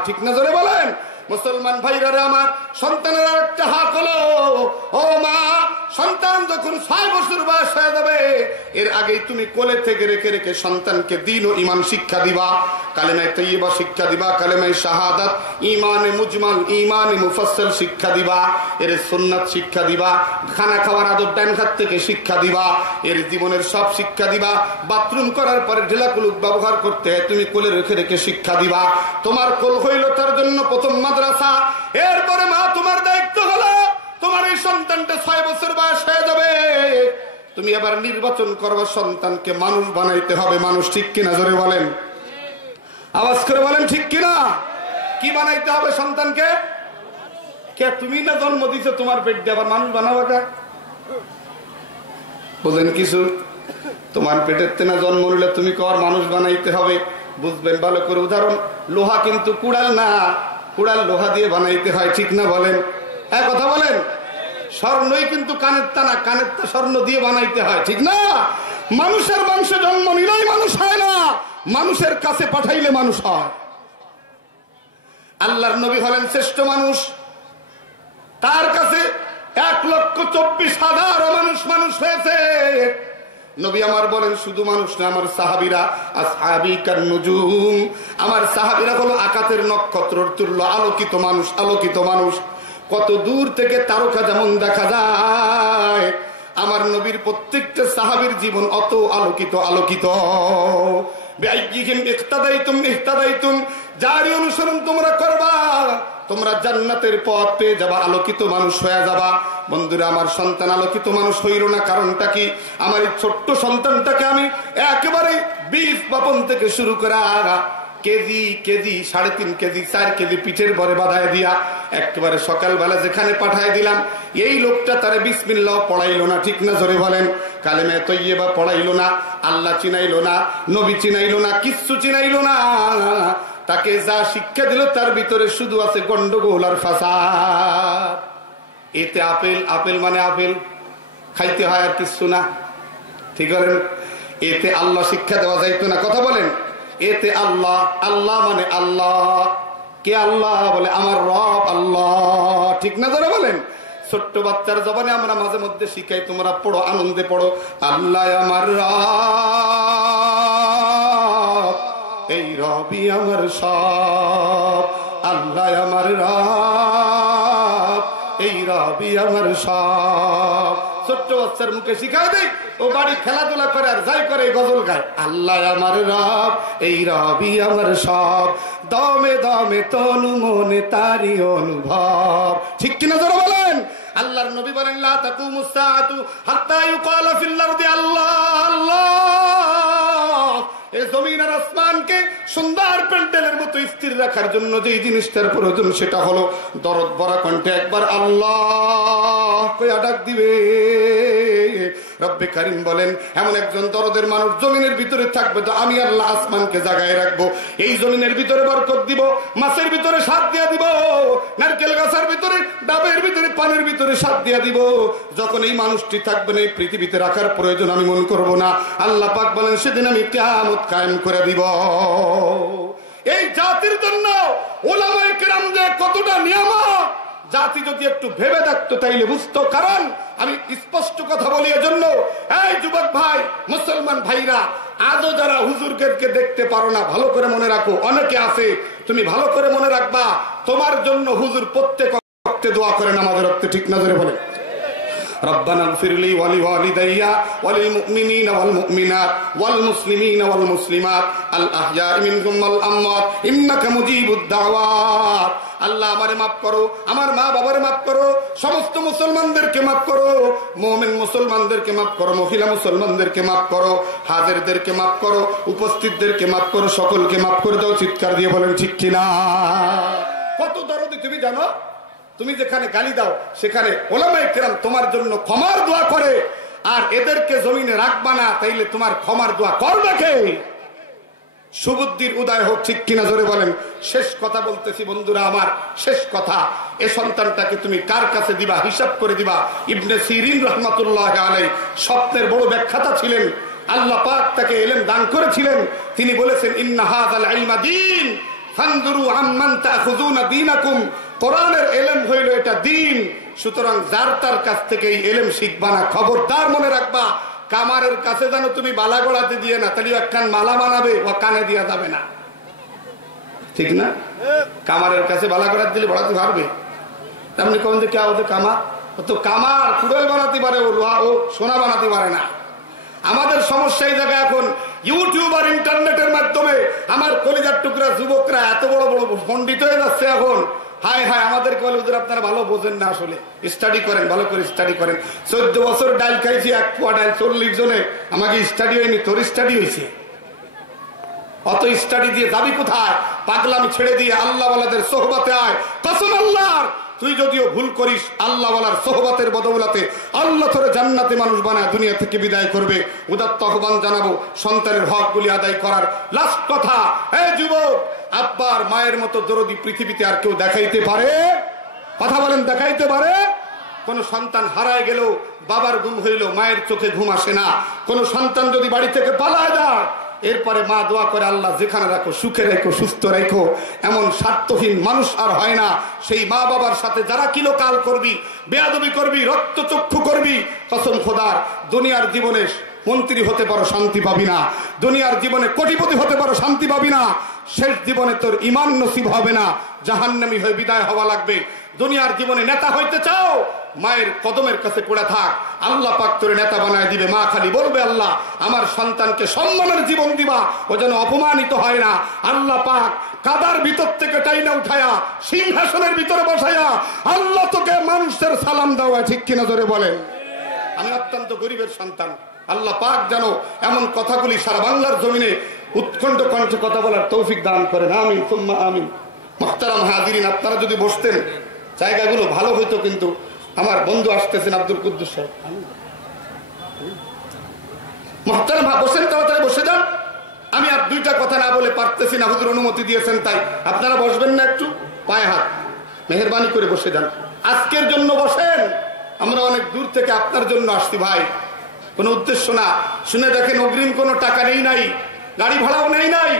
ঠিক না জোরে বলেন? মুসলমান ভাইরা আমার, সন্তানের একটা হাক হলো, ও মা, সন্তান যখন 6 বছর বয়স হয়ে যাবে এর আগেই তুমি কোলে থেকে রেখে রেখে সন্তানকে দ্বীন ও ঈমান শিক্ষা দিবা, কালেমায়ে তাইয়্যিবা শিক্ষা দিবা, কালেমায়ে শাহাদাত, ঈমানে মুজমাল, ঈমানে মুফাসসাল শিক্ষা দিবা, এর সুন্নাত শিক্ষা দিবা, খানা খাওয়ার আদব ডান হাত থেকে শিক্ষা দিবা, এর জীবনের সব শিক্ষা দিবা। বাথরুম করার পরে ঢেলাকুলুক ব্যবহার করতে তুমি কোলে রেখে রেখে শিক্ষা দিবা। তোমার কোল হইল তার জন্য প্রথম মাদ্রাসা। এরপরে মা তোমার দায়িত্ব হলো, তোমার এই সন্তানটা 6 বছর বয়স হয়ে যাবে, তুমি এবার নির্বাচন করবে সন্তানকে মানুষ বানাইতে হবে। মানুষ, ঠিক কিনা জোরে বলেন, আওয়াজ করে বলেন ঠিক কিনা। কি বানাইতে হবে সন্তানকে? কে তুমি না জন্ম দিছো, তোমার পেট দিয়ে আবার মানুষ বানাবো কে? বুঝলেন কিছু? তোমার পেটের তেনা জন্ম নিলে তুমি কর মানুষ বানাইতে হবে। বুঝবেন ভালো করে উদাহরণ, লোহা কিন্তু কুড়াল না, কুড়াল লোহা দিয়ে বানাইতে হয়, ঠিক না বলেন? হ্যাঁ কথা বলেন। স্বর্ণই কিন্তু কানের টানা, কানের তা স্বর্ণ দিয়ে বানাইতে হয়, ঠিক না? মানুষের বংশে জন্ম নিলেই মানুষ হয় না, মানুষের কাছে পাঠাইলে মানুষ হয়। আল্লাহর নবী হলেন শ্রেষ্ঠ মানুষ, তার কাছে 1,24,000 মানুষ মানুষ হয়েছে। নবী আমার বলেন শুধু মানুষ না, আমার সাহাবীরা আসহাবী কান নুজুম, আমার সাহাবীরা হলো আকাশের নক্ষত্রের তুল্য আলোকিত মানুষ, আলোকিত মানুষ। কত দূর থেকে তারকা যেমন দেখা যায়, আমার নবীর প্রত্যেকটা সাহাবীর জীবন অত আলোকিত, আলোকিত। যারই অনুসরণ তোমরা করবা তোমরা জান্নাতের পথ পেয়ে যাবা, আলোকিত মানুষ হয়ে যাবা। বন্ধুরা, আমার সন্তান আলোকিত মানুষ হইল না, কারণটা কি? আমার এই ছোট্ট সন্তানটাকে আমি একেবারে বীজ বপন থেকে শুরু করা কেজি কেজি 3.5 কেজি 4 কেজি পিঠের ভরে বাঁধায় দিয়া একেবারে সকালবেলা যেখানে পাঠায় দিলাম, এই লোকটা তারে বিসমিল্লাহ পড়াইলো না, ঠিক না জোরে বলেন? কালেমায়ে তাইয়্যিবা পড়াইলো না, আল্লাহ চিনাইলো না, নবী চিনাইলো না, কিচ্ছু চিনাইলো না। তাকে যা শিক্ষা দিল তার ভিতরে শুধু আছে গন্ডগোল আর ফাসাদ। এতে আপেল, আপেল মানে আপেল খাইতে হয় আর কিছু না, ঠিক বলেন? এতে আল্লাহ শিক্ষা দেওয়া যাইতো না, কথা বলেন? এতে আল্লাহ, আল্লাহ মানে আল্লাহ। কে আল্লাহ? বলে আমার রব আল্লাহ, ঠিক না জোরে বলেন? ছোট্ট বাচ্চার জবানে আমরা মাঝে মধ্যে শিখাই, তোমরা পড়ো, আনন্দে পড়ো, আল্লাহ আমার রব, এই রবি আমার সব, আল্লাহ আমার রব, এই রবি আমার সব। ছোট্ট বাচ্চার মুখে শিখাই দেয়, ও বাড়ি খেলাধুলা করে আর যাই করে গজল গায়, আল্লাহ আমার রব, এই রবি আমার সব, দমে দমে তনু মনে তারি অনুভব, ঠিক কিনা জোরে বলেন? আল্লাহর নবী বলেন লা তাকুমুস সাআতু হাত্তা ইউকালা ফিল আরদি আল্লাহ আল্লাহ। এই জমিন আর আসমানকে সুন্দর প্যান্ডেলের মতো স্থির রাখার জন্য যে জিনিসটার প্রয়োজন সেটা হলো দরদ ভরা কণ্ঠে একবার আল্লাহ কইয়া ডাক দিবে। রব্বে কারীম বলেন এমন একজন দরদের মানুষ জমিনের ভিতরে থাকবে তো আমি আল্লাহ আসমানকে জাগায় রাখবো, এই জমিনের ভিতরে বরকত দিব, মাছের ভিতরে স্বাদ দিয়া দিব, নারকেল গাছের ভিতরে, ডাবের ভিতরে, পানের ভিতরে স্বাদ দিয়া দিব। যখন এই মানুষটি থাকবে না, এই পৃথিবীতে রাখার প্রয়োজন আমি মনে করবো না। আল্লাহ পাক বলেন সেদিন আমি কিয়ামত কায়েম করে দিব। এই জাতির জন্য উলামায়ে কেরাম যে কতটা নিয়ামত, জাতি যদি একটু ভেবে দেখতো তাইলে বুঝতো। কারণ আমি স্পষ্ট কথা বলি এজন্য, এই যুবক ভাই, মুসলমান ভাইরা, আজও যারা হুজুরকে দেখতে পারো না, ভালো করে মনে রাখো, অনেকে আছে, তুমি ভালো করে মনে রাখবা, তোমার জন্য হুজুর প্রত্যেক ওয়াক্তে দোয়া করেন, আমাদের ওয়াক্তে, ঠিক না জোরে বলে? ربنا اغفر لي ولوالدي وللمؤمنين والمؤمنات والمسلمين والمسلمات الأحياء منهم والأموات إنك مجيب الدعوات। আল্লাহ আমারে মাফ করো, আমার মা বাবারে মাফ করো, সমস্ত মুসলমানদেরকে মাফ করো, মুমিন মুসলমানদেরকে মাফ করো, মহিলা মুসলমানদেরকে মাফ করো, হাজিরদেরকে মাফ করো, উপস্থিতদেরকে মাফ করো, সকলকে মাফ করে দাও। চিৎকার দিয়ে বলেন ঠিক কিনা? কত দরদি তুমি জানো? তুমি যেখানে গালি দাও সেখানে ওলামায়ে কেরাম তোমার জন্য ক্ষমার দোয়া করে, আর এদেরকে জমিনে রাখবা না, তাইলে তোমার ক্ষমার দোয়া করবে কে? সুবুদ্ধির উদয় হোক, ঠিক কিনা জোরে বলেন। শেষ কথা বলতেছি বন্ধুরা আমার, শেষ কথা, এ সন্তানটাকে তুমি কার কাছে দিবা, হিসাব করে দিবা। ইবনে সিরিন রহমাতুল্লাহ আলাইহি স্বপ্নের বড় ব্যাখ্যাতা ছিলেন, আল্লাহ পাক তাকে ইলম দান করেছিলেন। তিনি বলেছেন, ইন্না হাযাল ইলমা দীন ফানজুরু আম্মান তাখুযুনা দীনাকুম, কোরআনের ইলম হইল এটা দ্বীন, সুতরাং যার তার কাছ থেকে এই ইলম শিখবা না। খবরদার মনে রাখবা, কামারের কাছে যেন তুমি বালা গড়াতে দিয়ে না, তাহলে একখান মালা বানাবে, ও কানে দিয়া যাবে না, ঠিক না? কামারের কাছে বালা গড়াতে দিলে বড়াতে পারবে, তেমনি কখন যে কে হতে কামার, ও তো কামার কুড়েল বানাতে পারে, ও লোহা ও সোনা বানাতে পারে না। আমাদের সমস্যা এই জায়গায় এখন ইউটিউব আর ইন্টারনেটের মাধ্যমে আমার কলিজার টুকরা যুবকরা এত বড় বড় পণ্ডিত হয়ে যাচ্ছে এখন। হায় হায়, আমাদেরকে বলে হুজুর আপনারা ভালো বোঝেন না, আসলে স্টাডি করেন, ভালো করে স্টাডি করেন। 14 বছর ডাইল খাইছি, 1 পোয়া ডাইল 40 জনে, আমাকে স্টাডি হয়নি, তোর স্টাডি হয়েছে। অত স্টাডি দিয়ে যাবি কোথায়? পাগলামি ছেড়ে দিয়ে আল্লাহওয়ালাদের সোহবতে আয়। কসম আল্লাহর, তুই যদিও ভুল করিস, আল্লাহওয়ালার সোহবতের বদৌলতে আল্লাহ তোরে জান্নাতে মানুষ বানায় দুনিয়া থেকে বিদায় করবে। উদাত্ত আহ্বান জানাবো সন্তানের হকগুলি আদায় করার। লাস্ট কথা, এই যুবক, আব্বার মায়ের মতো দরদি পৃথিবীতে আর কেউ দেখাইতে পারে? কথা বলেন, দেখাইতে পারে? কোন সন্তান হারায় গেল, বাবার ঘুম হইল, মায়ের চোখে ঘুম আসে না। কোন সন্তান যদি বাড়ি থেকে পালায় যায়, এরপরে মা দোয়া করে, আল্লাহ যেখানে রাখো সুখে রাখো, সুস্থ রাখো। এমন স্বার্থহীন মানুষ আর হয় না। সেই মা বাবার সাথে যারা কিলোকাল করবি, বেয়াদবি করবি, রক্তচক্ষু করবি, কসম খোদার, দুনিয়ার জীবনে মন্ত্রী হতে পারো, শান্তি পাবি না। দুনিয়ার জীবনে কোটিপতি হতে পারো, শান্তি পাবি না। শেষ জীবনে তোর ঈমান নসিব হবে না, জাহান্নামী হয়ে বিদায় হওয়া লাগবে। দুনিয়ার জীবনে নেতা হইতে চাও, মায়ের কদমের কাছে পড়ে থাক, আল্লাহ পাক তোরে নেতা বানায় দিবে। মা খালি বলবে, আল্লাহ আমার সন্তানকে সম্মানের জীবন দিবা, ও যেন অপমানিত হয় না। আল্লাহ পাক কাদার ভিতর থেকে টাইনা উঠায়া সিংহাসনের ভিতরে বসায়া আল্লাহ তোকে মানুষের সালাম দেওয়া, ঠিক কিনা জোরে বলেন। আমি অত্যন্ত গরিবের সন্তান, আল্লাহ পাক যেন এমন কথাগুলি সারা বাংলার জমিনে উৎকণ্ঠ কণ্ঠে কথা বলার তৌফিক দান করেন। আমিন সুম্মা আমিন। মুহতারাম হাজিরিন, আপনারা যদি বসতেন জায়গাগুলো ভালো হইতো, কিন্তু আমার বন্ধু আসতেছেন আব্দুল কুদ্দুস সাহেব। মুহতারাম বসেন, তাড়াতাড়ি বসে যান। আমি আর দুইটা কথা না বলে পারতেছি না, হুজুর অনুমতি দিয়েছেন তাই। আপনারা বসবেন না? একটু পায়ে হাত, মেহেরবানি করে বসে যান। আজকের জন্য বসেন, আমরা অনেক দূর থেকে আপনার জন্য আসছি ভাই, কোনো উদ্দেশ্য না। শুনে দেখেন, অগ্রিম কোনো টাকা নেই নাই, গাড়ি ভাড়াও নেই নাই,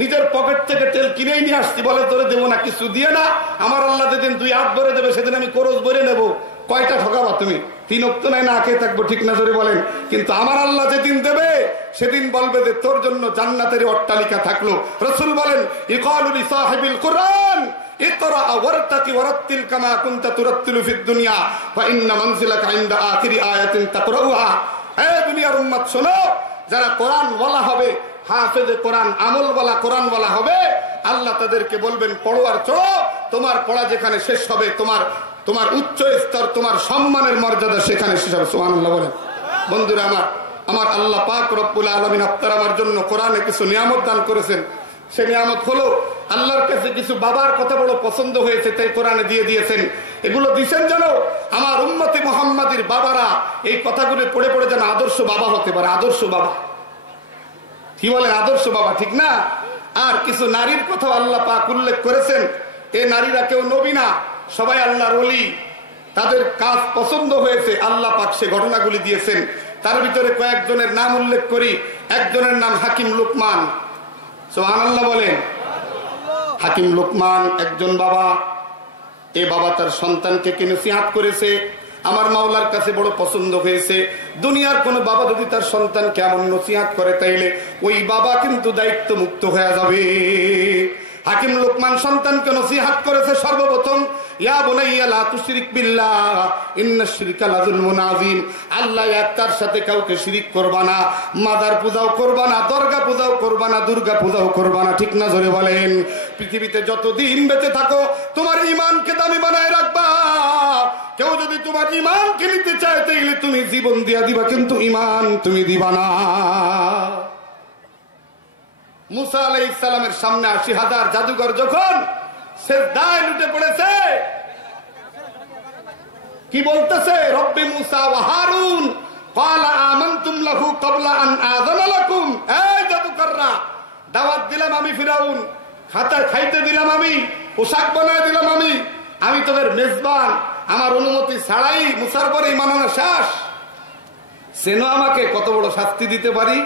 নিজের পকেট থেকে তেল কিনেই নিয়ে আসছি। বলে তোরে দেবো না, কিছু দিয়ে না, আমার আল্লাহ যেদিন 2 হাত ভরে দেবে সেদিন আমি করজ ভরে নেবো। কয়টা ঠকাবা তুমি? 3 ওয়াক্ত নাই, না খেয়ে থাকবো, ঠিক না জোরে বলেন। কিন্তু আমার আল্লাহ যেদিন দেবে সেদিন বলবে যে তোর জন্য জান্নাতের অট্টালিকা থাকলো। রাসূল বলেন, ইকালু লি সাহিবিল কুরআন ইকরা ওয়ারতাকি ওয়ারাত্তিল কামা কুনতা তুরাত্তিলু ফিদ দুনিয়া ফা ইন্না মানজিলাকা ইনদা আখিরি আয়াতিন তাকরাউহা। হে দুনিয়ার উম্মত শোনো, যারা কোরআন ওয়ালা হবে, হাফেজে কোরআন, আমল ওয়ালা কোরআন ওয়ালা হবে, আল্লাহ তাদেরকে বলবেন পড়ো আর চলো। তোমার পড়া যেখানে শেষ হবে, তোমার উচ্চ স্তর, তোমার সম্মানের মর্যাদা সেখানে শেষ হবে। সুবহানাল্লাহ বলেন। বন্ধুরা আমার আল্লাহ পাক রব্বুল আলামিন আপনারা আমার জন্য কোরআনে কিছু নিয়ামত দান করেছেন। সে নিয়ামত হলো, আল্লাহর কাছে কিছু বাবার কথা বড় পছন্দ হয়েছে, তাই কোরআনে দিয়ে দিয়েছেন। এগুলো দিচ্ছেন যেন আমার উম্মতে মুহাম্মাদির বাবারা এই কথাগুলো পড়ে পড়ে যেন আদর্শ বাবা হতে পারে। আদর্শ বাবা, কি বলেন? আদর্শ বাবা, ঠিক না? আর কিছু নারীর কথা আল্লাহ পাক উল্লেখ করেছেন। এই নারীরা কেউ নবী না, সবাই আল্লাহর ওলি। তাদের কাজ পছন্দ হয়েছে, আল্লাহ পাক সে ঘটনাগুলি দিয়েছেন। তার ভিতরে কয়েকজনের নাম উল্লেখ করি। একজনের নাম হাকিম লুকমান। সুবহানাল্লাহ বলেন। হাকিম লুকমান একজন বাবা। এই বাবা তার সন্তানকে কি নসিহত করেছে, আমার মাওলার কাছে বড় পছন্দ হয়েছে। দুনিয়ার কোন বাবা যদি তার সন্তানকে এমন নসিহত করে, তাইলে ওই বাবা কিন্তু দায়িত্ব মুক্ত হয়ে যাবে। হাকিম লুকমান সন্তানকে নসিহত করেছে সর্বপ্রথম, ইয়া বুনাইয়া লা তুশরিক বিল্লাহ ইন্নাশ শিরকা লাযুলমুন আযীম। আল্লাহ এক, তার সাথে কাউকে শিরিক করবা না, মাদার পূজাও করবা না, দরগা পূজাও করবা না, দুর্গা পূজাও করবা না, ঠিক না জোরে বলেন। পৃথিবীতে যতদিন বেঁচে থাকো তোমার ঈমানকে দামি বানায় রাখবা। কেউ যদি তোমার ঈমানকে নিতে চায়, তাইলে তুমি জীবন দিয়া দিবা, কিন্তু ঈমান তুমি দিবা না। মুসা আলাইহিস সালামের সামনে 80,000 জাদুঘর যখন সিজদায় লুটে পড়েছে, কি বলতেছে? রব্বি মুসা ওয়া হারুন ক্বালা আমানতুম লাহু ক্বাবলা আন আযানা লাকুম। এই জাদুকররা, দাওয়াত দিলাম আমি ফিরাউন, খাইতে দিলাম আমি, পোশাক বানায় দিলাম আমি তোদের মেজবান, আমার অনুমতি ছাড়াই মুসার পরে মানানো শেষ। সেনো আমাকে কত বড় শাস্তি দিতে পারি।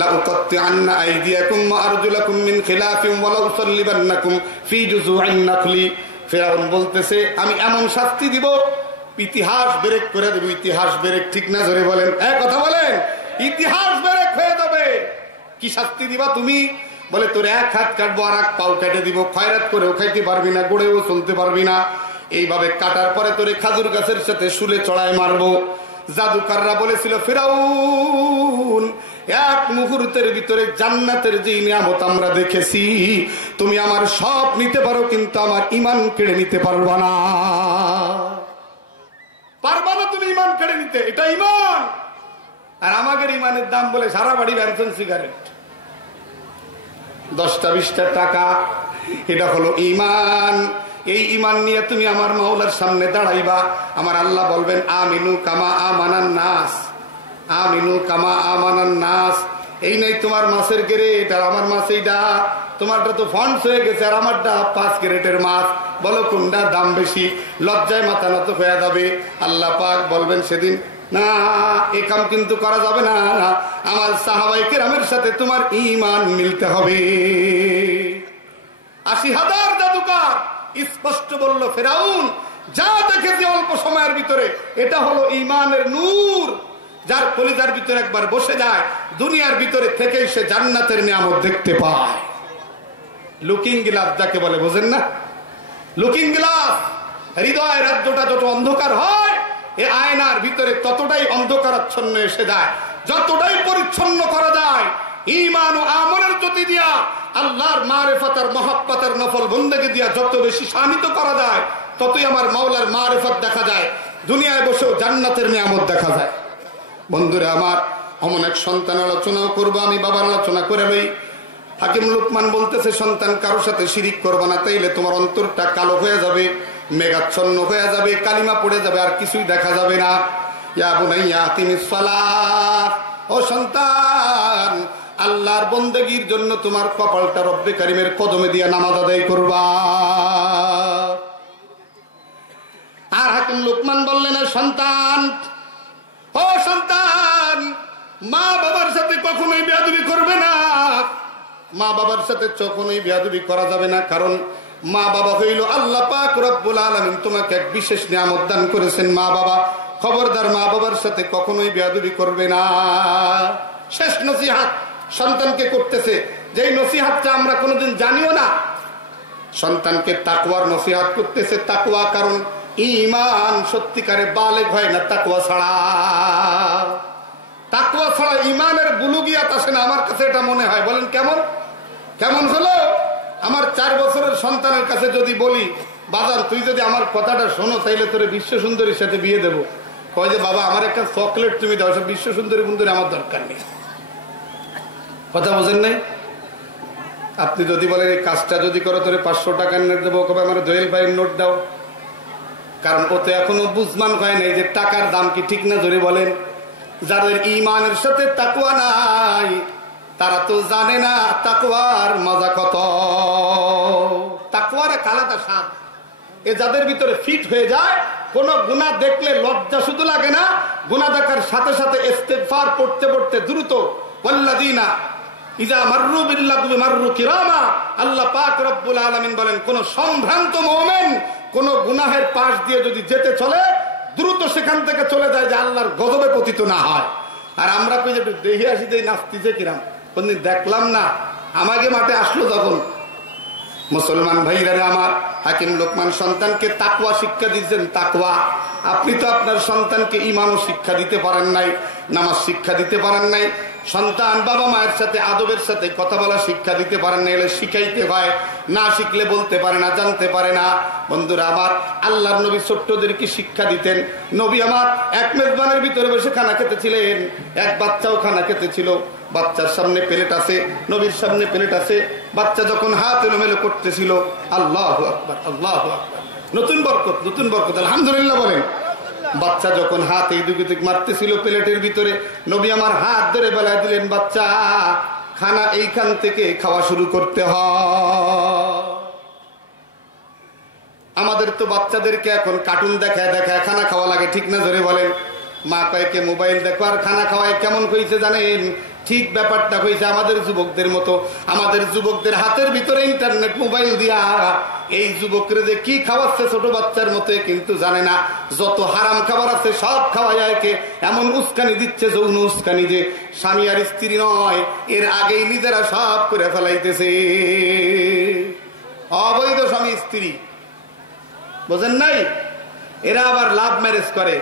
লাউকাত্তিআন্না আইদিয়াকুম ওয়া আরজুলাকুম মিন খিলাফিন ওয়া লাউসাল্লিবান্নাকুম ফি জুযু'আন নাখলি। ফিরাউন বলতেছে আমি এমন শাস্তি দিব, ইতিহাস ব্রেক করে দেব। ইতিহাস ব্রেক ঠিক না? জোরে বলেন, কথা বলেন। ইতিহাস ব্রেক হয়ে যাবে। কি শাস্তি দিবা তুমি? বলে তোর এক হাত কাটবো আর এক পাও কেটে দিব, খয়রাত করেও খাইতে পারবি না, গড়েও চলতে পারবি না। এইভাবে কাটার পরে তোরে খাজুর গাছের সাথে শুলে চড়ায় মারবো। জাদুকাররা বলেছিল ফিরাউন এক মুহূর্তের ভিতরে জান্নাতের যে নিয়ামত আমরা দেখেছি, তুমি আমার সব নিতে পারো কিন্তু আমার ঈমান কেড়ে নিতে পারবা না। পারবা না তুমি ঈমান কেড়ে নিতে, এটা ঈমান। আর আমাদের ঈমানের দাম বলে সারা বাড়ি ব্যঞ্জন সিগারেট, 10-20 টাকা, এটা হলো ঈমান। এই ঈমান নিয়ে তুমি আমার মাওলার সামনে দাঁড়াইবা। আমার আল্লাহ বলবেন আমিনু কামা আমানান নাস, আমিনু কামা আমানান নাস। এই নাই তোমার মাছের গ্রেট আর আমার মাছ এইটা, তোমারটা তো ফন্ডস হয়ে গেছে আর আমারটা 5 গ্রেটের মাছ, বলো কোনটা দাম বেশি? লজ্জায় মাথা নত হয়ে যাবে। আল্লাহ পাক বলবেন সেদিন না, এ কাম কিন্তু করা যাবে না, আমার সাহাবায়ে কেরামের সাথে তোমার ঈমান মিলতে হবে। 80,000 জাদুকর স্পষ্ট বলল ফেরাউন যা দেখেছি অল্প সময়ের ভিতরে, এটা হলো ঈমানের নূর। যার কলিজার ভিতরে একবার বসে যায়, দুনিয়ার ভিতরে থেকেই সে জান্নাতের নিয়ামত দেখতে পায়। লুকিং গ্লাস যাকে বলে, বোঝেন না? Looking glass. হৃদয় রাজ্যটা যত অন্ধকার হয়, এ আয়নার ভিতরে ততটাই অন্ধকারাচ্ছন্ন এসে যায়। যতটাই পরিচ্ছন্ন করা যায় ঈমান ও আমলের জ্যোতি দিয়া, আল্লাহর মারিফত আর মহব্বত আর নফল বন্দেগী দিয়া যত বেশি শানিত করা যায়, ততই আমার মাওলার মারিফত দেখা যায়, দুনিয়ায় বসেও জান্নাতের নিয়ামত দেখা যায়। বন্ধুরা আমার, এমন এক সন্তান আলোচনাও করবো, আমি বাবার আলোচনা করে লই। হাকিম লুকমান বলতেছে সন্তান কারোর সাথে শিরিক করবে না, তাইলে তোমার অন্তরটা কালো হয়ে যাবে, মেঘাচ্ছন্ন হয়ে যাবে, কালিমা পড়ে যাবে, আর কিছুই দেখা যাবে না। ইয়া বুনাইয়া আকিমিস সালাহ, ও সন্তান আল্লাহর বন্দেগীর জন্য তোমার কপালটা রব্বে কারিমের কদমে দিয়া নামাজ আদায় করবা। আর হাকিম লুকমান বললেন সন্তান, ও সন্তান মা বাবার সাথে কখনোই বেয়াদবি করবে না। মা বাবার সাথে কখনোই বেয়াদবি করা যাবে না, কারণ মা বাবা হইল আল্লাহ পাক রব্বুল আলামিন তোমাকে এক বিশেষ নিয়ামত দান করেছেন মা বাবা। খবরদার মা বাবার সাথে কখনোই বেয়াদবি করবে না। শেষ নসিহত সন্তানকে করতেছে, যেই নসিহতটা আমরা কোনোদিন জানিও না। সন্তানকে তাকওয়ার নসিহত করতেছে। তাকওয়া, কারণ ঈমান সত্যিকারে বালেগ হয় না তাকওয়া ছাড়া। তাকওয়া ছাড়া ঈমানের বুলুগিয়াত আসে না, আমার কাছে এটা মনে হয়। বলেন কেমন কেমন হলো? আমার 4 বছরের সন্তানের কাছে যদি বলি, বাজার তুই যদি আমার কথাটা শোনো তাইলে তোরে বিশ্ব সুন্দরীর সাথে বিয়ে দেবো, কয় যে বাবা আমার একটা চকলেট তুমি দাও, সব বিশ্ব সুন্দরী বন্ধুরে আমার দরকার নেই। কথা বোঝেন নাই? আপনি যদি বলেন এই কাজটা যদি করো তোরে 500 টাকার নোট দেবো, কবে আমার দোয়েল ভাইয়ের নোট দাও। কারণ ওতে এখনো বুঝমান হয় নাই যে টাকার দাম কি, ঠিক না? জোরে বলেন। যাদের ঈমানের সাথে তাকওয়া নাই তারা তো জানে না তাকওয়ার মজা কত। তাকওয়ার এক আলাদা স্বাদ। এ যাদের ভিতরে ফিট হয়ে যায়, কোন গুনাহ দেখলে লজ্জা শুধু লাগে না, গুনাহ দেখার সাথে সাথে ইস্তিগফার পড়তে পড়তে দ্রুত ওয়াল্লাযিনা ইযা মাররু বিল্লাগবি মাররু কিরামা। আল্লাহ পাক রব্বুল আলামিন বলেন, কোন সম্ভ্রান্ত মুমিন কোন গুনাহের পাশ দিয়ে যদি যেতে চলে, দ্রুত সেখান থেকে চলে যায় যে আল্লাহর গজবে পতিত না হয়। আর আমরা কই যে দেখে আসি যে নাস্তিছে কিরাম, কোনদিন দেখলাম না। আমাকে মাঠে আসলো যখন, মুসলমান ভাইরা আমার, হাকিম লোকমান সন্তানকে তাকওয়া শিক্ষা দিচ্ছেন। তাকওয়া, আপনি তো আপনার সন্তানকে ঈমান শিক্ষা দিতে পারেন নাই, নামাজ শিক্ষা দিতে পারেন নাই, সন্তান বাবা মায়ের সাথে আদবের সাথে কথা বলা শিক্ষা দিতে পারেন না। এলে শিখাইতে হয়, না শিখলে বলতে পারে না, জানতে পারে না। বন্ধুরা আমার, আল্লাহর নবী ছোট্টদেরকে শিক্ষা দিতেন। নবী আমার এক মেজবানের ভিতরে বসে খানা খেতেছিলেন, এক বাচ্চাও খানা খেতেছিল। বাচ্চার সামনে প্লেট আছে, নবীর সামনে প্লেট আছে। বাচ্চা যখন হাত এলোমেলো করতেছিল, আল্লাহু আকবার আল্লাহু আকবার, নতুন বরকত, নতুন বরকত, আলহামদুলিল্লাহ বলেন। বাচ্চা যখন হাত এই দিকে মারতেছিল প্লেটের ভিতরে, নবী আমার হাত ধরে বেলায় দিলেন, বাচ্চা খানা এইখান থেকে খাওয়া শুরু করতে হয়। আমাদের তো বাচ্চাদেরকে এখন কার্টুন দেখায় দেখায় খানা খাওয়া লাগে, ঠিক না? ধরে বলেন। মা কয়েকে মোবাইল দেখো আর খানা খাওয়ায় কেমন হয়েছে জানেন? ঠিক ব্যাপারটা হয়েছে আমাদের যুবকদের মতো। আমাদের যুবকদের হাতের ভিতরে ইন্টারনেট, মোবাইল দিয়া এই যুবকরা যে কি খাওয়াচ্ছে ছোট বাচ্চার মতো, কিন্তু জানে না যত হারাম খাবার আছে সব খাওয়ায় একে এমন উস্কানি দিচ্ছে, যৌন উস্কানি, যে স্বামী আর স্ত্রী নয়, এর আগেই নিজেরা সব করে ফেলাইতেছে। অবৈধ স্বামী স্ত্রী, বোঝেন নাই? এরা আবার লাভ ম্যারেজ করে।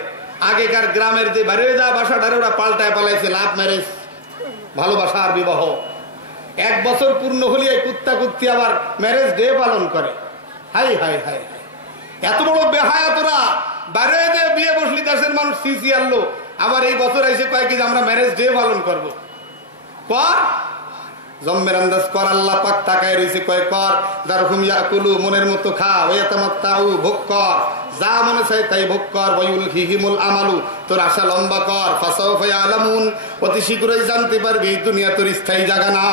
আগেকার গ্রামের যে বাইরে যা বাসাটারে ওরা পাল্টায় পালাইছে লাভ ম্যারেজ, ভালোবাসার বিবাহ। 1 বছর পূর্ণ হলে কুত্তা কুত্তি আবার ম্যারেজ ডে পালন করে। হাই হাই হাই, এত বড় বেহায়া তোরা! বাইরে যে বিয়ে বসলি দেশের মানুষ সিসি আনলো, আবার এই বছর এসে কয়েক আমরা ম্যারেজ ডে পালন করবো। কর জম্মের আন্দাজ কর, আল্লাহ পাক তাকায় রয়েছে, কয় কর। দারহুম ইয়াকুলু, মনের মতো খা, ওয়াতামাত্তাউ, ভোগ কর, যা মনে চাই তাই ভোগ কর। ওয়ায়ুলহিহিমুল আমালু, তোর আশা লম্বা কর। ফাসাউফা ইয়ালামুন, অতি শীঘ্রই জানতে পারবি এই দুনিয়া তোর স্থায়ী জায়গা না।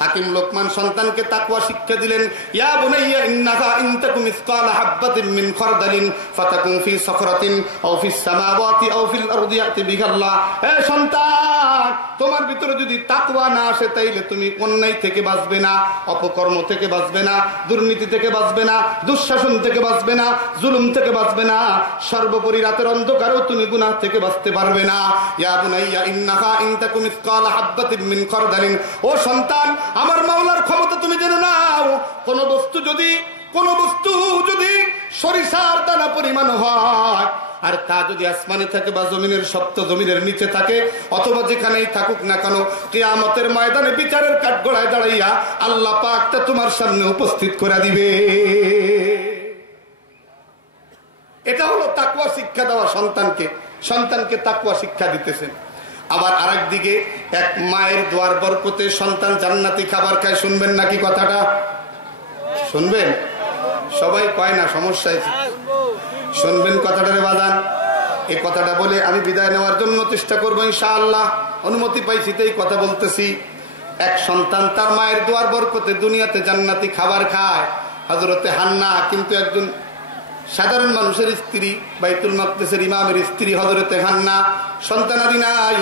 হাকিম লোকমান সন্তানকে তাকওয়া শিক্ষা দিলেন, ইয়া বুনাইয়া ইন্নাহা ইন তাকুম মিসকালা হাববাতিন মিন খারদালিন ফাতাকুন ফি সাখরাতিন আও ফিস সামাওয়াতি আও ফিল আরদি ইয়াতি বিহাল্লাহ। হে সন্তান, তোমার ভিতরে যদি তাকওয়া না আসে তাইলে তুমি অন্যায় থেকে বাঁচবে না, অপকর্ম থেকে বাঁচবে না, দুর্নীতি থেকে বাঁচবে না, দুঃশাসন থেকে বাঁচবে না, জুলুম থেকে বাঁচবে না, সর্বোপরি রাতের অন্ধকারেও তুমি গুনাহ থেকে বাঁচতে পারবে না। ইয়া বুনাইয়া ইন্নাহা ইন তাকুম মিসকালা হাববাতিন মিন খারদালিন, ও সন্তান, আমার মাওলার ক্ষমতা তুমি জেনে নাও। কোন বস্তু যদি সরিষার দানা পরিমাণ হয়, আর তা যদি আসমানে থাকে বা জমিনের সপ্ত জমিনের নিচে থাকে, অথবা যেখানেই থাকুক না কেন, কিয়ামতের ময়দানে বিচারের কাঠগড়ায় দাঁড়াইয়া আল্লাহ পাক তা তোমার সামনে উপস্থিত করে দিবে। এটা হলো তাকওয়া শিক্ষা দেওয়া সন্তানকে তাকওয়া শিক্ষা দিতেছেন। আবার আরেক দিকে এক মায়ের দোয়ার বরকতে সন্তান জান্নাতি খাবার খায়। শুনবেন নাকি কথাটা? শুনবেন? সবাই কয় না, সমস্যা আছে। শুনবেন কথাটা রে বাজান। এই কথাটা বলে আমি বিদায় নেওয়ার জন্য চেষ্টা করবো ইনশাআল্লাহ। অনুমতি পাইছি তাই কথা বলতেছি। এক সন্তান তার মায়ের দোয়ার বরকতে দুনিয়াতে জান্নাতি খাবার খায়। হযরতে হান্না কিন্তু একজন সাধারণ মানুষের স্ত্রী, বাইতুল মাকদিসের ইমামের স্ত্রী হযরতে হান্না। সন্তানাদি নাই,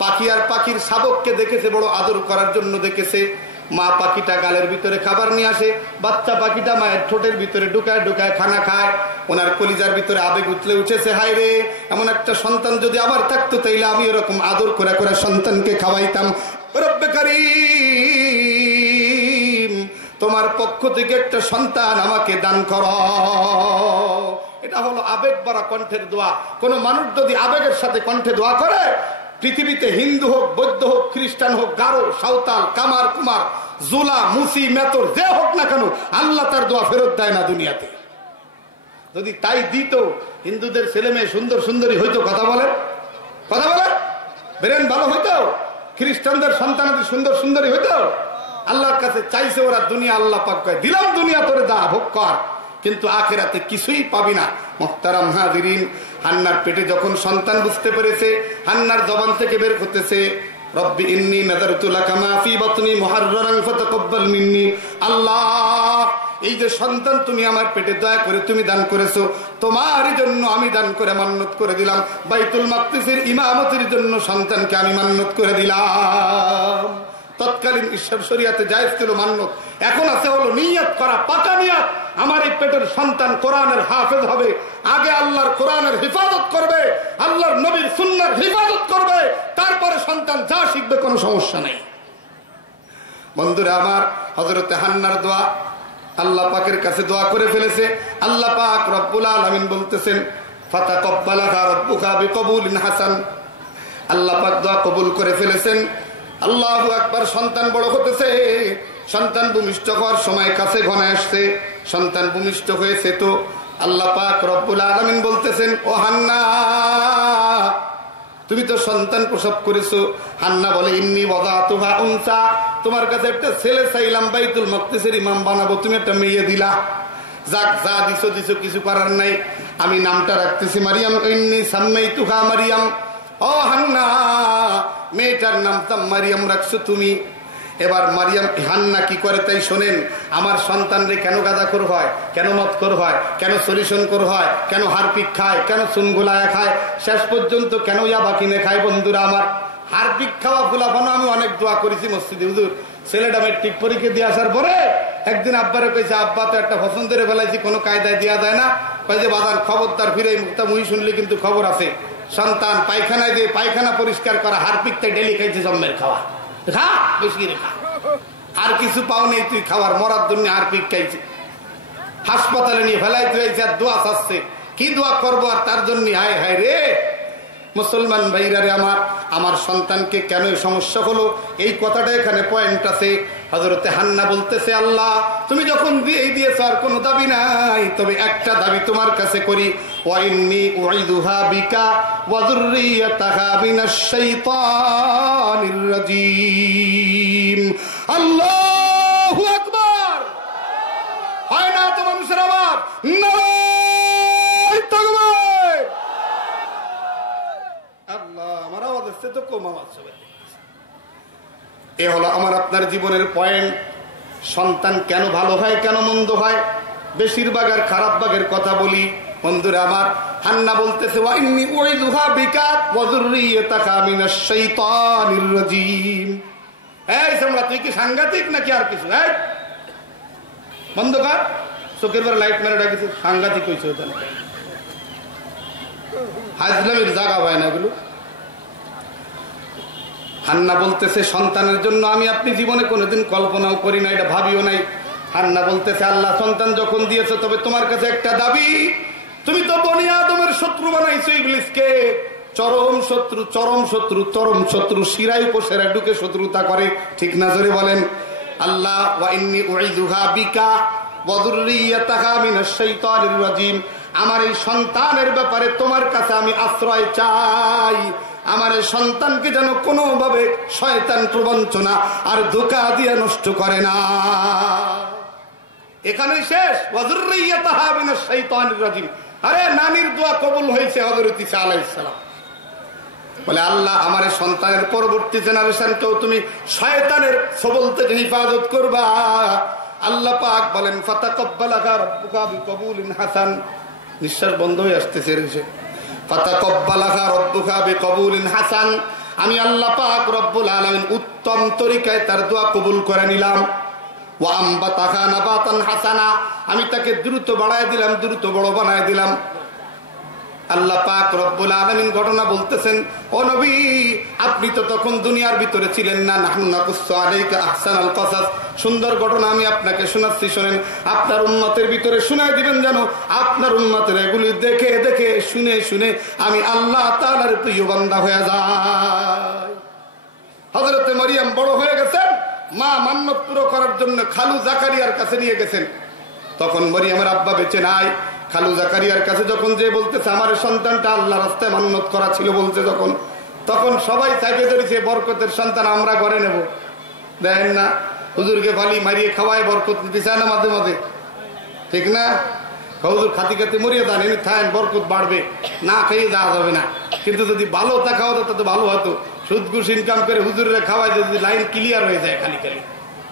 পাখি আর পাখির শাবককে দেখেছে, বড় আদর করার জন্য দেখেছে। মা পাখিটা গালের ভিতরে খাবার নিয়ে আসে, বাচ্চা পাখিটা মায়ের ঠোঁটের ভিতরে ঢুকায় ঢুকায় খানা খায়। ওনার কলিজার ভিতরে আবেগ উঠলে উঠেছে, হায় রে, এমন একটা সন্তান যদি আবার থাকতো তাইলে আমি এরকম আদর করে করে সন্তানকে খাওয়াইতাম। রব্বে কারীম, তোমার পক্ষ থেকে একটা সন্তান আমাকে দান করো। এটা হলো আবেগ ভরা কণ্ঠের দোয়া। কোন মানুষ যদি আবেগের সাথে কণ্ঠে দোয়া করে, পৃথিবীতে হিন্দু হোক, বৌদ্ধ হোক, খ্রিস্টান হোক, গারো, সাঁওতাল, কামার, কুমার, জুলা, মুসি, মেতর, যে হোক না কেন, আল্লাহ তার দোয়া ফেরত দেয় না দুনিয়াতে। যদি তাই দিত, হিন্দুদের ছেলে মেয়ে সুন্দর সুন্দরী হইতো। কথা বলেন বেরেন ভালো হইতো। খ্রিস্টানদের সন্তানাদি সুন্দর সুন্দরী হইতো। আল্লাহর কাছে চাইছে ওরা দুনিয়া, আল্লাহ পাক কয় দিলাম দুনিয়া তোরে, দা ভোগ কর, কিন্তু আখিরাতে কিছুই পাবি না। মুহতারাম হাজিরিন, হান্নার পেটে যখন সন্তান বুঝতে পেরেছে, হান্নার জবান থেকে বের হতেছে, রব্বি ইন্নী নাযারতু লাকা মা ফি বাতনি মুহাররারান ফাতাকাব্বাল মিন্নি। আল্লাহ, এই যে সন্তান তুমি আমার পেটে দয়া করে তুমি দান করেছো, তোমারই জন্য আমি দান করে মান্নত করে দিলাম। বাইতুল মাকদিসের ইমামতির জন্য সন্তানকে আমি মান্নত করে দিলাম। তৎকালীন ইসলাম শরিয়াতে জায়েজ ছিল মান্নত, এখন আছে হলো নিয়ত করা, পাকা নিয়ত। আমার এই পেটের সন্তান কোরআনের হাফেজ হবে, আগে আল্লাহর কোরআনের হিফাজত করবে, আল্লাহর নবীর সুন্নাহর হিফাজত করবে, তারপরে সন্তান যা শিখবে কোনো সমস্যা নেই। বন্ধুরা আমার, হযরতে হান্নার দোয়া আল্লাহ পাকের কাছে দোয়া করে ফেলেছে। আল্লাহ পাক রব্বুল আলামিন বলতেছেন, ফাতাকাব্বালাহা রাব্বুকা বিকবুলিন হাসান। আল্লাহ পাক দোয়া কবুল করে ফেলেছেন। আল্লাহু আকবার। সন্তান বড় হতেছে, সন্তান ভূমিষ্ঠ হওয়ার সময় কাছে ঘনায় আসছে। সন্তান ভূমিষ্ঠ হয়েছে তো আল্লাহ পাক রব্বুল আলামিন বলতেছেন, ও হান্না, তুমি তো সন্তান প্রসব করেছো। হান্না বলে, ইন্নী ওয়াদাতুহা উনসা, তোমার কাছে একটা ছেলে চাইলাম, বাইতুল মাকদিসের ইমাম বানাবো, তুমি একটা মেয়ে দিলা। যাক যা দিছো দিছো, কিছু করার নাই। আমি নামটা রাখতেছি মারিয়াম, ইন্নী সাম্মাইতুহা মারিয়াম। ও হান্না, মেয়েটার নামটা মারিয়াম রাখছো তুমি। এবার মারিয়াম হান্না কি করে তাই শোনেন। আমার সন্তানরে কেন গাঁজাখোর হয়, কেন মদখোর হয়, কেন সলিউশনখোর হয়, কেন হারপিক খায়, কেন চুনগুলায়া খায়, শেষ পর্যন্ত কেন ইয়াবা কিনে খায়। বন্ধুরা আমার, হারপিক খাওয়া ফুলাফানো আমি অনেক দোয়া করেছি মসজিদে। হুজুর ছেলেটা মেট্রিক পরীক্ষা দিয়ে আসার পরে একদিন আব্বারে কইছে, আব্বা তো একটা পছন্দের ফেলাইছি, কোনো কায়দায় দেওয়া যায় না। কই যে বাজার খবরদার, ফিরে মুক্তা মুহি শুনলে কিন্তু খবর আছে। সন্তান পায়খানায় দিয়ে পায়খানা পরিষ্কার করা হারপিকটা ডেলি খাইছে, জন্মের খাওয়া খা, বেশি রেখা। আর কিছু পাও নেই তুই খাওয়ার, মরার জন্য হারপিক খাইছে। হাসপাতালে নিয়ে ফেলাইতে হয়েছে, আর দোয়া চাচ্ছে। কি দোয়া করবো আর তার জন্য? হায় হায় রে মুসলমান ভাইরা রে আমার, আমার সন্তানকে কেন সমস্যা হলো, এই কথাটা এখানে পয়েন্ট আছে। হযরতে হান্না বলতেছে, আল্লাহ তুমি যখন দিয়েই দিয়েছ, আর কোনো দাবি নাই, তবে একটা দাবি তোমার কাছে করি। ওয়া ইন্নী উঈদুহা বিকা ওয়া যুররিয়াতাহা মিনাশ শাইতানির রাজীম। আল্লাহু আকবার। হয় না তো মানুষের আওয়াজ? নারায়ে তাকবীর। আল্লাহ, আমার আওয়াজ আসছে তো কম আওয়াজ হবে। এ হলো আমার আপনার জীবনের পয়েন্ট। সন্তান কেন ভালো হয়, কেন মন্দ হয়, বেশিরভাগ আর খারাপ ভাগের কথা বলি। বন্ধুরা আমার, হান্না বলতেছে, ওয়া ইন্নী উঈদুহা বিকা ওয়া যুররিয়াতাহা মিনাশ শাইতানির রাজীম। এই সামলা, তুই কি সাংঘাতিক নাকি আর কিছু? এই বন্ধ কর, চোখের পর লাইট মেরে ডাকিস, সাংঘাতিক হয়েছে। ওটা হাজলামের জায়গা হয় না এগুলো। হান্না বলতেছে, সন্তানের জন্য আমি আপনি জীবনে কোনোদিন কল্পনাও করি না, এটা ভাবিও নাই। হান্না বলতেছে, আল্লাহ সন্তান যখন দিয়েছে, তবে তোমার কাছে একটা দাবি। তুমি তো বনি আদমের শত্রু বানাইছো ইবলিসকে। চরম শত্রু, চরম শত্রু, চরম শত্রু, শিরায় উপসেরা ঢুকে শত্রুতা করে। ঠিক না? জোরে বলেন। আল্লাহ, ওয়া ইন্নী উঈদুহা বিকা ওয়া যুররিয়াতাহা মিনাশ শাইতানির রাজীম। আমার এই সন্তানের ব্যাপারে তোমার কাছে আমি আশ্রয় চাই। আমার এই সন্তানকে যেন কোনোভাবে শয়তান প্রবঞ্চনা আর ধোঁকা দিয়ে নষ্ট করে না। এখানেই শেষ। ওয়া যুররিয়াতাহা মিনাশ শাইতানির রাজীম। আরে নানির দোয়া কবুল হয়েছে হযরত ঈসা আলাইহিস সালাম। বলে, আল্লাহ আমার সন্তানের পরবর্তী জেনারেশনকেও তুমি শয়তানের ছবল থেকে হেফাজত করবা। আল্লাহ পাক বলেন, ফাতাকাব্বালাহা রাব্বুকা বিকবুলিন হাসান। নিঃশ্বাস বন্ধ হয়ে আসতেছে। ফাতাকাব্বালাহা রাব্বুকা বিকবুলিন হাসান। আমি আল্লাহ পাক রব্বুল আলামিন উত্তম তরিকায় তার দোয়া কবুল করে নিলাম। ওয়া আমবাতাহা নাবাতান হাসানা। আমি তাকে দ্রুত বাড়ায় দিলাম, দ্রুত বড় বানায় দিলাম। আল্লাহ পাক রব্বুল আলামিন ঘটনা বলতেছেন, ও নবী আপনি তো তখন দুনিয়ার ভিতরে ছিলেন না। নাহনু নাকুসসু আলাইকা আহসানাল কসাস। সুন্দর ঘটনা আমি আপনাকে শোনাচ্ছি, শোনেন। আপনার উম্মতের ভিতরে শোনায় দিবেন, যেন আপনার উম্মতের এগুলি দেখে দেখে শুনে শুনে আমি আল্লাহ তাআলার প্রিয় বান্দা হয়ে যাই। হযরতে মারিয়াম বড় হয়ে গেছেন, মা মান্নত পুরো করার জন্য খালু জাকারিয়ার কাছে নিয়ে গেছেন। তখন মারিয়ামের আব্বা বেঁচে নাই। খালু জাকারিয়ার কাছে যখন যে বলতেছে, আমার সন্তানটা আল্লাহ রাস্তায় মান্নত করা ছিল বলতে, তখন সবাই চাইবে ধরেছে, বরকতের সন্তান আমরা ঘরে নেব। দেখেন না, হুজুরকে ফালি মারিয়ে খাওয়ায় বরকত দিতে চায় না মাঝে মাঝে। ঠিক না? হুজুর খাতি খাতি মরিয়ে দেন, এমনি থাকেন, বরকত বাড়বে, না খেয়ে যাওয়া যাবে না। কিন্তু যদি ভালো তা খাওয়া যেত তো ভালো হতো। সুদ ঘুষ ইনকাম করে হুজুরে খাওয়াই, যদি লাইন ক্লিয়ার হয়ে যায়, খালি খালি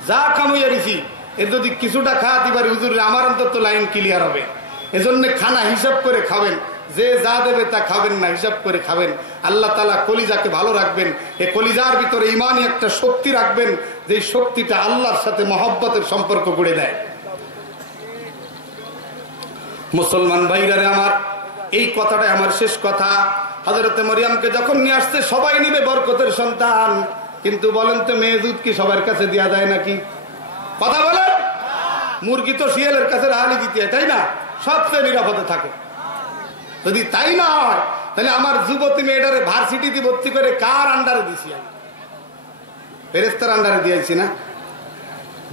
যা কামাইয়া দিছি এর যদি কিছুটা খাওয়াতে পারি হুজুরে, আমার অন্তত লাইন ক্লিয়ার হবে। এজন্য খানা হিসাব করে খাবেন, যে যা দেবে তা খাবেন না, হিসাব করে খাবেন। আল্লাহ তাআলা কলিজাকে ভালো রাখবেন। এই কলিজার ভিতরে ইমানি একটা শক্তি রাখবেন, যে শক্তিটা আল্লাহর সাথে মহব্বতের সম্পর্ক গড়ে দেয়। মুসলমান ভাইরা আমার, এই কথাটাই আমার শেষ কথা। হযরতে মারিয়ামকে যখন নিয়ে আসছে, সবাই নিবে বরকতের সন্তান, কিন্তু বলেন তো মেয়ে দুধ কি সবার কাছে দেওয়া যায় নাকি? কথা বলেন। মুরগি তো শিয়ালের কাছে রাহালি দিতে হয়, তাই না? সবচেয়ে নিরাপদে থাকে। যদি তাই না হয়, তাহলে আমার যুবতী মেয়েটারে ভার্সিটিতে ভর্তি করে কার আন্ডারে দিছি? আমি ফেরেশতার আন্ডারে দিয়েছি না?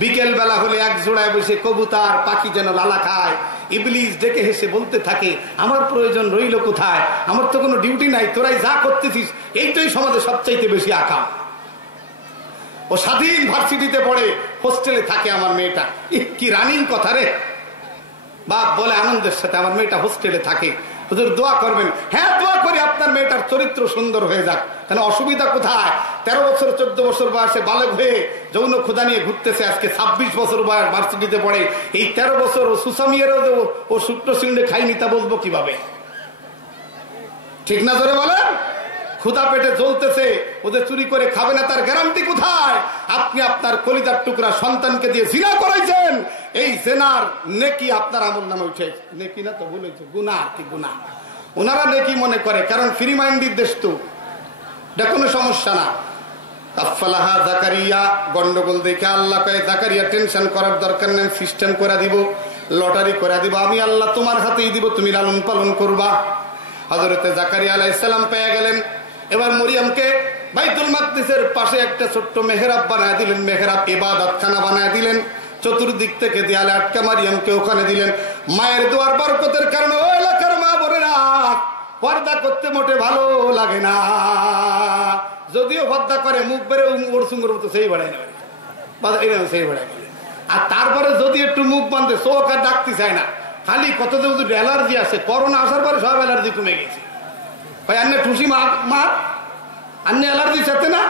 বিকেল বেলা হলে এক জোড়ায় বসে কবুতর পাখি যেন লালা খায়, ইবলিস ডেকে হেসে বলতে থাকে, আমার প্রয়োজন রইল কোথায়? আমার তো কোনো ডিউটি নাই, তোরাই যা করতেছিস এইটাই সমাজে সবচাইতে বেশি আকাম। ও স্বাধীন ভার্সিটিতে পড়ে, হোস্টেলে থাকে আমার মেয়েটা। কি রানিং কথা রে! বাপ বলে আনন্দের সাথে আমার মেয়েটা হোস্টেলে থাকে, হুজুর দোয়া করবেন। হ্যাঁ দোয়া করি আপনার মেয়েটার চরিত্র সুন্দর হয়ে যাক। কেন অসুবিধা কোথায়? 13 বছর 14 বছর বয়সে বালক হয়ে যৌন ক্ষুধা নিয়ে ঘুরতেছে, আজকে 26 বছর বয়স, ভার্সিটিতে পড়ে। এই 13 বছর ও সুসামিয়ারও ও শুক্র সিংড়ে খাইনি, তা বলবো কিভাবে? ঠিক না জোরে বলেন? ক্ষুধা পেটে জ্বলতেছে, ওদের চুরি করে খাবে না তার গ্যারান্টি কোথায়? আপনি আপনার কলিজার টুকরা সন্তানকে দিয়ে জিনা করাইছেন, এই জেনার নেকি আপনার আমল নামে উঠে, নেকি না তো বলেছে গুনাহ, কি গুনাহ ওনারা নেকি মনে করে, কারণ ফ্রি মাইন্ডের দেশ তো, এটা কোনো সমস্যা না। কাফালাহা জাকারিয়া, গন্ডগোল দেখে আল্লাহ কয় জাকারিয়া টেনশন করার দরকার নেই, সিস্টেম করে দিব, লটারি করে দিব, আমি আল্লাহ তোমার হাতেই দিব, তুমি লালন পালন করবা। হযরতে জাকারিয়া আলাইহিস সালাম পেয়ে গেলেন। এবার মরিয়মকে বাইতুল মাকদিসের পাশে একটা ছোট্ট মেহরাব বানায় দিলেন, মেহরাব ইবাদতখানা বানায় দিলেন, চতুর্দিক থেকে দেয়ালে আটকা মারিয়ামকে ওখানে দিলেন। মায়ের দোয়ার বরকতের কারণে ওই এলাকার মা বোনেরা পর্দা করতে মোটে ভালো লাগে না, যদিও পর্দা করে মুখ বেড়ে ওরসুঙ্গর মতো সেই বাড়ায় নেবে, সেই বাড়ায় গেলে। আর তারপরে যদি একটু মুখ বাঁধে চোখ আর ডাকতে চায় না, খালি কত অ্যালার্জি আছে, করোনা আসার পরে সব অ্যালার্জি কমে গেছে। ভাই আন্নে ঠুসি মা আন্নে অ্যালার্জি সাথে না,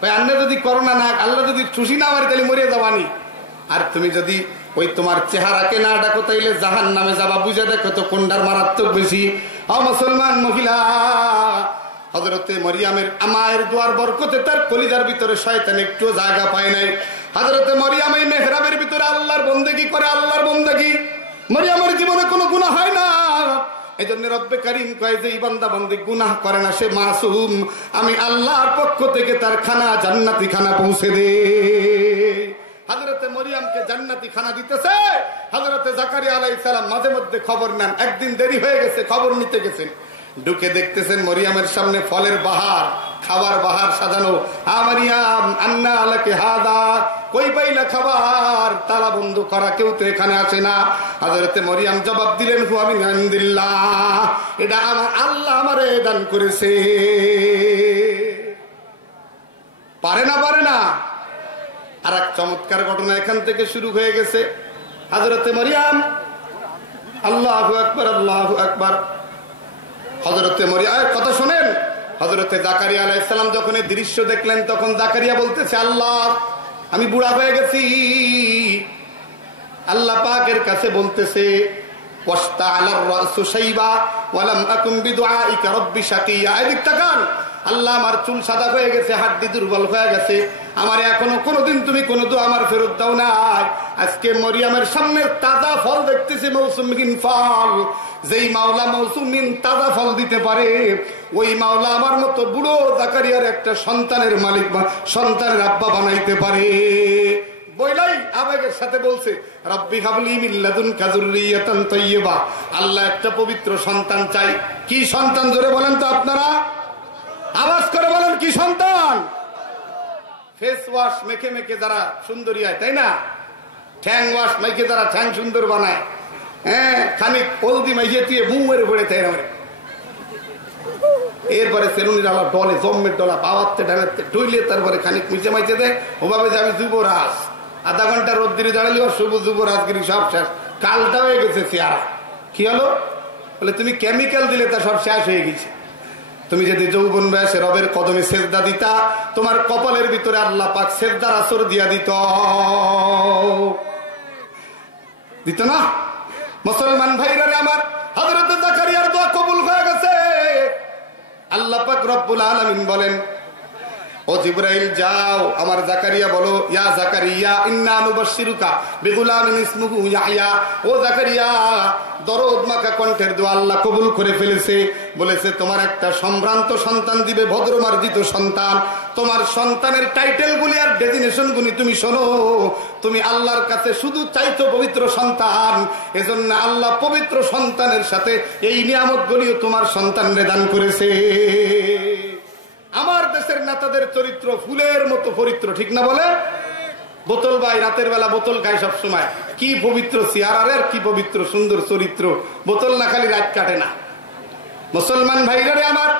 ভাই আন্নে যদি করোনা না, আল্লাহ যদি ঠুসি না মারি তাহলে মরিয়ে যাবানি। আর তুমি যদি ওই তোমার চেহারাকে না ডাকো তাইলে জাহান নামে যাবা, বুঝে দেখো তো কোনটার মারাত্মক বেশি। মুসলমান মহিলা, হযরতে মরিয়মের মায়ের দোয়ার বরকতে তার কলিজার ভিতরে শয়তান একটু জায়গা পায় নাই। হযরতে মরিয়ম এই মেহরাবের ভিতরে আল্লাহর বন্দেগী করে, আল্লাহর বন্দেগী। মরিয়মের জীবনে কোনো গুনাহ হয় না, এই জন্য রব্বে কারীম কয় যে বান্দা বান্দি গুনাহ করে না সে মাসুম, আমি আল্লাহর পক্ষ থেকে তার খানা জান্নাতি খানা পৌঁছে দে। হযরতে মরিয়মকে জান্নাতি খানা দিতেছে। হযরতে জাকারিয়া আলাইহিস সালাম মাঝে মধ্যে খবর নেন, একদিন দেরি হয়ে গেছে, খবর নিতে গেছেন, ঢুকে দেখতেছেন মরিয়মের সামনে ফলের বাহার, খাবার বাহার সাজানো। মারিয়াম আন্না আলাকি হাদা, কই পাইলা খাবার? তালা বন্ধ করা, কেউ তো এখানে আসে না। হযরতে মরিয়ম জবাব দিলেন হুয়া মিন ইনদিল্লাহ, এটা আমার আল্লাহ আমারে দান করেছে। পারে না, পারে না। আর এক চমৎকার ঘটনা এখান থেকে শুরু হয়ে গেছে। হযরতে মরিয়ম, আল্লাহু আকবার, আল্লাহু আকবার। হযরতে মরিয়ম, কথা শোনেন, হযরতে জাকারিয়া আলাইহিস সালাম যখন এই দৃশ্য দেখলেন তখন জাকারিয়া বলতেছে, আল্লাহ আমি বুড়া হয়ে গেছি। আল্লাহ পাকের কাছে বলতেছে, ওয়াস্তাআলার রাসু শাইবা ওয়া লাম আকুম বিদুআইকা রাব্বি শাকিয়া। এদিক তাকান, আল্লাহ আমার চুল সাদা হয়ে গেছে, হাড়ি দুর্বল হয়ে গেছে, আমার এখনো কোনোদিন তুমি কোনো দোয়া আমার ফেরত দাও নাই। আজকে মরিয়মের সামনে তাজা ফল দেখতেছি, মৌসুমিন ফল। যেই মাওলা মৌসুমিন তাজা ফল দিতে পারে, ওই মাওলা আমার মতো বুড়ো জাকারিয়ার একটা সন্তানের মালিক, সন্তানের আব্বা বানাইতে পারে। বইলাই আবেগের সাথে বলছে, রব্বি হাবলি মিন লাদুনকা যুররিয়াতান তাইয়্যিবা, আল্লাহ একটা পবিত্র সন্তান চাই। কি সন্তান জোরে বলেন তো আপনারা, আওয়াজ করে বলেন কি সন্তান? ফেস ওয়াশ মেখে মেখে যারা সুন্দরী হয়, তাই না? ঠ্যাং ওয়াশ মেখে যারা ঠ্যাং সুন্দর বানায়, হ্যাঁ, খানিক হলদি মাইয়ে দিয়ে মুয়ের ভরে তাই না। এরপরে সেলুনির আলা ডলে, জম্মের ডলা বাবাতে ডানাতে ডইলে তারপরে খানিক মিশে মাইতে দেয়, ওভাবে যে আমি যুবরাজ। আধা ঘন্টা রোদ্দিরে দাঁড়ালি শুভ যুবরাজগিরি সব শেষ, কালটা হয়ে গেছে চেহারা। কি হলো? বলে তুমি কেমিক্যাল দিলে তা সব শেষ হয়ে গেছে। তুমি যদি যৌবন বয়সে রবের কদমে সেজদা দিতা, তোমার কপালের ভিতরে আল্লাহ পাক সেজদার আসর দিয়া দিত, দিত না? মুসলমান ভাইরা আমার, হযরতে জাকারিয়ার দোয়া কবুল হয়ে গেছে। আল্লাহ পাক রব্বুল আলামিন বলেন, ও জিবরাইল যাও আমার জাকারিয়া বলো, ইয়া জাকারিয়া ইন্না নুবাশশিরুকা বিগুলামিন ইসমুহু ইয়াহইয়া। ও জাকারিয়া, দরদ মাখা কণ্ঠের দোয়া আল্লাহ কবুল করে ফেলেছে। বলেছে তোমার একটা সম্ভ্রান্ত সন্তান দিবে, ভদ্রমার্জিত সন্তান। তোমার সন্তানের টাইটেল গুলি আর ডেজিনেশন গুলি তুমি শোনো। তুমি আল্লাহর কাছে শুধু চাইতো পবিত্র সন্তান, এজন্য আল্লাহ পবিত্র সন্তানের সাথে এই নিয়ামত গুলিও তোমার সন্তানরে দান করেছে। আমার দেশের নেতাদের চরিত্র ফুলের মতো পবিত্র, ঠিক না বলে? বোতল ভাই রাতের বেলা বোতল খায় সব সময়, কি পবিত্র চেহারার, কি পবিত্র সুন্দর চরিত্র, বোতল না খালি রাত কাটে না। মুসলমান ভাইরা আমার,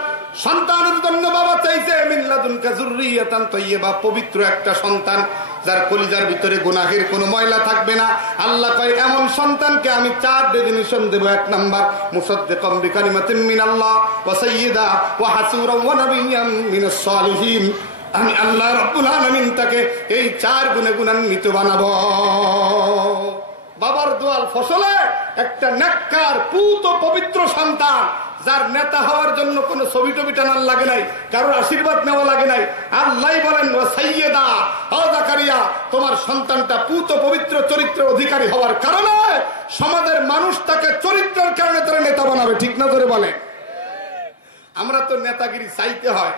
সন্তানের জন্য বাবা চাইছে মিন লাদুনকা যুররিয়াতান তাইয়্যিবা, পবিত্র একটা সন্তান। যার কলিজার ভিতরে গুনাহের কোনো ময়লা থাকবে না। আল্লাহ কয় এমন সন্তানকে আমি 4 ডেফিনিশন দেব। 1 নাম্বার, মুসাদ্দিকাম বিকালিমাতিন মিনাল্লাহ ওয়া সাইয়্যিদা ওয়া হাসুরা ওয়া নাবিয়্যাম মিনাস সালিহিন। আমি আল্লাহ রাব্বুল আলামিন তাকে এই 4 গুণে গুণান্বিত বানাবো। বাবার দোয়াল ফসলে একটা নেককার পুত পবিত্র সন্তান, যার নেতা হওয়ার জন্য কোন ছবি টবি টানার লাগে নাই, কারোর আশীর্বাদ নেওয়া লাগে নাই। আল্লাহ বলেন ওয়া সাইয়্যিদা ও জাকারিয়া, তোমার সন্তানটা পুত পবিত্র চরিত্রের অধিকারী হওয়ার কারণে সমাজের মানুষ তাকে চরিত্রের কারণে তারা নেতা বানাবে। ঠিক না ধরে বলে? আমরা তো নেতাগিরি চাইতে হয়,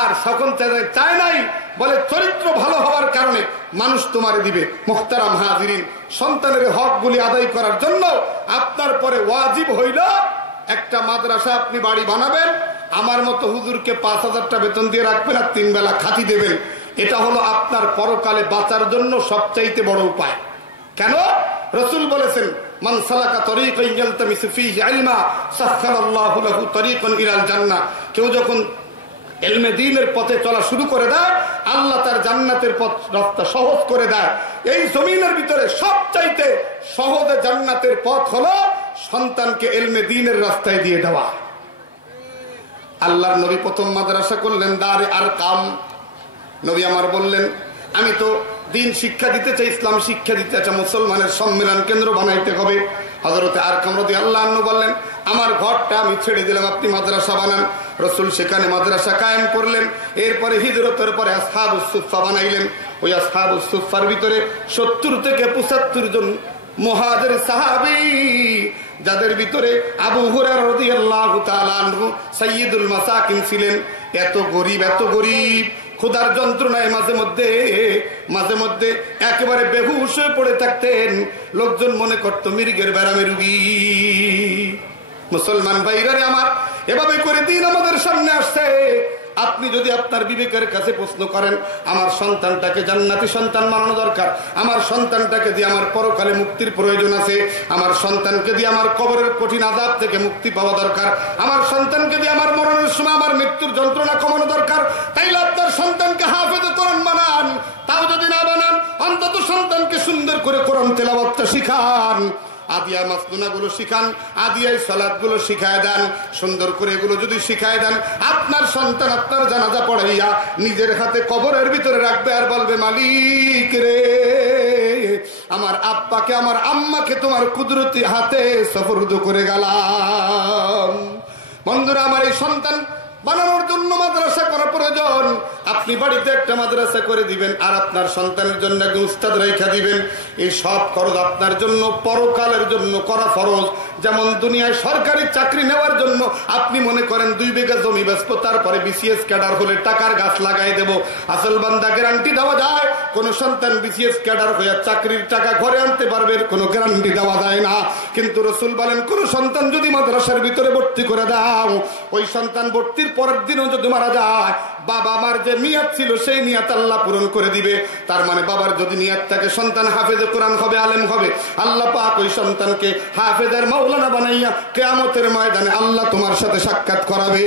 আর সকল চায় নাই, বলে চরিত্র ভালো হওয়ার কারণে মানুষ তোমারে দিবে। মুহতারাম হাজিরিন, সন্তানের হকগুলি আদায় করার জন্য আপনার পরে ওয়াজিব হইল একটা মাদ্রাসা আপনি বাড়ি বানাবেন, আমার মতো হুজুরকে 5,000 বেতন দিয়ে রাখবেন আর 3 বেলা খাতি দেবেন। এটা হলো আপনার পরকালে বাঁচার জন্য সবচাইতে বড় উপায়। কেন? রাসূল বলেছেন, মান সালাকা তরিকান ইয়ালতামিসু ফীহি ইলমা সাখখারাল্লাহু লাহু তরিকান ইলাল জান্নাহ। কেউ যখন ইলমে দ্বীনের পথে চলা শুরু করে দেয়, আল্লাহ তার জান্নাতের পথ রাস্তা সহজ করে দেয়। এই জমিনের ভিতরে সবচাইতে সহজে জান্নাতের পথ হলো সন্তানকে ইলমে দ্বীনের রাস্তায় দিয়ে দেওয়া। আল্লাহর নবী প্রথম মাদ্রাসা করলেন দারে আরকাম। নবী আমার বললেন, আমি তো দিন শিক্ষা দিতে চাই, ইসলাম শিক্ষা দিতে চাই, মুসলমানের সম্মেলন কেন্দ্র বানাইতে হবে। হযরতে আরকাম রাদিয়াল্লাহু আনহু বললেন, আমার ঘরটা আমি ছেড়ে দিলাম, আপনি মাদ্রাসা বানান। রাসূল সেখানে মাদ্রাসা কায়েম করলেন। এরপরে হিজরতের পরে আসহাবুস সুফফা বানাইলেন। ওই আসহাবুস সুফফার ভিতরে 70 থেকে 75 জন মুহাজির সাহাবী, যাদের ভিতরে আবু হুরায়রা রাদিয়াল্লাহু তাআলা আনহু সাইয়্যিদুল মাসাকিন ছিলেন। এত গরীব ক্ষুধার যন্ত্রণায় মাঝে মধ্যে একেবারে বেহুশ হয়ে পড়ে থাকতেন। লোকজন মনে করত মৃগের ব্যারামে রুগী। মুসলমান ভাইরা আমার, এভাবে করে দিন আমাদের সামনে আসছে। আপনি যদি আপনার বিবেকের কাছে প্রশ্ন করেন, আমার সন্তানটাকে জান্নাতি সন্তান বানানো দরকার, আমার সন্তানটাকে দিয়ে আমার পরকালে মুক্তির প্রয়োজন আছে, আমার সন্তানকে দিয়ে আমার কবরের কঠিন আযাব থেকে মুক্তি পাওয়া দরকার, আমার সন্তানকে দিয়ে আমার মরণের সময় আমার মৃত্যুর যন্ত্রণা কমানো দরকার, তাইলে আপনার সন্তানকে হাফেজে কোরআন বানান। তাও যদি না বানান, অন্তত সন্তানকে সুন্দর করে কোরআন তেলাওয়াতটা শিখান, আদিয়া মাসনুনা গুলো শিখান, আদিয়ায় সালাত গুলো শিখায় দেন। সুন্দর করে এগুলো যদি শিখায় দেন, আপনার সন্তান আপনার জানাজা পড়াইয়া নিজের হাতে কবরের ভিতরে রাখবে আর বলবে, মালিক রে, আমার আব্বাকে আমার আম্মাকে তোমার কুদরতি হাতে সুপর্দ করে গেলাম। বন্ধুরা আমার, এই সন্তান বানানোর জন্য মাদ্রাসা করা প্রয়োজন। আপনি বাড়িতে একটা মাদ্রাসা করে দিবেন আর আপনার সন্তানের জন্য একজন উস্তাদ রেখা দিবেন। এই সব খরচ আপনার জন্য পরকালের জন্য করা ফরজ। যেমন দুনিয়ায় সরকারি চাকরি নেওয়ার জন্য আপনি মনে করেন 2 বিঘা জমি বেচবো, তারপরে বিসিএস ক্যাডার হলে টাকার গাছ লাগাই দেব, আসল বান্দা গ্যারান্টি দেওয়া যায়? কোন সন্তান বিসিএস ক্যাডার হয়ে চাকরির টাকা ঘরে আনতে পারবে, কোনো গ্যারান্টি দেওয়া যায় না। কিন্তু রাসূল বলেন, কোন সন্তান যদি মাদ্রাসার ভিতরে ভর্তি করে দাও, ওই সন্তান ভর্তির পরের দিনও যদি মারা যায়, বাবা আমার যে নিয়ত ছিল সেই নিয়ত আল্লাহ পূরণ করে দিবে। তার মানে বাবার যদি নিয়ত থাকে সন্তান হাফেজে কোরআন হবে, আলেম হবে, আল্লাহ পাক ওই সন্তানকে হাফেজের মাওলানা বানাইয়া কিয়ামতের ময়দানে আল্লাহ তোমার সাথে সাক্ষাৎ করাবে।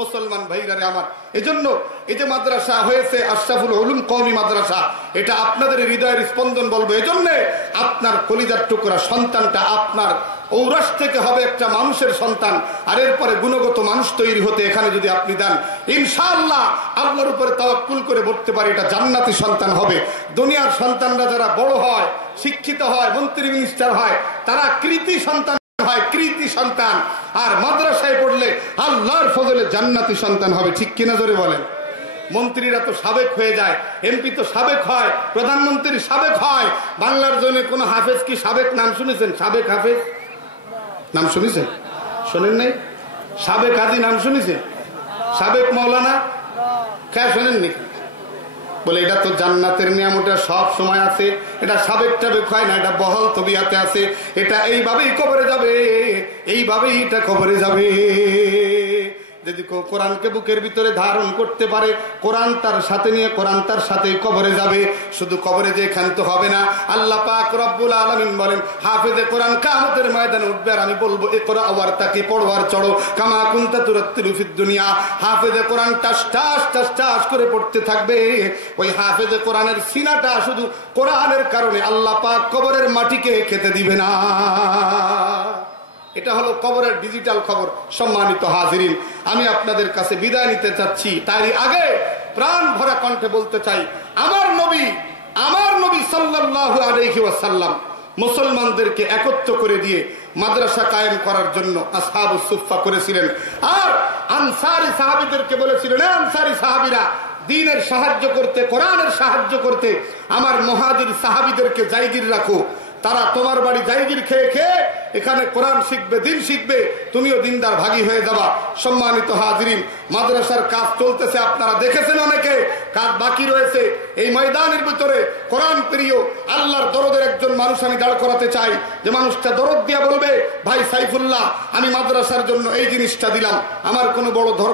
মুসলমান ভাইরারে আমার, এজন্য এই যে মাদ্রাসা হয়েছে আশরাফুল উলুম কওমি মাদ্রাসা, এটা আপনাদের হৃদয়ের স্পন্দন বলবো। এজন্য আপনার কলিজার টুকরা সন্তানটা আপনার ঔরস থেকে হবে একটা মানুষের সন্তান, আর এরপরে গুণগত মানুষ তৈরি হতে এখানে যদি আপনি দেন, ইনশাআল্লাহ আল্লাহর উপরে তাওয়াক্কুল করে বলতে পারি এটা জান্নাতি সন্তান হবে। দুনিয়ার সন্তানরা যারা বড় হয়, শিক্ষিত হয়, মন্ত্রী মিনিস্টার হয়, তারা কৃতি সন্তান হয়, কৃতি সন্তান। আর মাদ্রাসায় পড়লে আল্লাহর ফজলে জান্নাতি সন্তান হবে। ঠিক কিনা জোরে বলেন? মন্ত্রীরা তো সাবেক হয়ে যায়, এমপি তো সাবেক হয়, প্রধানমন্ত্রী সাবেক হয়। বাংলার জন্য কোন হাফেজ কি সাবেক নাম শুনেছেন? সাবেক হাফেজ নাম শুনেছেন? শোনেন নাই? সাবেক হাজি নাম শুনেছেন? সাবেক মৌলানা কে শোনেননি? বলে এটা তো জান্নাতের নিয়ামতটা সব সময় আছে, এটা সাবেক টাবেক হয় না, এটা বহাল তবিয়াতে আছে, এটা এইভাবেই কবরে যাবে, এইভাবেই এটা কবরে যাবে। যদি কোরআনকে বুকের ভিতরে ধারণ করতে পারে, কোরআন তার সাথে নিয়ে কোরআন তার সাথেই কবরে যাবে। শুধু কবরে যে ক্ষান্ত হবে না, আল্লাহ পাক রব্বুল আলামিন বলেন হাফেজে কোরআন কিয়ামতের ময়দানে উঠবে আর আমি বলবো ইকরা ওয়ারতাকি, পড়ো আর চড়ো কামা কুনতা তুরাত্তিলু ফিদ দুনিয়া। হাফেজে কোরআন টাস টাস টাস টাস করে পড়তে থাকবে। ওই হাফেজে কোরআনের সিনাটা শুধু কোরআনের কারণে আল্লাহ পাক কবরের মাটিকে খেতে দিবে না। এটা হলো কবরের ডিজিটাল খবর। সম্মানিত হাজিরিন, আমি আপনাদের কাছে বিদায় নিতে চাচ্ছি, তারই আগে প্রাণ ভরা কণ্ঠে বলতে চাই, আমার নবী সাল্লাল্লাহু আলাইহি ওয়াসাল্লাম মুসলমানদেরকে একত্র করে দিয়ে মাদ্রাসা কায়েম করার জন্য আসহাবুস সুফফা করেছিলেন। আর আনসারী সাহাবীদেরকে বলেছিলেন, আনসারী সাহাবীরা দ্বীনের সাহায্য করতে, কোরআনের সাহায্য করতে আমার মুহাজির সাহাবীদেরকে জায়গির রাখো। তারা তোমার বাড়ি জায়গির খেয়ে খেয়ে এখানে কোরআন শিখবে, দিন শিখবে, তুমিও দিনদার ভাগী হয়ে যাবা। সম্মানিত হাজিরিন, মাদ্রাসার কাজ চলতেছে, আপনারা দেখেছেন, অনেকে কাজ বাকি রয়েছে। এই ময়দানের ভিতরে কোরআন প্রিয় আল্লাহর দরদের একজন মানুষ আমি দাঁড় করাতে চাই, যে মানুষটা দরদ দিয়া বলবে, ভাই সাইফুল্লাহ, আমি মাদ্রাসার জন্য এই জিনিসটা দিলাম, আমার কোনো বড় ধর্ম